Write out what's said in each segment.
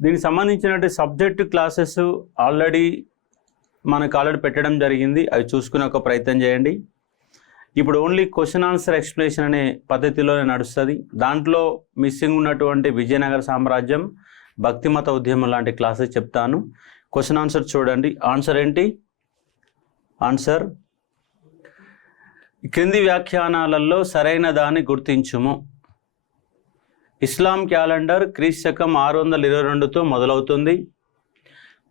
దీనికి సంబంధించినటువంటి subject classes already పెట్టడం జరిగింది. అవి చూసుకునే ఒక ప్రయత్నం చేయండి. ఇప్పుడు ఓన్లీ క్వశ్చన్ ఆన్సర్ ఎక్స్ప్లెనేషన్ అనే పద్ధతిలోనే నడుస్తుంది. దాంట్లో మిస్సింగ్ ఉన్నటువంటి విజయనగర సామ్రాజ్యం, భక్తిమత ఉద్యమం లాంటి క్లాసెస్ చెప్తాను. క్వశ్చన్ ఆన్సర్ చూడండి. ఆన్సర్ ఏంటి? ఆన్సర్ క్రింది వ్యాఖ్యానాలలో సరైన దాన్ని గుర్తించుము. ఇస్లాం క్యాలెండర్ క్రీస్తు శకం 622తో మొదలవుతుంది.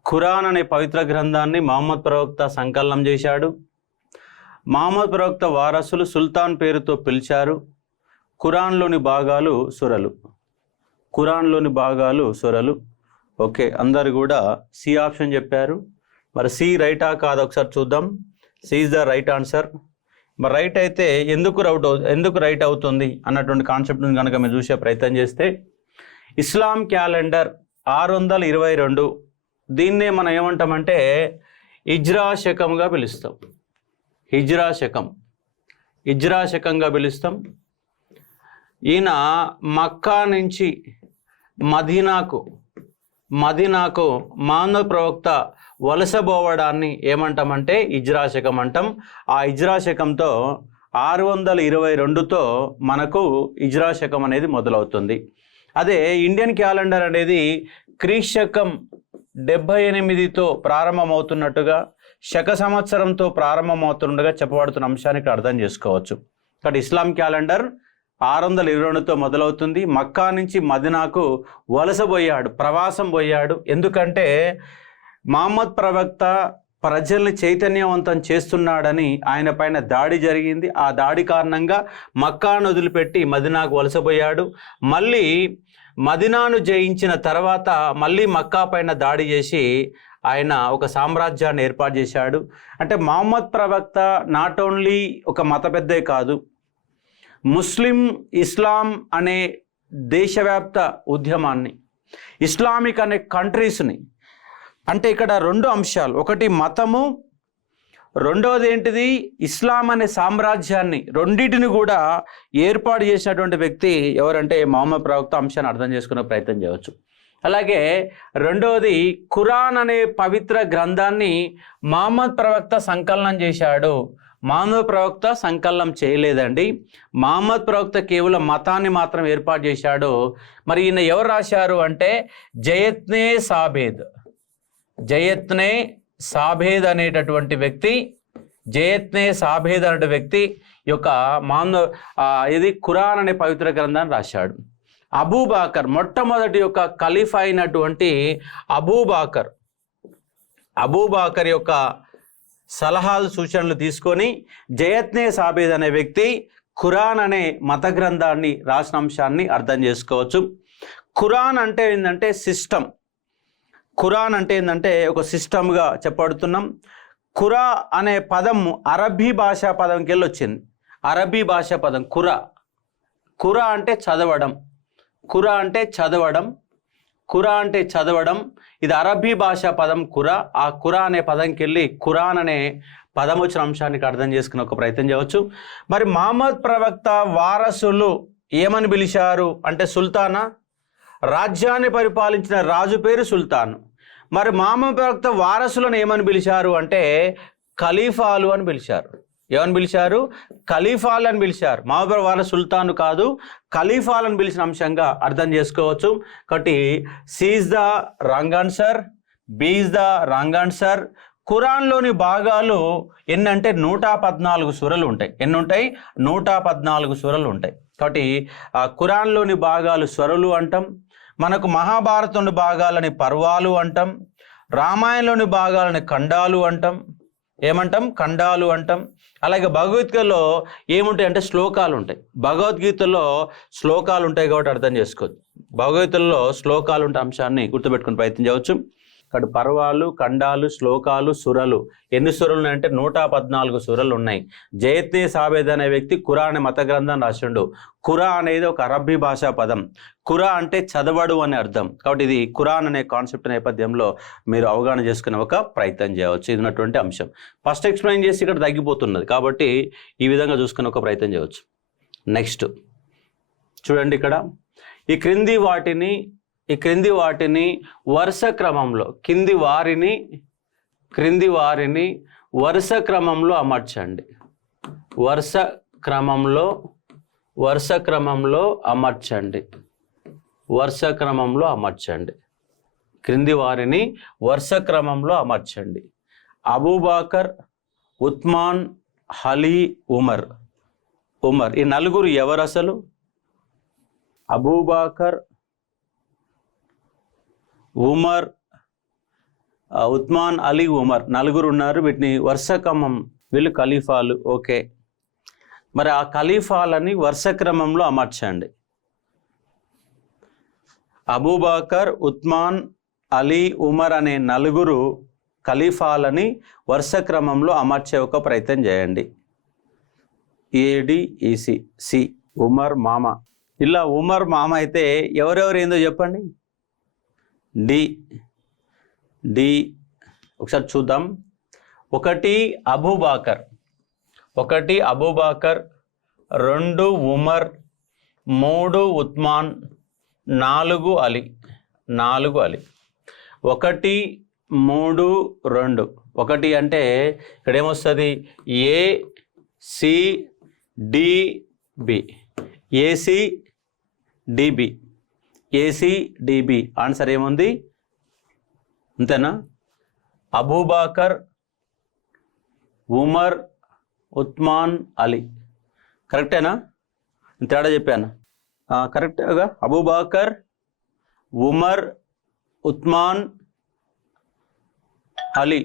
ఖురాన్ అనే పవిత్ర గ్రంథాన్ని మహమ్మద్ ప్రవక్త సంకలనం చేశాడు. మహమ్మద్ ప్రవక్త వారసులు సుల్తాన్ పేరుతో పిలిచారు. ఖురాన్లోని భాగాలు సురలు. ఖురాన్లోని భాగాలు సురలు. ఓకే, అందరు కూడా సి ఆప్షన్ చెప్పారు. మరి సి రైటా కాదు ఒకసారి చూద్దాం. C is the right answer. మరి రైట్ అయితే ఎందుకు రైట్ అవుతుంది అన్నటువంటి కాన్సెప్ట్ని కనుక మీరు చూసే ప్రయత్నం చేస్తే, ఇస్లాం క్యాలెండర్ 622, దీన్నే మనం ఏమంటామంటే హిజ్రా శకంగా పిలుస్తాం. హిజ్రా శకంగా పిలుస్తాం. ఈయన మక్కా నుంచి మదీనాకు మహమ్మద్ ప్రవక్త వలసపోవడాన్ని ఏమంటామంటే హిజ్రా శకం అంటాం. ఆ హిజ్రా శకంతో 622తో మనకు హిజ్రా శకం అనేది మొదలవుతుంది. అదే ఇండియన్ క్యాలెండర్ అనేది క్రీస్తు శకం 78తో ప్రారంభమవుతున్నట్టుగా, శక సంవత్సరంతో ప్రారంభమవుతుండగా చెప్పబడుతున్న అంశాన్ని ఇక్కడ అర్థం చేసుకోవచ్చు. కాబట్టి ఇస్లాం క్యాలెండర్ 622తో మొదలవుతుంది. మక్కా నుంచి మదీనాకు ప్రవాసం పోయాడు. ఎందుకంటే మహమ్మద్ ప్రవక్త ప్రజల్ని చైతన్యవంతం చేస్తున్నాడని ఆయన పైన దాడి జరిగింది. ఆ దాడి కారణంగా మక్కాను వదిలిపెట్టి మదీనాకు వలసపోయాడు. మళ్ళీ మదీనాను జయించిన తర్వాత మళ్ళీ మక్కా పైన దాడి చేసి ఆయన ఒక సామ్రాజ్యాన్ని ఏర్పాటు చేశాడు. అంటే మహమ్మద్ ప్రవక్త నాట్ ఓన్లీ ఒక మత పెద్దే కాదు, ఇస్లాం అనే దేశవ్యాప్త ఉద్యమాన్ని, ఇస్లామిక్ అనే కంట్రీస్ని, అంటే ఇక్కడ రెండు అంశాలు, ఒకటి మతము, రెండవది ఏంటిది ఇస్లాం అనే సామ్రాజ్యాన్ని, రెండింటిని కూడా ఏర్పాటు చేసినటువంటి వ్యక్తి ఎవరంటే మహమ్మద్ ప్రవక్త. అంశాన్ని అర్థం చేసుకునే ప్రయత్నం చేయవచ్చు. అలాగే రెండవది ఖురాన్ అనే పవిత్ర గ్రంథాన్ని మహమ్మద్ ప్రవక్త సంకలనం చేశాడు. మహమ్మద్ ప్రవక్త సంకలనం చేయలేదండి. మహమ్మద్ ప్రవక్త కేవలం మతాన్ని మాత్రం ఏర్పాటు చేశాడు. మరి ఈయన ఎవరు రాశారు అంటే జయత్నే సాబేద్ అనేటటువంటి వ్యక్తి, యొక్క ఇది ఖురాన్ అనే పవిత్ర గ్రంథాన్ని రాశాడు. అబూబాకర్, మొట్టమొదటి యొక్క ఖలీఫా అయినటువంటి అబూబాకర్ యొక్క సలహాలు సూచనలు తీసుకొని జయత్నే సాబేద్ అనే వ్యక్తి ఖురాన్ అనే మత గ్రంథాన్ని రాసిన అంశాన్ని అర్థం చేసుకోవచ్చు. ఖురాన్ అంటే ఏంటంటే సిస్టమ్. ఖురాన్ అంటే ఏంటంటే ఒక సిస్టమ్గా చెప్పబడుతున్నాం. ఖురా అనే పదం అరబ్బీ భాషా పదంకి వెళ్ళి వచ్చింది. అరబ్బీ భాషా పదం ఖురా అంటే చదవడం. ఇది అరబ్బీ భాషా పదం ఖురా. ఆ ఖురా అనే పదంకి వెళ్ళి ఖురాన్ అనే పదం వచ్చిన అంశానికి అర్థం చేసుకునే ఒక ప్రయత్నం చేయవచ్చు. మరి మహమ్మద్ ప్రవక్త వారసులు ఏమని పిలిచారు అంటే సుల్తానా, రాజ్యాన్ని పరిపాలించిన రాజు పేరు సుల్తాన్. మరి మహమ్మద్ ప్రవక్త వారసులను ఏమని పిలిచారు అంటే ఖలీఫాలు అని పిలిచారు. ఏమని పిలిచారు? ఖలీఫాలు అని పిలిచారు. మహమ్మద్ వారసు సుల్తాను కాదు, ఖలీఫాలను పిలిచిన అంశంగా అర్థం చేసుకోవచ్చు. కాబట్టి C is the wrong answer, B is the wrong answer. ఖురాన్లోని భాగాలు ఎన్నంటే 114 సూరలు ఉంటాయి. ఎన్ని ఉంటాయి? 114 సూరలు ఉంటాయి. కాబట్టి ఆ ఖురాన్లోని భాగాలు స్వరలు అంటాం. మనకు మహాభారతంలోని భాగాలని పర్వాలు అంటాం. రామాయణంలోని భాగాలని ఖండాలు అంటాం. ఖండాలు అంటాం. అలాగే భగవద్గీతలో ఏముంటాయి అంటే శ్లోకాలు ఉంటాయి. భగవద్గీతలో శ్లోకాలు ఉంటాయి కాబట్టి అర్థం చేసుకోవచ్చు. భగవద్గీతలో శ్లోకాలు ఉంటే అంశాన్ని గుర్తుపెట్టుకుని ప్రయత్నం చేయవచ్చు. ఇక్కడ పర్వాలు, ఖండాలు, శ్లోకాలు, సురలు. ఎన్ని సురలు ఉన్నాయంటే 114 సురలు ఉన్నాయి. జయత్నే సాబేద్ అనే వ్యక్తి ఖురా అనే మత గ్రంథాన్ని రాసిండు. ఖురా అనేది ఒక అరబ్బీ భాషా పదం. ఖురా అంటే చదవడు అని అర్థం. కాబట్టి ఇది ఖురాన్ అనే కాన్సెప్ట్ నేపథ్యంలో మీరు అవగాహన చేసుకునే ఒక ప్రయత్నం చేయవచ్చు. ఇది ఉన్నటువంటి అంశం. ఫస్ట్ ఎక్స్ప్లెయిన్ చేసి ఇక్కడ తగ్గిపోతున్నది కాబట్టి ఈ విధంగా చూసుకునే ఒక ప్రయత్నం చేయవచ్చు. నెక్స్ట్ చూడండి, ఇక్కడ ఈ క్రింది వాటిని ఈ క్రింది వాటిని వరుస క్రమంలో క్రింది వారిని వరుస క్రమంలో అమర్చండి. వరుస క్రమంలో అమర్చండి. క్రింది వారిని వరుస క్రమంలో అమర్చండి. అబూబకర్, ఉస్మాన్, అలీ, ఉమర్. ఈ నలుగురు ఎవరు అసలు? అబూబకర్, ఉమర్, ఉస్మాన్, అలీ, ఉమర్ నలుగురు ఉన్నారు. వీటిని వరుస క్రమం, వీళ్ళు ఖలీఫాలు. ఓకే, మరి ఆ ఖలీఫాలని వరుస క్రమంలో అమర్చండి. అబూబకర్, ఉస్మాన్, అలీ, ఉమర్ అనే నలుగురు ఖలీఫాలని వరుస క్రమంలో అమర్చే ఒక ప్రయత్నం చేయండి. ఏడిఈసి. సి ఉమర్ మామ. ఇలా ఉమర్ మామ అయితే ఎవరెవరు ఏందో చెప్పండి. డి ఒకసారి చూద్దాం. ఒకటి అబూబకర్, 2 ఉమర్, 3 ఉస్మాన్, 4 అలీ. 1, 3, 2. 1 అంటే ఇక్కడ ఏమొస్తుంది? ఏసిడిబి. ఏసిడిబి ఆన్సర్ ఏముంది? అంతేనా? అబూబకర్, ఉమర్, ఉస్మాన్, అలీ. కరెక్టేనా? తేడా చెప్పాను కరెక్ట్గా? అబూబకర్, ఉమర్, ఉస్మాన్, అలీ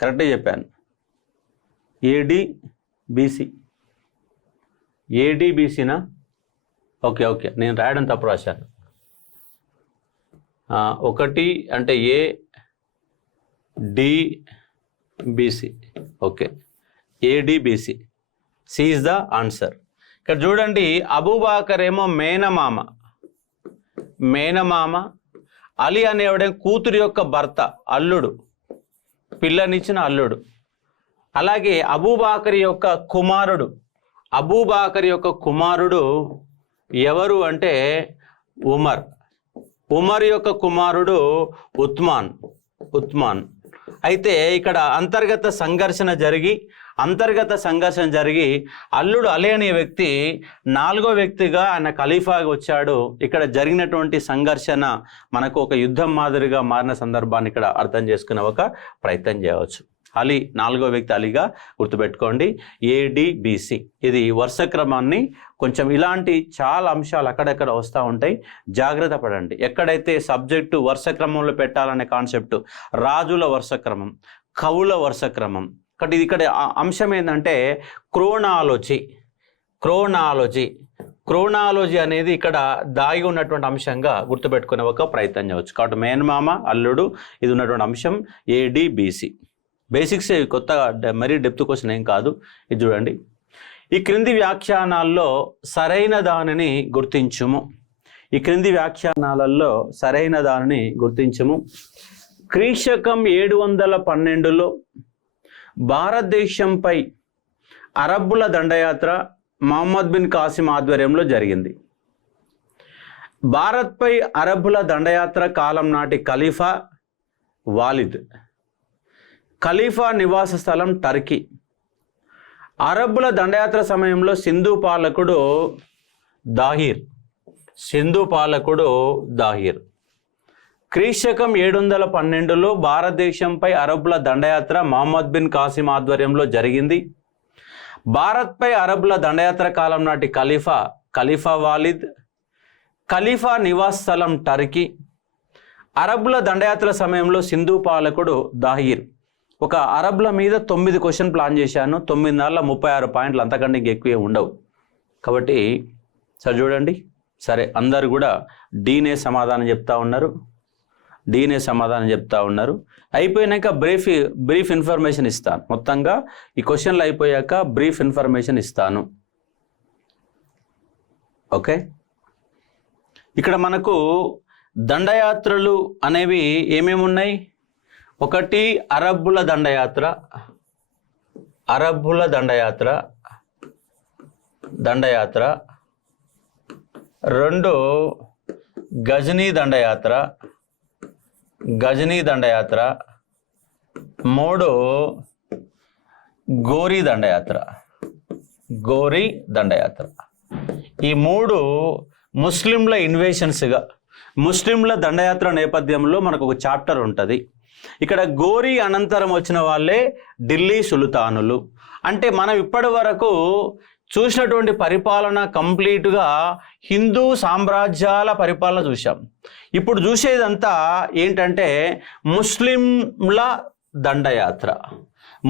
కరెక్టే చెప్పాను. ఏడిబిసినా? ఓకే, నేను రాయడం తప్పు రాశాను. 1 అంటే A D B C. Okay, A D B C. C is the answer. ఇక్కడ చూడండి, అబూబకర్ ఏమో మేనమామ, అలీ అనేవాడే కూతురు యొక్క భర్త, అల్లుడు, పిల్లనిచ్చిన అల్లుడు. అలాగే అబూబకర్ యొక్క కుమారుడు ఎవరు అంటే ఉమర్ యొక్క కుమారుడు ఉస్మాన్. అయితే ఇక్కడ అంతర్గత సంఘర్షణ జరిగి అల్లుడు అలీ అనే వ్యక్తి 4వ వ్యక్తిగా ఆయన ఖలీఫాగా వచ్చాడు. ఇక్కడ జరిగినటువంటి సంఘర్షణ మనకు ఒక యుద్ధం మాదిరిగా మారిన సందర్భాన్ని ఇక్కడ అర్థం చేసుకునే ఒక ప్రయత్నం చేయవచ్చు. అలీ 4వ వ్యక్తి అలీగా గుర్తుపెట్టుకోండి. ఏడిబిసి. ఇది వరుస క్రమాన్ని కొంచెం ఇలాంటి చాలా అంశాలు అక్కడెక్కడ వస్తూ ఉంటాయి, జాగ్రత్త పడండి. ఎక్కడైతే సబ్జెక్టు వరుస క్రమంలో పెట్టాలనే కాన్సెప్ట్, రాజుల వరుస క్రమం, కవుల వరుస క్రమం. కాబట్టి ఇక్కడ అంశం ఏంటంటే క్రోనాలజీ అనేది ఇక్కడ దాగి ఉన్నటువంటి అంశంగా గుర్తుపెట్టుకునే ఒక ప్రయత్నం చేయవచ్చు. కాబట్టి మేనమామ, అల్లుడు, ఇది ఉన్నటువంటి అంశం ఏడిబిసి. బేసిక్స్ కొత్తగా మరీ డెప్త్ క్వశ్చన్ ఏం కాదు. ఇది చూడండి. ఈ క్రింది వ్యాఖ్యానాల్లో సరైన దానిని గుర్తించుము. క్రీశకం 712లో భారతదేశంపై అరబ్బుల దండయాత్ర మహమ్మద్ బిన్ కాసిం ఆధ్వర్యంలో జరిగింది. భారత్పై అరబ్బుల దండయాత్ర కాలం నాటి ఖలీఫా వాలిద్. ఖలీఫా నివాస స్థలం టర్కీ. అరబ్బుల దండయాత్ర సమయంలో సింధు పాలకుడు దాహిర్. క్రీశకం 712లో భారతదేశంపై అరబ్బుల దండయాత్ర మహమ్మద్ బిన్ కాసిం ఆధ్వర్యంలో జరిగింది. భారత్పై అరబ్బుల దండయాత్ర కాలం నాటి ఖలీఫా వాలిద్. ఖలీఫా నివాస స్థలం టర్కీ. అరబ్బుల దండయాత్ర సమయంలో సింధు పాలకుడు దాహిర్. ఒక అరబ్బుల మీద 9 క్వశ్చన్ ప్లాన్ చేశాను. 9 నాళ్ళ 36 పాయింట్లు, అంతకంటే ఇంకెక్కువే ఉండవు. కాబట్టి సరే చూడండి. సరే, అందరు కూడా డీనే సమాధానం చెప్తా ఉన్నారు. అయిపోయినాక బ్రీఫ్ ఇన్ఫర్మేషన్ ఇస్తాను. మొత్తంగా ఈ క్వశ్చన్లు అయిపోయాక బ్రీఫ్ ఇన్ఫర్మేషన్ ఇస్తాను. ఓకే, ఇక్కడ మనకు దండయాత్రలు అనేవి ఏమేమి ఉన్నాయి? 1 అరబ్బుల దండయాత్ర. 2 గజనీ దండయాత్ర, గజనీ దండయాత్ర. 3 గోరీ దండయాత్ర, గోరీ దండయాత్ర. ఈ 3 ముస్లింల ఇన్వేషన్స్గా, ముస్లింల దండయాత్ర నేపథ్యంలో మనకు ఒక చాప్టర్ ఉంటుంది. ఇక్కడ గోరీ అనంతరం వచ్చిన వాళ్ళే ఢిల్లీ సుల్తానులు. అంటే మనం ఇప్పటి వరకు చూసినటువంటి పరిపాలన కంప్లీట్గా హిందూ సామ్రాజ్యాల పరిపాలన చూసాం. ఇప్పుడు చూసేదంతా ఏంటంటే ముస్లింల దండయాత్ర,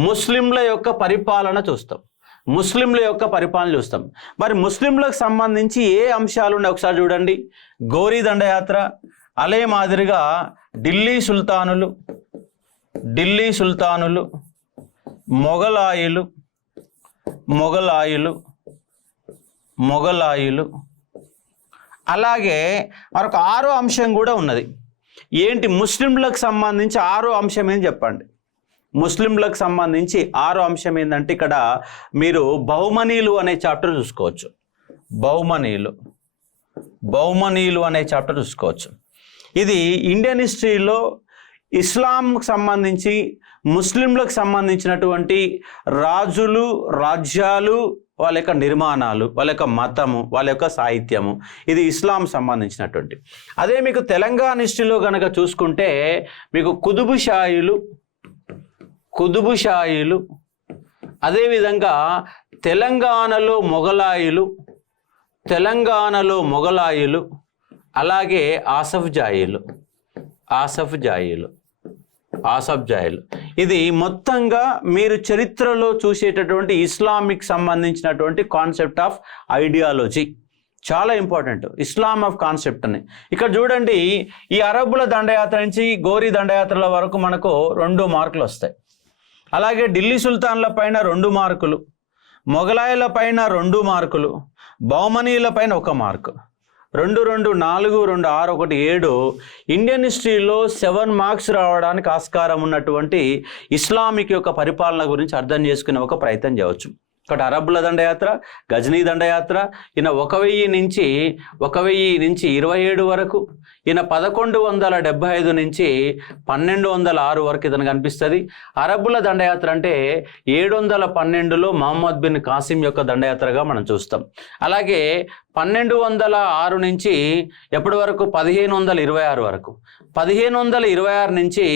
ముస్లింల యొక్క పరిపాలన చూస్తాం, ముస్లింల యొక్క పరిపాలన చూస్తాం. మరి ముస్లింలకు సంబంధించి ఏ అంశాలు ఉన్నాయి ఒకసారి చూడండి. గోరీ దండయాత్ర, అలే మాదిరిగా ఢిల్లీ సుల్తానులు, ఢిల్లీ సుల్తానులు, మొఘలాయులు, మొఘలాయులు, మొఘలాయులు. అలాగే మరొక 6వ అంశం కూడా ఉన్నది. ఏంటి ముస్లింలకు సంబంధించి 6వ అంశం ఏంటి చెప్పండి. ముస్లింలకు సంబంధించి 6వ అంశం ఏంటంటే ఇక్కడ మీరు బహుమనీలు అనే చాప్టర్ చూసుకోవచ్చు. బహుమనీలు, బహుమనీలు అనే చాప్టర్ చూసుకోవచ్చు. ఇది ఇండియన్ హిస్టరీలో ఇస్లాంకు సంబంధించి ముస్లింలకు సంబంధించినటువంటి రాజులు, రాజ్యాలు, వాళ్ళ యొక్క నిర్మాణాలు, వాళ్ళ యొక్క మతము, వాళ్ళ యొక్క సాహిత్యము, ఇది ఇస్లాం సంబంధించినటువంటి. అదే మీకు తెలంగాణ హిస్టరీలో కనుక చూసుకుంటే మీకు కుతుబుషాయిలు, కుతుబుషాయిలు, అదేవిధంగా తెలంగాణలో మొఘలాయులు, తెలంగాణలో మొఘలాయులు, అలాగే ఆసఫ్జాయిలు, ఆసఫ్జాయిలు, ఆసఫ్జాయిలు. ఇది మొత్తంగా మీరు చరిత్రలో చూసేటటువంటి ఇస్లామిక్ సంబంధించినటువంటి కాన్సెప్ట్ ఆఫ్ ఐడియాలజీ. చాలా ఇంపార్టెంట్ ఇస్లాం ఆఫ్ కాన్సెప్ట్ అని. ఇక్కడ చూడండి, ఈ అరబ్బుల దండయాత్ర నుంచి గోరీ దండయాత్రల వరకు మనకు 2 మార్కులు వస్తాయి. అలాగే ఢిల్లీ సుల్తాన్ల పైన 2 మార్కులు, మొఘలాయుల పైన 2 మార్కులు, బహుమనీల పైన 1 మార్కు. 2, 2, 4, 2, 6, 1, 7. ఇండియన్ హిస్టరీలో 7 మార్క్స్ రావడానికి ఆస్కారం ఉన్నటువంటి ఇస్లామిక్ యొక్క పరిపాలన గురించి అర్థం చేసుకునే ఒక ప్రయత్నం చేయవచ్చు. ఒకటి అరబ్బుల దండయాత్ర, గజనీ దండయాత్ర. ఈయన 1000 నుంచి 27 వరకు, ఈయన 1175 నుంచి 1206 వరకు ఇతను కనిపిస్తుంది. అరబ్బుల దండయాత్ర అంటే 712లో మహమ్మద్ బిన్ కాసిం యొక్క దండయాత్రగా మనం చూస్తాం. అలాగే 1206 నుంచి ఎప్పటి వరకు 1526 వరకు, 1526 నుంచి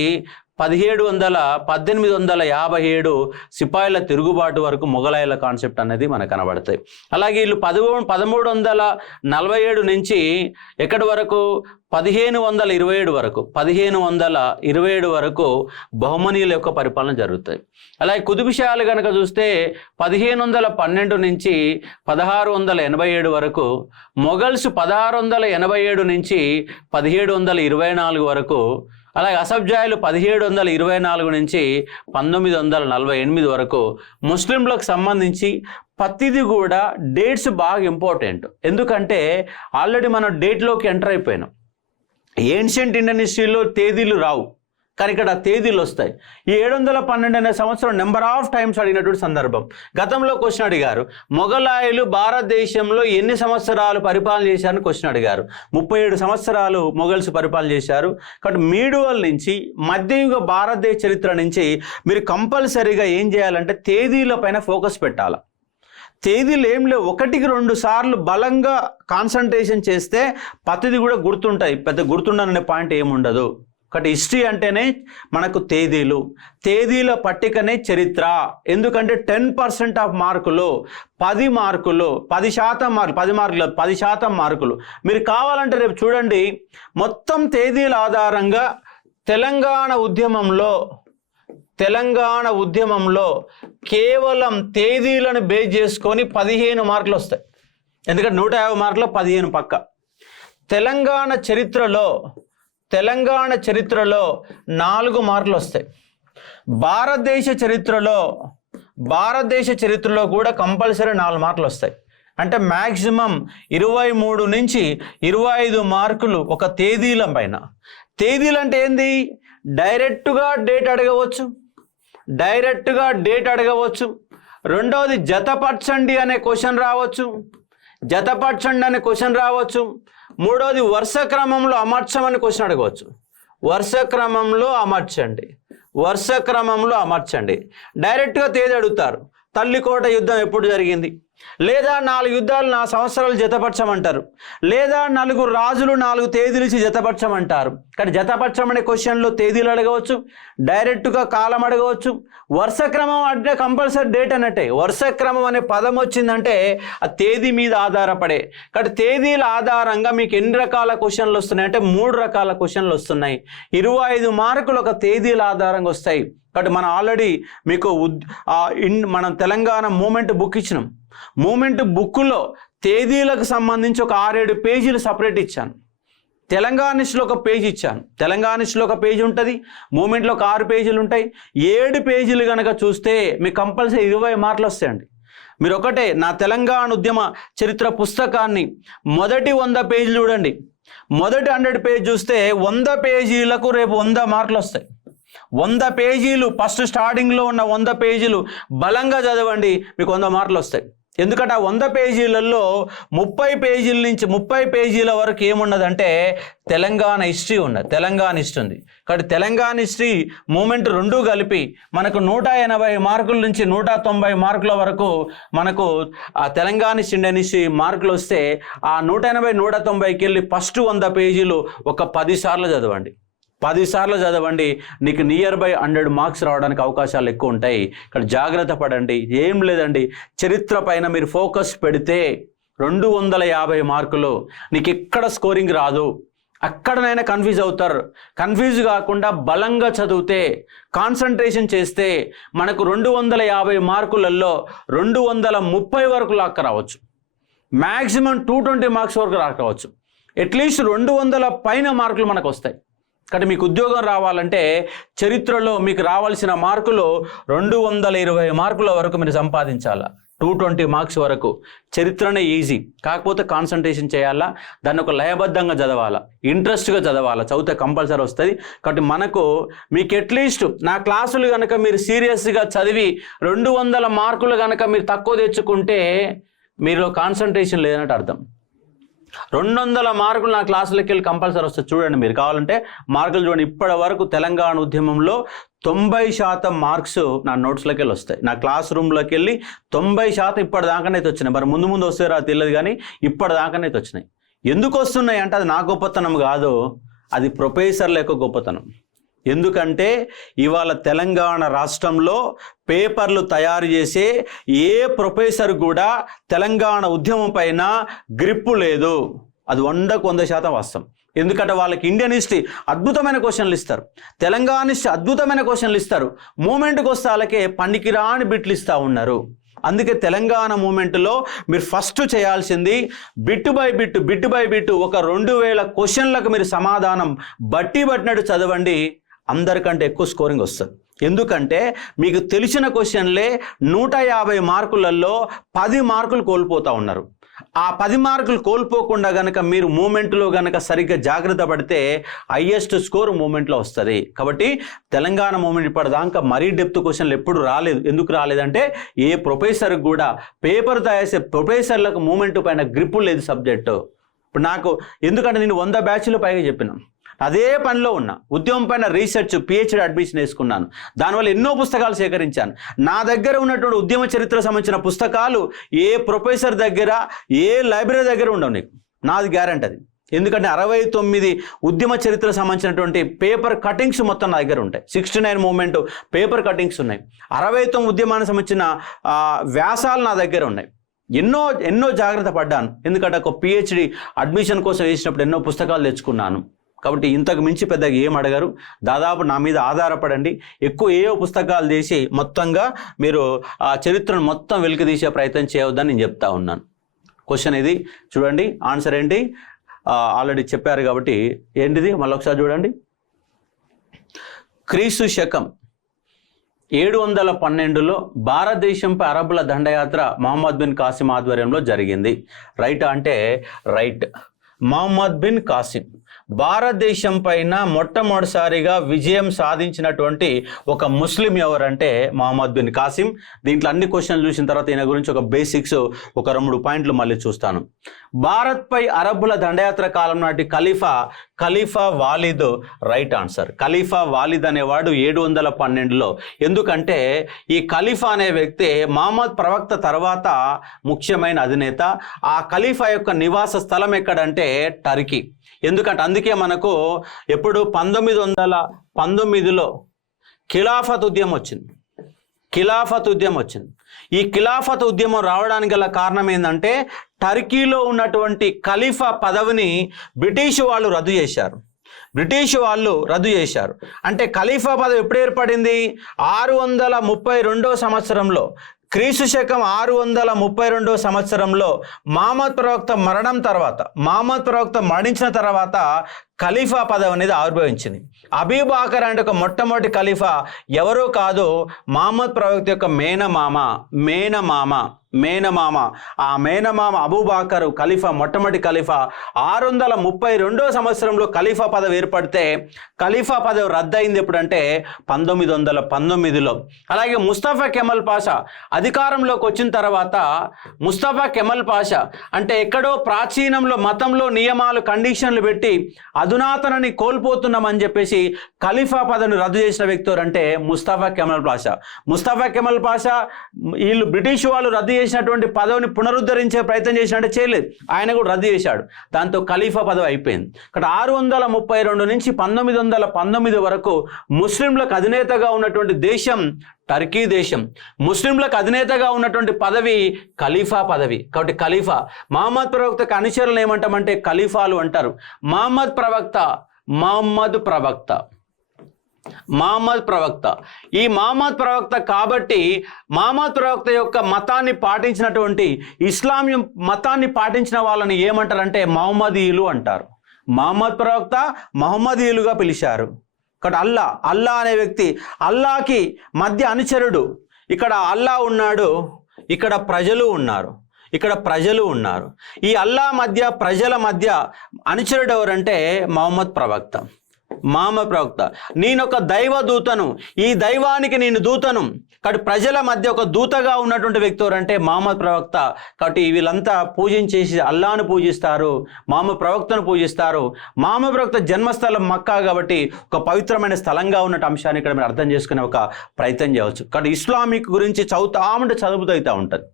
1857 సిపాయిల తిరుగుబాటు వరకు మొఘలాయుల కాన్సెప్ట్ అనేది మనకు కనబడతాయి. అలాగే వీళ్ళు 1347 నుంచి ఎక్కడి వరకు 1527 వరకు, 1527 వరకు బహుమనీల యొక్క పరిపాలన జరుగుతాయి. అలాగే కుతుబుషాలు కనుక చూస్తే 1512 నుంచి 1687 వరకు, మొఘల్స్ 1687 నుంచి 1724 వరకు, అలాగే అసఫ్జాయిలు 1724 నుంచి 1948 వరకు. ముస్లింలకు సంబంధించి ప్రతిది కూడా డేట్స్ బాగా ఇంపార్టెంట్. ఎందుకంటే ఆల్రెడీ మనం డేట్లోకి ఎంటర్ అయిపోయినాం. ఏన్షియంట్ ఇండియన్ హిస్టరీలో తేదీలు రావు, కానీ ఇక్కడ తేదీలు వస్తాయి. ఈ 712 అనే సంవత్సరం నెంబర్ ఆఫ్ టైమ్స్ అడిగినటువంటి సందర్భం. గతంలో క్వశ్చన్ అడిగారు, మొఘలాయులు భారతదేశంలో ఎన్ని సంవత్సరాలు పరిపాలన చేశారని క్వశ్చన్ అడిగారు. 37 సంవత్సరాలు మొఘల్స్ పరిపాలన చేశారు. కాబట్టి మీడివల్ నుంచి మధ్యయుగ భారతదేశ చరిత్ర నుంచి మీరు కంపల్సరీగా ఏం చేయాలంటే తేదీల పైన ఫోకస్ పెట్టాలి. తేదీలు ఏం లేవు, 1-2 సార్లు బలంగా కాన్సన్ట్రేషన్ చేస్తే ప్రతిది కూడా గుర్తుంటాయి. పెద్ద గుర్తుండనే పాయింట్ ఏముండదు. ఒకటి హిస్టరీ అంటేనే మనకు తేదీలు, తేదీల పట్టికనే చరిత్ర. ఎందుకంటే 10% ఆఫ్ మార్కులు 10 మార్కులు, 10% మార్కులు, 10 మార్కులు 10% మార్కులు. మీరు కావాలంటే రేపు చూడండి, మొత్తం తేదీల ఆధారంగా తెలంగాణ ఉద్యమంలో కేవలం తేదీలను బేస్ చేసుకొని 15 మార్కులు వస్తాయి. ఎందుకంటే 150 మార్కులు 15 పక్క. తెలంగాణ చరిత్రలో 4 మార్కులు వస్తాయి. భారతదేశ చరిత్రలో కూడా కంపల్సరీ 4 మార్కులు వస్తాయి. అంటే మ్యాక్సిమం 23 నుంచి 25 మార్కులు ఒక తేదీల పైన. తేదీలు అంటే ఏంది? డైరెక్ట్గా డేట్ అడగవచ్చు. రెండవది జతపరచండి అనే క్వశ్చన్ రావచ్చు. మూడోది వరుస క్రమంలో అమర్చమని క్వశ్చన్ అడగవచ్చు. వరుస క్రమంలో అమర్చండి, వరుస క్రమంలో అమర్చండి. డైరెక్ట్గా తేదీ అడుగుతారు. తల్లికోట యుద్ధం ఎప్పుడు జరిగింది, లేదా 4 యుద్ధాలు 4 సంవత్సరాలు జతపరచమంటారు, లేదా 4 రాజులు 4 తేదీలు ఇచ్చి జతపరచమంటారు. కానీ జతపరచమనే క్వశ్చన్లో తేదీలు అడగవచ్చు, డైరెక్ట్గా కాలం అడగవచ్చు. వరుస క్రమం అంటే కంపల్సరీ డేట్ అన్నట్టే. వరుస క్రమం అనే పదం వచ్చిందంటే ఆ తేదీ మీద ఆధారపడే. కాబట్టి తేదీల ఆధారంగా మీకు ఎన్ని రకాల క్వశ్చన్లు వస్తున్నాయి అంటే 3 రకాల క్వశ్చన్లు వస్తున్నాయి. 25 మార్కులు ఒక తేదీల ఆధారంగా వస్తాయి. కాబట్టి మనం ఆల్రెడీ మీకు మనం తెలంగాణ మూమెంట్ బుక్ ఇచ్చినాం. మూమెంట్ బుక్లో తేదీలకు సంబంధించి ఒక 6-7 పేజీలు సపరేట్ ఇచ్చాను. తెలంగాణలో ఒక పేజీ ఇచ్చాను. తెలంగాణలో ఒక పేజీ ఉంటుంది, మూమెంట్లో ఒక 6 పేజీలు ఉంటాయి. 7 పేజీలు కనుక చూస్తే మీకు కంపల్సరీ 20 మార్కులు వస్తాయండి. మీరు ఒకటే నా తెలంగాణ ఉద్యమ చరిత్ర పుస్తకాన్ని మొదటి 100 పేజీలు చూడండి. మొదటి 100 పేజీ చూస్తే 100 పేజీలకు రేపు 100 మార్కులు వస్తాయి. 100 పేజీలు ఫస్ట్ స్టార్టింగ్లో ఉన్న 100 పేజీలు బలంగా చదవండి, మీకు 100 మార్కులు వస్తాయి. ఎందుకంటే ఆ 100 పేజీలలో 30 పేజీల నుంచి 30 పేజీల వరకు ఏమున్నదంటే తెలంగాణ హిస్టరీ ఉన్నది. తెలంగాణ హిస్టరీ ఉంది. కాబట్టి తెలంగాణ హిస్టరీ మూమెంట్ 2 కలిపి మనకు 180 మార్కుల నుంచి 190 మార్కుల వరకు మనకు ఆ తెలంగాణ ఇండియన్ హిస్టరీ మార్కులు వస్తే ఆ 180 190కి వెళ్ళి ఫస్ట్ 100 పేజీలు ఒక 10 సార్లు చదవండి. 10 సార్లు చదవండి, నీకు నియర్ బై 100 మార్క్స్ రావడానికి అవకాశాలు ఎక్కువ ఉంటాయి. ఇక్కడ జాగ్రత్త పడండి. ఏం లేదండి, చరిత్ర పైన మీరు ఫోకస్ పెడితే 250 మార్కులు నీకు ఎక్కడ స్కోరింగ్ రాదు. అక్కడనైనా కన్ఫ్యూజ్ అవుతారు. కన్ఫ్యూజ్ కాకుండా బలంగా చదివితే, కాన్సన్ట్రేషన్ చేస్తే మనకు 250 మార్కులలో 230 వరకు లాక్క రావచ్చు. మ్యాక్సిమం 220 మార్క్స్ వరకు రావచ్చు. అట్లీస్ట్ 200 పైన మార్కులు మనకు వస్తాయి. కాబట్టి మీకు ఉద్యోగం రావాలంటే చరిత్రలో మీకు రావాల్సిన మార్కులు 220 మార్కుల వరకు మీరు సంపాదించాలా. 220 మార్క్స్ వరకు. చరిత్రనే ఈజీ, కాకపోతే కాన్సన్ట్రేషన్ చేయాలా, దాన్ని ఒక లయబద్ధంగా చదవాలా, ఇంట్రెస్ట్గా చదవాలా, చదివితే కంపల్సరీ వస్తుంది. కాబట్టి మీకు అట్లీస్ట్ నా క్లాసులు కనుక మీరు సీరియస్గా చదివి 200 మార్కులు కనుక మీరు తక్కువ తెచ్చుకుంటే మీరు కాన్సన్ట్రేషన్ లేదన్నట్టు అర్థం. 200 మార్కులు నా క్లాసులకి వెళ్ళి కంపల్సరీ వస్తుంది. చూడండి, మీరు కావాలంటే మార్కులు చూడండి. ఇప్పటి వరకు తెలంగాణ ఉద్యమంలో 90% మార్క్స్ నా నోట్స్లోకి వెళ్ళి వస్తాయి. నా క్లాస్ రూమ్లోకి వెళ్ళి 90% ఇప్పటిదాకానైతే వచ్చినాయి. మరి ముందు వస్తాయో తెలియదు, కానీ ఇప్పటిదాకానైతే వచ్చినాయి. ఎందుకు వస్తున్నాయి అంటే అది నా గొప్పతనం కాదు, అది ప్రొఫెసర్ల యొక్క గొప్పతనం. ఎందుకంటే ఇవాళ తెలంగాణ రాష్ట్రంలో పేపర్లు తయారు చేసే ఏ ప్రొఫెసర్ కూడా తెలంగాణ ఉద్యమం పైన గ్రిప్పు లేదు. అది 100% వాస్తవం. ఎందుకంటే వాళ్ళకి ఇండియన్ హిస్టరీ అద్భుతమైన క్వశ్చన్లు ఇస్తారు, తెలంగాణ హిస్టరీ అద్భుతమైన క్వశ్చన్లు ఇస్తారు. మూమెంట్కి వస్తే వాళ్ళకే పనికిరాని బిట్లు ఇస్తూ ఉన్నారు. అందుకే తెలంగాణ మూమెంట్లో మీరు ఫస్ట్ చేయాల్సింది బిట్ బై బిట్ ఒక 2000 క్వశ్చన్లకు మీరు సమాధానం బట్టినట్టు చదవండి. అందరికంటే ఎక్కువ స్కోరింగ్ వస్తుంది. ఎందుకంటే మీకు తెలిసిన క్వశ్చన్లే 150 మార్కులలో 10 మార్కులు కోల్పోతూ ఉన్నారు. ఆ 10 మార్కులు కోల్పోకుండా గనక మీరు మూమెంట్లో గనక సరిగ్గా జాగ్రత్త పడితే హైయెస్ట్ స్కోర్ మూమెంట్లో వస్తుంది. కాబట్టి తెలంగాణ మూమెంట్ ఇప్పటిదాకా మరీ డెప్త్ క్వశ్చన్లు ఎప్పుడు రాలేదు. ఎందుకు రాలేదంటే ఏ ప్రొఫెసర్కి కూడా పేపర్ తయారు చేసే ప్రొఫెసర్లకు మూమెంట్ పైన గ్రిప్పు లేదు సబ్జెక్టు. ఇప్పుడు నాకు ఎందుకంటే నేను 100 బ్యాచ్లు పైగా చెప్పినాను, అదే పనిలో ఉన్నా. ఉద్యమం పైన రీసెర్చ్ PhD అడ్మిషన్ వేసుకున్నాను. దానివల్ల ఎన్నో పుస్తకాలు సేకరించాను. నా దగ్గర ఉన్నటువంటి ఉద్యమ చరిత్ర సంబంధించిన పుస్తకాలు ఏ ప్రొఫెసర్ దగ్గర, ఏ లైబ్రరీ దగ్గర ఉండవు. నీకు నాది గ్యారెంటీ అది. ఎందుకంటే 69 ఉద్యమ చరిత్ర సంబంధించినటువంటి పేపర్ కటింగ్స్ మొత్తం నా దగ్గర ఉంటాయి. 69 మూమెంట్ పేపర్ కటింగ్స్ ఉన్నాయి. 69 ఉద్యమానికి సంబంధించిన వ్యాసాలు నా దగ్గర ఉన్నాయి. ఎన్నో జాగ్రత్త పడ్డాను. ఎందుకంటే ఒక PhD అడ్మిషన్ కోసం వేసినప్పుడు ఎన్నో పుస్తకాలు తెచ్చుకున్నాను. కాబట్టి ఇంతకు మించి పెద్దగా ఏం అడగరు. దాదాపు నా మీద ఆధారపడండి. ఎక్కువ ఏవో పుస్తకాలు చేసి మొత్తంగా మీరు ఆ చరిత్రను మొత్తం వెలికి తీసే ప్రయత్నం చేయవద్దని నేను చెప్తా ఉన్నాను. క్వశ్చన్ ఇది చూడండి, ఆన్సర్ ఏంటి ఆల్రెడీ చెప్పారు కాబట్టి ఏంటిది మళ్ళీ ఒకసారి చూడండి. క్రీస్తు శకం 712లో భారతదేశంపై అరబ్బుల దండయాత్ర మహమ్మద్ బిన్ కాసిం ఆధ్వర్యంలో జరిగింది. రైట్ అంటే రైట్. మహమ్మద్ బిన్ కాసిం భారతదేశం పైన మొట్టమొదటిసారిగా విజయం సాధించినటువంటి ఒక ముస్లిం ఎవరంటే మహమ్మద్ బిన్ కాసిం. దీంట్లో అన్ని క్వశ్చన్లు చూసిన తర్వాత ఈయన గురించి ఒక బేసిక్స్ ఒక 2-3 పాయింట్లు మళ్ళీ చూస్తాను. భారత్పై అరబ్బుల దండయాత్ర కాలం నాటి ఖలీఫా వాలిద్ రైట్ ఆన్సర్. ఖలీఫా వాలిద్ అనేవాడు 712లో. ఎందుకంటే ఈ ఖలీఫా అనే వ్యక్తి మహమ్మద్ ప్రవక్త తర్వాత ముఖ్యమైన అధినేత. ఆ ఖలీఫా యొక్క నివాస స్థలం ఎక్కడంటే టర్కీ. ఎందుకంటే అందుకే మనకు ఎప్పుడు 1919లో ఖిలాఫత్ ఉద్యమం వచ్చింది. ఈ ఖిలాఫత్ ఉద్యమం రావడానికి గల కారణం ఏంటంటే టర్కీలో ఉన్నటువంటి ఖలీఫా పదవిని బ్రిటిష్ వాళ్ళు రద్దు చేశారు. అంటే ఖలీఫా పదవి ఎప్పుడు ఏర్పడింది? 632 సంవత్సరంలో, క్రీస్తు శకం 632 సంవత్సరంలో మహమ్మద్ ప్రవక్త మరణించిన తర్వాత ఖలీఫా పదవి అనేది ఆవిర్భవించింది. అబూబకర్ అంటే ఒక మొట్టమొదటి ఖలీఫా ఎవరో కాదు, మహమ్మద్ ప్రవక్త యొక్క మేనమామ ఆ మేనమామ అబూబకర్ ఖలీఫా, మొట్టమొదటి ఖలీఫా. 632 సంవత్సరంలో ఖలీఫా పదవి ఏర్పడితే ఖలీఫా పదవి రద్దయింది ఎప్పుడంటే 1919లో. అలాగే ముస్తఫా కెమల్ పాషా అధికారంలోకి వచ్చిన తర్వాత ముస్తఫా కెమల్ పాషా అంటే ఎక్కడో ప్రాచీనంలో మతంలో నియమాలు కండిషన్లు పెట్టి అధునాతనని కోల్పోతున్నామని చెప్పేసి ఖలీఫా పదవిని రద్దు చేసిన వ్యక్తి అంటే ముస్తఫా కెమల్ పాషా. వీళ్ళు బ్రిటిష్ వాళ్ళు రద్దు చేసినటువంటి పదవిని పునరుద్ధరించే ప్రయత్నం చేసినట్టే చేయలేదు, ఆయన కూడా రద్దు చేశాడు. దాంతో ఖలీఫా పదవి అయిపోయింది. ఇక్కడ 632 నుంచి 1919 వరకు ముస్లింలకు అధినేతగా ఉన్నటువంటి దేశం టర్కీ దేశం. ముస్లింలకు అధినేతగా ఉన్నటువంటి పదవి ఖలీఫా పదవి. కాబట్టి ఖలీఫా మహమ్మద్ ప్రవక్తకు అనుచరులను ఏమంటామంటే ఖలీఫాలు అంటారు. మహమ్మద్ ప్రవక్త ఈ మహమ్మద్ ప్రవక్త కాబట్టి మహమ్మద్ ప్రవక్త యొక్క మతాన్ని పాటించినటువంటి ఇస్లాం మతాన్ని పాటించిన వాళ్ళని ఏమంటారంటే మహమ్మదీయులు అంటారు. మహమ్మద్ ప్రవక్త మహమ్మదీయులుగా పిలిచారు. ఇక్కడ అల్లా అనే వ్యక్తి, అల్లాకి మధ్య అనుచరుడు. ఇక్కడ అల్లా ఉన్నాడు, ఇక్కడ ప్రజలు ఉన్నారు. ఈ అల్లా మధ్య ప్రజల మధ్య అనుచరుడు ఎవరంటే మహమ్మద్ ప్రవక్త. నేనొక దైవ దూతను, ఈ దైవానికి నేను దూతను. కాబట్టి ప్రజల మధ్య ఒక దూతగా ఉన్నటువంటి వ్యక్తి ఎవరంటే మహమ్మద్ ప్రవక్త. కాబట్టి వీళ్ళంతా పూజించేసి అల్లాను పూజిస్తారు, మహమ్మద్ ప్రవక్తను పూజిస్తారు. మహమ్మద్ ప్రవక్త జన్మస్థలం మక్కా కాబట్టి ఒక పవిత్రమైన స్థలంగా ఉన్న అంశాన్ని ఇక్కడ మీరు అర్థం చేసుకునే ఒక ప్రయత్నం చేయవచ్చు. కాబట్టి ఇస్లామిక్ గురించి చదువుతూ ఉంటుంది,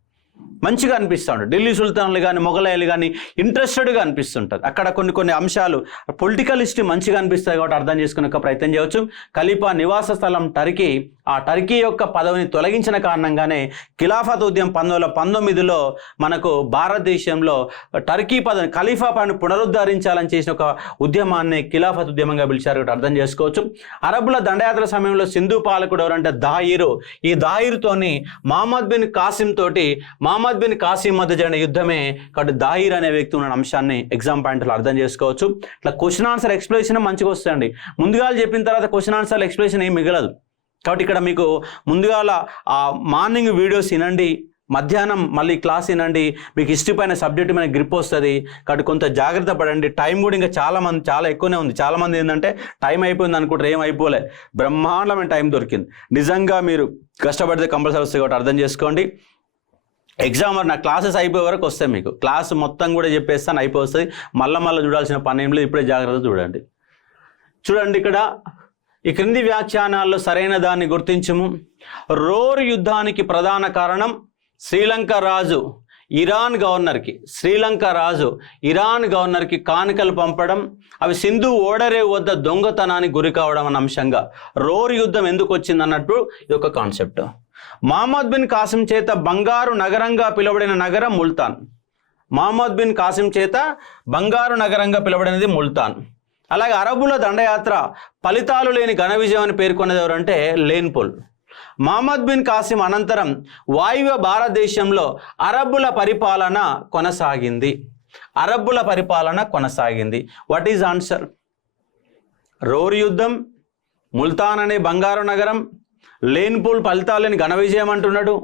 మంచిగా అనిపిస్తూ ఉంటుంది. ఢిల్లీ సుల్తాన్లు కానీ మొఘలాయలు కానీ ఇంట్రెస్టెడ్గా అనిపిస్తుంటుంది. అక్కడ కొన్ని అంశాలు పొలిటికల్ హిస్టరీ మంచిగా అనిపిస్తాయి కాబట్టి అర్థం చేసుకునే ఒక ప్రయత్నం చేయవచ్చు. ఖలీఫా నివాస స్థలం టర్కీ. ఆ టర్కీ యొక్క పదవిని తొలగించిన కారణంగానే ఖిలాఫత్ ఉద్యమం 1919లో మనకు భారతదేశంలో టర్కీ పదవిని ఖలీఫా పదవిని పునరుద్ధరించాలని చేసిన ఒక ఉద్యమాన్ని ఖిలాఫత్ ఉద్యమంగా పిలిచారు కాబట్టి అర్థం చేసుకోవచ్చు. అరబ్బుల దండయాత్ర సమయంలో సింధు పాలకుడు ఎవరంటే దాయిరు. ఈ దాయిరుతోని మహమ్మద్ బిన్ కాసిం మధ్య జరిగిన యుద్ధమే. కాబట్టి దాయిర్ అనే వ్యక్తి ఉన్న అంశాన్ని ఎగ్జామ్ పాయింట్లో అర్థం చేసుకోవచ్చు. ఇట్లా క్వశ్చన్ ఆన్సర్ ఎక్స్ప్లెనేషన్ మంచిగా వస్తాయండి. ముందుగా చెప్పిన తర్వాత క్వశ్చన్ ఆన్సర్ ఎక్స్ప్లెనేషన్ ఏం మిగలదు. కాబట్టి ఇక్కడ మీకు ముందుగాల ఆ మార్నింగ్ వీడియోస్ వినండి, మధ్యాహ్నం మళ్ళీ క్లాస్ వినండి, మీకు హిస్టరీ పైన సబ్జెక్ట్ మీద గ్రిప్ వస్తుంది. కాబట్టి కొంత జాగ్రత్త పడండి. టైం కూడా ఇంకా చాలా ఎక్కువనే ఉంది. చాలామంది ఏంటంటే టైం అయిపోయింది అనుకుంటారు, ఏం అయిపోలే, బ్రహ్మాండమైన టైం దొరికింది. నిజంగా మీరు కష్టపడితే కంపల్సరీ వస్తుంది కాబట్టి అర్థం చేసుకోండి. ఎగ్జామ్ నా క్లాసెస్ అయిపోయే వరకు వస్తాయి, మీకు క్లాస్ మొత్తం కూడా చెప్పేస్తాను అయిపోతుంది. మళ్ళీ చూడాల్సిన పని ఏం లేదు, ఇప్పుడే జాగ్రత్త చూడండి. ఇక్కడ ఈ క్రింది వ్యాఖ్యానాల్లో సరైన దాన్ని గుర్తించము. రోర్ యుద్ధానికి ప్రధాన కారణం శ్రీలంక రాజు ఇరాన్ గవర్నర్కి కానుకలు పంపడం, అవి సింధు ఓడరేవు వద్ద దొంగతనానికి గురి కావడం అన్న అంశంగా రోర్ యుద్ధం ఎందుకు వచ్చింది అన్నట్టు ఇది ఒక కాన్సెప్ట్. మహమ్మద్ బిన్ కాసిం చేత బంగారు నగరంగా పిలువబడిన నగరం ముల్తాన్. మహమ్మద్ బిన్ కాసిం చేత బంగారు నగరంగా పిలువబడినది ముల్తాన్. అలాగే అరబ్బుల దండయాత్ర ఫలితాలు లేని ఘన విజయం అని పేర్కొన్నది ఎవరంటే లేన్పోల్. మహమ్మద్ బిన్ కాసిం అనంతరం వాయువ్య భారతదేశంలో అరబ్బుల పరిపాలన కొనసాగింది. What is answer? రోర్ యుద్ధం, ముల్తాన్ అనే బంగారు నగరం, లేన్పూల్ ఫలితాలని ఘన విజయం అంటున్నాడు.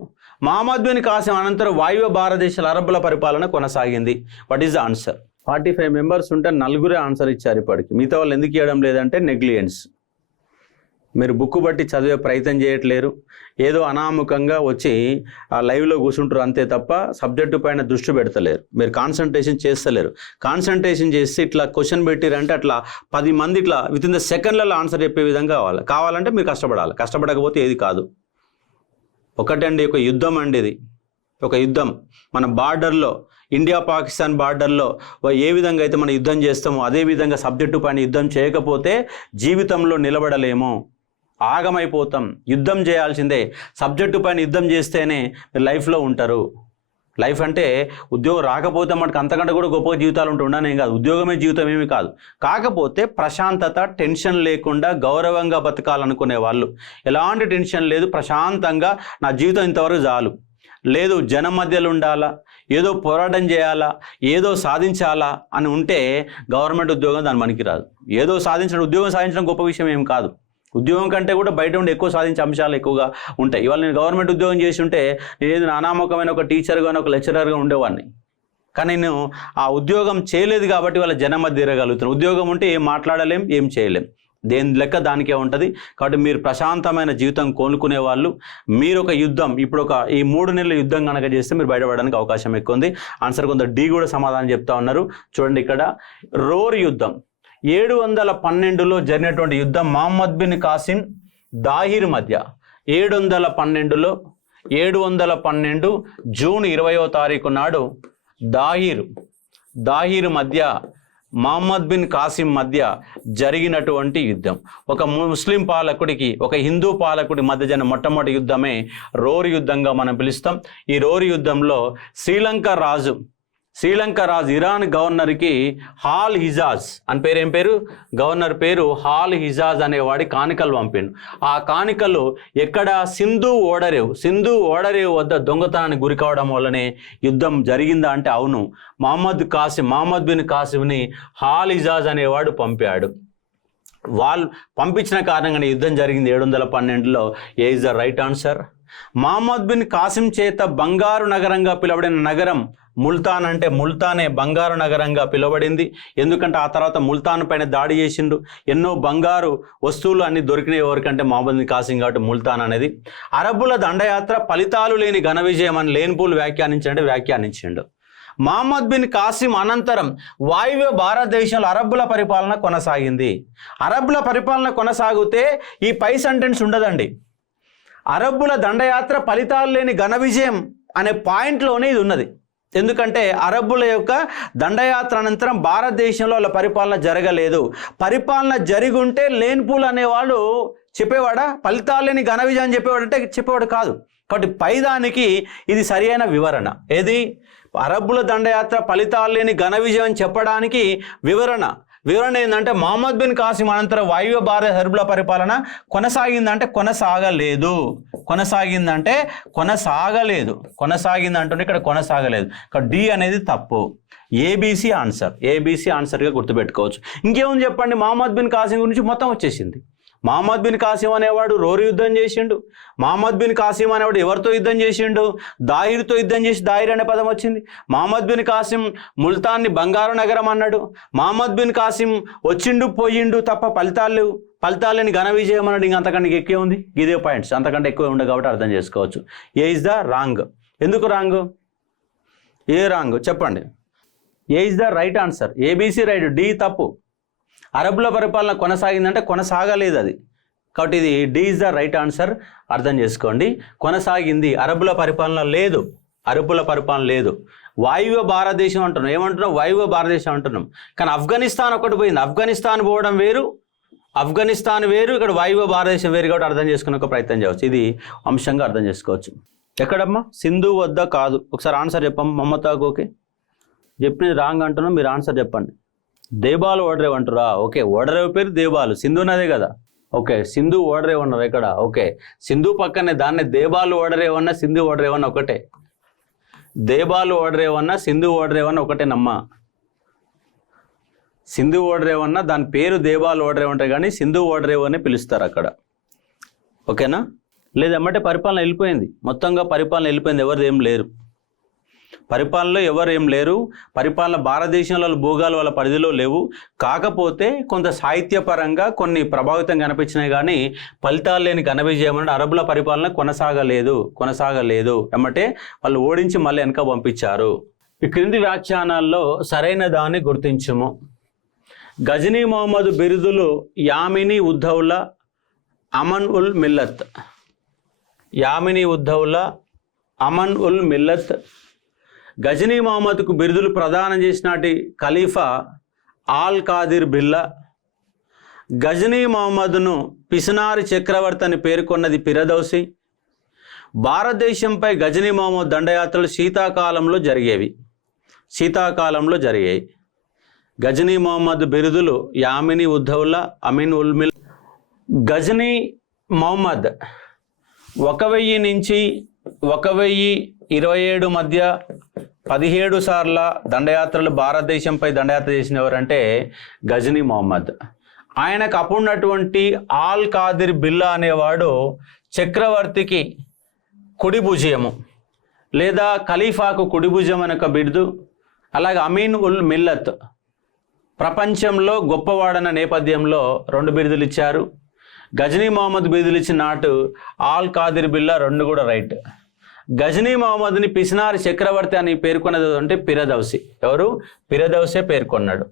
మహమ్మద్ బిన్ కాసిం అనంతరం వాయువ్య భారతదేశంలో అరబ్బుల పరిపాలన కొనసాగింది. What is the answer? 45 members ఉంటే 4 ఆన్సర్ ఇచ్చారు ఇప్పటికి. మిగతా వాళ్ళు ఎందుకు ఇవ్వడం లేదంటే నెగ్లిజెన్స్. మీరు బుక్ బట్టి చదివే ప్రయత్నం చేయట్లేరు, ఏదో అనామకంగా వచ్చి ఆ లైవ్లో కూర్చుంటారు అంతే తప్ప సబ్జెక్టు పైన దృష్టి పెడతలేరు, మీరు కాన్సన్ట్రేషన్ చేస్తలేరు. కాన్సన్ట్రేషన్ చేసి ఇట్లా క్వశ్చన్ పెట్టిరంటే అట్లా 10 మంది ఇట్లా విత్ ఇన్ ద సెకండ్లలో ఆన్సర్ చెప్పే విధంగా కావాలంటే మీరు కష్టపడాలి. కష్టపడకపోతే ఏది కాదు. ఒకటండి, ఒక యుద్ధం అండి ఇది, ఒక యుద్ధం. మన బార్డర్లో, ఇండియా పాకిస్తాన్ బార్డర్లో ఏ విధంగా అయితే మనం యుద్ధం చేస్తామో అదే విధంగా సబ్జెక్టు పైన యుద్ధం చేయకపోతే జీవితంలో నిలబడలేము, ఆగమైపోతాం. యుద్ధం చేయాల్సిందే. సబ్జెక్టు పైన యుద్ధం చేస్తేనే మీరు లైఫ్లో ఉంటారు. లైఫ్ అంటే ఉద్యోగం రాకపోతే మనకు అంతకంటే కూడా గొప్ప జీవితాలు ఉండనేం కాదు, ఉద్యోగమే జీవితం ఏమీ కాదు. కాకపోతే ప్రశాంతత, టెన్షన్ లేకుండా గౌరవంగా బతకాలనుకునే వాళ్ళు, ఎలాంటి టెన్షన్ లేదు, ప్రశాంతంగా నా జీవితం ఇంతవరకు చాలు, లేదు జనం మధ్యలో ఉండాలా, ఏదో పోరాటం చేయాలా, ఏదో సాధించాలా అని ఉంటే గవర్నమెంట్ ఉద్యోగం దాని పనికిరాదు. ఏదో సాధించడం, ఉద్యోగం సాధించడం గొప్ప విషయం ఏం కాదు. ఉద్యోగం కంటే కూడా బయట ఉండి ఎక్కువ సాధించే అంశాలు ఎక్కువగా ఉంటాయి. ఇవాళ నేను గవర్నమెంట్ ఉద్యోగం చేసి ఉంటే నేను అనామకమైన ఒక టీచర్గానో ఒక లెక్చరర్గా ఉండేవాడిని. కానీ నేను ఆ ఉద్యోగం చేయలేదు కాబట్టి వాళ్ళ జనం మధ్య తిరగలుగుతున్నాను. ఉద్యోగం ఉంటే ఏం మాట్లాడలేం, ఏం చేయలేం, దేని లెక్క దానికే ఉంటుంది. కాబట్టి మీరు ప్రశాంతమైన జీవితం కోలుకునే వాళ్ళు, మీరు ఒక యుద్ధం, ఇప్పుడు ఈ 3 నెలల యుద్ధం కనుక చేస్తే మీరు బయటపడడానికి అవకాశం ఎక్కువ ఉంది. ఆన్సర్ కొంత డి కూడా సమాధానం చెప్తా ఉన్నారు. చూడండి ఇక్కడ రోర్ యుద్ధం 712లో జరిగినటువంటి యుద్ధం మహమ్మద్ బిన్ కాసిం దాహిర్ మధ్య. 712 జూన్ 20వ తారీఖు నాడు దాహిర్ మధ్య, మహమ్మద్ బిన్ కాసిం మధ్య జరిగినటువంటి యుద్ధం. ఒక ముస్లిం పాలకుడికి ఒక హిందూ పాలకుడి మధ్య జరిగిన మొట్టమొదటి యుద్ధమే రోర్ యుద్ధంగా మనం పిలుస్తాం. ఈ రోర్ యుద్ధంలో శ్రీలంక రాజు ఇరాన్ గవర్నర్కి హాల్ హిజాజ్ అని పేరు, ఏం పేరు, గవర్నర్ పేరు హాల్ హిజాజ్ అనేవాడి కానికలు పంపిండు. ఆ కానికలు ఎక్కడ, సింధు ఓడరేవు వద్ద దొంగతనానికి గురి కావడం వల్లనే యుద్ధం జరిగిందా అంటే అవును. మహమ్మద్ బిన్ కాసింని హాల్ హిజాజ్ అనేవాడు పంపాడు. వాళ్ళు పంపించిన కారణంగానే యుద్ధం జరిగింది 712లో. A is the right answer? Mohammed bin Qasim చేత బంగారు నగరంగా పిలువబడిన నగరం ముల్తాన్. అంటే ముల్తానే బంగారు నగరంగా పిలువబడింది. ఎందుకంటే ఆ తర్వాత ముల్తాన్ పైన దాడి చేసిండు, ఎన్నో బంగారు వస్తువులు అన్ని దొరికినాయి ఎవరికంటే మహమ్మద్ బిన్ కాసిం, కాబట్టి ముల్తాన్ అనేది. అరబ్బుల దండయాత్ర ఫలితాలు లేని ఘన విజయం అని లేనిపూలు వ్యాఖ్యానించిండు. మహమ్మద్ బిన్ కాసిం అనంతరం వాయువ్య భారతదేశంలో అరబ్బుల పరిపాలన కొనసాగింది. అరబ్బుల పరిపాలన కొనసాగితే ఈ పై సెంటెన్స్ ఉండదండి. అరబ్బుల దండయాత్ర ఫలితాలు లేని ఘన విజయం అనే పాయింట్లోనే ఇది ఉన్నది. ఎందుకంటే అరబ్బుల యొక్క దండయాత్ర అనంతరం భారతదేశంలో వాళ్ళ పరిపాలన జరగలేదు. పరిపాలన జరిగి ఉంటే లేనిపూల్ అనేవాళ్ళు చెప్పేవాడా? ఫలితాలు లేని ఘన విజయం చెప్పేవాడంటే చెప్పేవాడు కాదు. కాబట్టి పైదానికి ఇది సరి అయిన వివరణ. ఏది? అరబ్బుల దండయాత్ర ఫలితాలు లేని ఘన విజయం చెప్పడానికి వివరణ ఏంటంటే మహమ్మద్ బిన్ కాసిం అనంతరం వాయువ్య భారత అరబ్బుల పరిపాలన కొనసాగిందంటే కొనసాగలేదు. ఇక్కడ కొనసాగలేదు. డి అనేది తప్పు. ఏబీసీ ఆన్సర్గా గుర్తుపెట్టుకోవచ్చు. ఇంకేముంది చెప్పండి? మహమ్మద్ బిన్ కాసిం గురించి మొత్తం వచ్చేసింది. మహమ్మద్ బిన్ కాసిం అనేవాడు రోరు యుద్ధం చేసిండు. మహమ్మద్ బిన్ కాసిం అనేవాడు ఎవరితో యుద్ధం చేసిండు? దాహిర్తో యుద్ధం చేసి దాహిర్ అనే పదం వచ్చింది. మహమ్మద్ బిన్ కాసిం ముల్తాన్ని బంగారు నగరం అన్నాడు. మహమ్మద్ బిన్ కాసిం వచ్చిండు పోయిండు తప్ప ఫలితాలని ఘన విజయం అన్నాడు. ఇంక అంతకంటే ఎక్కువ ఉంది, ఇదే పాయింట్స్, అంతకంటే ఎక్కువ ఉండదు కాబట్టి అర్థం చేసుకోవచ్చు. A is the wrong? ఎందుకు రాంగ్? ఏ రాంగ్ చెప్పండి? A is the right answer? A B C right, D తప్పు. అరబ్బుల పరిపాలన కొనసాగిందంటే కొనసాగలేదు అది. కాబట్టి ఇది D is the right answer. అర్థం చేసుకోండి. కొనసాగింది, అరబ్బుల పరిపాలన లేదు. వాయువ్య భారతదేశం అంటున్నాం. ఏమంటున్నాం? వాయువ్య భారతదేశం అంటున్నాం. కానీ ఆఫ్ఘనిస్తాన్ ఒకటి పోయింది. ఆఫ్ఘనిస్తాన్ పోవడం వేరు, ఇక్కడ వాయువ్య భారతదేశం వేరు. కాబట్టి అర్థం చేసుకునే ఒక ప్రయత్నం చేయవచ్చు. ఇది అంశంగా అర్థం చేసుకోవచ్చు. ఎక్కడమ్మా? సింధు వద్ద కాదు. ఒకసారి ఆన్సర్ చెప్పమ్మా. మమతాకు ఓకే చెప్పింది రాంగ్ అంటున్నాం, మీరు ఆన్సర్ చెప్పండి. దేబాలు ఓడరేవ్ అంటారా? ఓకే, ఓడరేవ్ పేరు దేబాలు, సింధు నదే కదా. ఓకే, సింధు ఓడరేవ్ అన్నారు ఇక్కడ. ఓకే, సింధు పక్కనే దాన్ని దేబాలు ఓడరేవ్ అన్న సింధు ఓడరేవ్ అన్న ఒకటే. దేబాలు ఓడరేవ్ అన్న సింధు ఓడరేవ్ అన్న ఒకటేనమ్మా. సింధు ఓడరేవ్ అన్న దాని పేరు దేబాలు ఓడరేవ్ అంటే కానీ సింధు ఓడరేవ్ అని పిలుస్తారు అక్కడ. ఓకేనా? లేదమ్మంటే పరిపాలన వెళ్ళిపోయింది, మొత్తంగా పరిపాలన వెళ్ళిపోయింది, ఎవరిది ఏం లేరు. పరిపాలనలో ఎవరు ఏం లేరు, పరిపాలన భారతదేశంలో భూగాలు వాళ్ళ పరిధిలో లేవు. కాకపోతే కొంత సాహిత్యపరంగా కొన్ని ప్రభావితం కనిపించినాయి, కానీ ఫలితాలు లేని ఘన విజయం అంటే అరబుల పరిపాలన కొనసాగలేదు ఎమ్మటే వాళ్ళు ఓడించి మళ్ళీ వెనక పంపించారు. ఈ క్రింది వ్యాఖ్యానాల్లో సరైన దాన్ని గుర్తించుము. గజనీ మొహమ్మద్ బిరుదులు యామిని ఉద్దౌలా, అమన్ ఉల్ మిల్లత్. యామిని ఉద్దౌలా, అమన్ ఉల్ మిల్లత్. గజనీ మొహమ్మద్కు బిరుదులు ప్రదానం చేసినటి ఖలీఫా ఆల్ కాదిర్ బిల్లా. గజనీ మొహమ్మద్ను పిసినారి చక్రవర్తి అని పేర్కొన్నది పిరదౌసి. భారతదేశంపై గజనీ మొహమ్మద్ దండయాత్రలు శీతాకాలంలో జరిగాయి. గజనీ మొహమ్మద్ బిరుదులు యామిని ఉద్దౌలా, అమీన్ ఉల్ మిల్. గజనీ మొహమ్మద్ 1000 నుంచి 1027 మధ్య 17 సార్ల దండయాత్రలు భారతదేశంపై దండయాత్ర చేసిన ఎవరంటే గజనీ మొహమ్మద్. ఆయనకు అప్పుడున్నటువంటి ఆల్ కాదిర్ బిల్లా అనేవాడు చక్రవర్తికి కుడి భుజము లేదా ఖలీఫాకు కుడి భుజం అనే ఒక బిరుదు. అలాగే అమీన్ ఉల్ మిల్లత్ ప్రపంచంలో గొప్పవాడన్న నేపథ్యంలో 2 బిరుదులు ఇచ్చారు. గజనీ మొహమ్మద్ బిరుదులు ఇచ్చిన నాటు ఆల్ కాదిర్ బిల్లా 2 కూడా రైట్. గజనీ మొహమ్మద్ని పిసినారి చక్రవర్తి అని పేర్కొన్నది అంటే పిరదౌసి. ఎవరు? పిరదౌసే పేర్కొన్నాడు.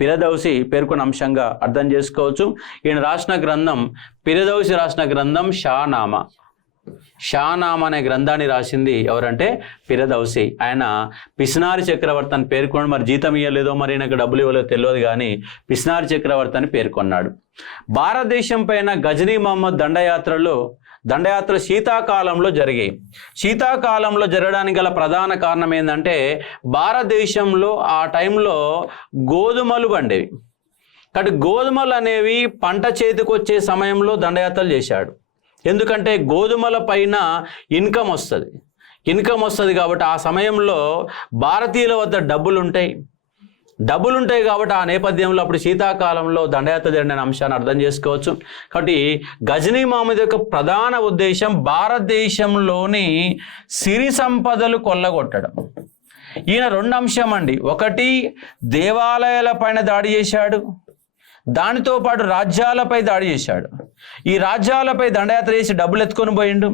పిరదౌసి పేర్కొన్న అంశంగా అర్థం చేసుకోవచ్చు. ఈయన రాసిన గ్రంథం, పిరదౌసి రాసిన గ్రంథం షానామా అనే గ్రంథాన్ని రాసింది ఎవరంటే పిరదౌసి. ఆయన పిసినారి చక్రవర్తి అని పేర్కొన్నాడు. మరి జీతం ఇవ్వలేదో, మరి నాకు డబ్బులు ఇవ్వలేదో తెలియదు, కానీ పిసినారి చక్రవర్తి అని పేర్కొన్నాడు. భారతదేశం పైన గజనీ మొహమ్మద్ దండయాత్రలు శీతాకాలంలో జరిగాయి. శీతాకాలంలో జరగడానికి గల ప్రధాన కారణం ఏంటంటే భారతదేశంలో ఆ టైంలో గోధుమలు పండేవి. కాబట్టి గోధుమలు అనేవి పంట చేతికొచ్చే సమయంలో దండయాత్రలు చేశాడు. ఎందుకంటే గోధుమల పైన ఇన్కమ్ వస్తుంది కాబట్టి ఆ సమయంలో భారతీయుల వద్ద డబ్బులు ఉంటాయి కాబట్టి ఆ నేపథ్యంలో అప్పుడు శీతాకాలంలో దండయాత్ర జరిగిన అంశాన్ని అర్థం చేసుకోవచ్చు. కాబట్టి గజనీ మొహమ్మద్ యొక్క ప్రధాన ఉద్దేశం భారతదేశంలోని సిరి సంపదలు కొల్లగొట్టడం. ఈయన 2 అంశం అండి. ఒకటి, దేవాలయాల పైన దాడి చేశాడు, దానితో పాటు రాజ్యాలపై దాడి చేశాడు. ఈ రాజ్యాలపై దండయాత్ర చేసి డబ్బులు ఎత్తుకొని పోయిండు.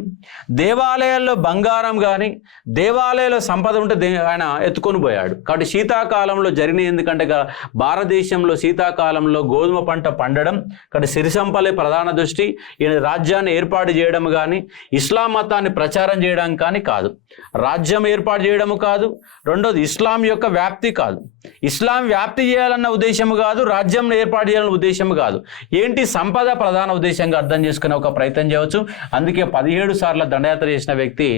దేవాలయాల్లో బంగారం కానీ దేవాలయాల్లో సంపద ఉంటే ఆయన ఎత్తుకొని పోయాడు. కాబట్టి శీతాకాలంలో జరిగిన, ఎందుకంటే భారతదేశంలో శీతాకాలంలో గోధుమ పంట పండడం, కాబట్టి సిరి సంపలే ప్రధాన దృష్టి. ఈయన రాజ్యాన్ని ఏర్పాటు చేయడం కానీ ఇస్లాం మతాన్ని ప్రచారం చేయడం కానీ కాదు. రాజ్యం ఏర్పాటు చేయడము కాదు. రెండోది ఇస్లాం యొక్క వ్యాప్తి కాదు. ఇస్లాం వ్యాప్తి చేయాలన్న ఉద్దేశం కాదు, రాజ్యం ఏర్పాటు చేయాలన్న ఉద్దేశం కాదు. ఏంటి? సంపద ప్రధాన ఉద్దేశంగా అర్థం చేసుకునే ఒక ప్రయత్నం చేయవచ్చు. అందుకే 17 సార్ల దండయాత్ర చేసిన వ్యక్తి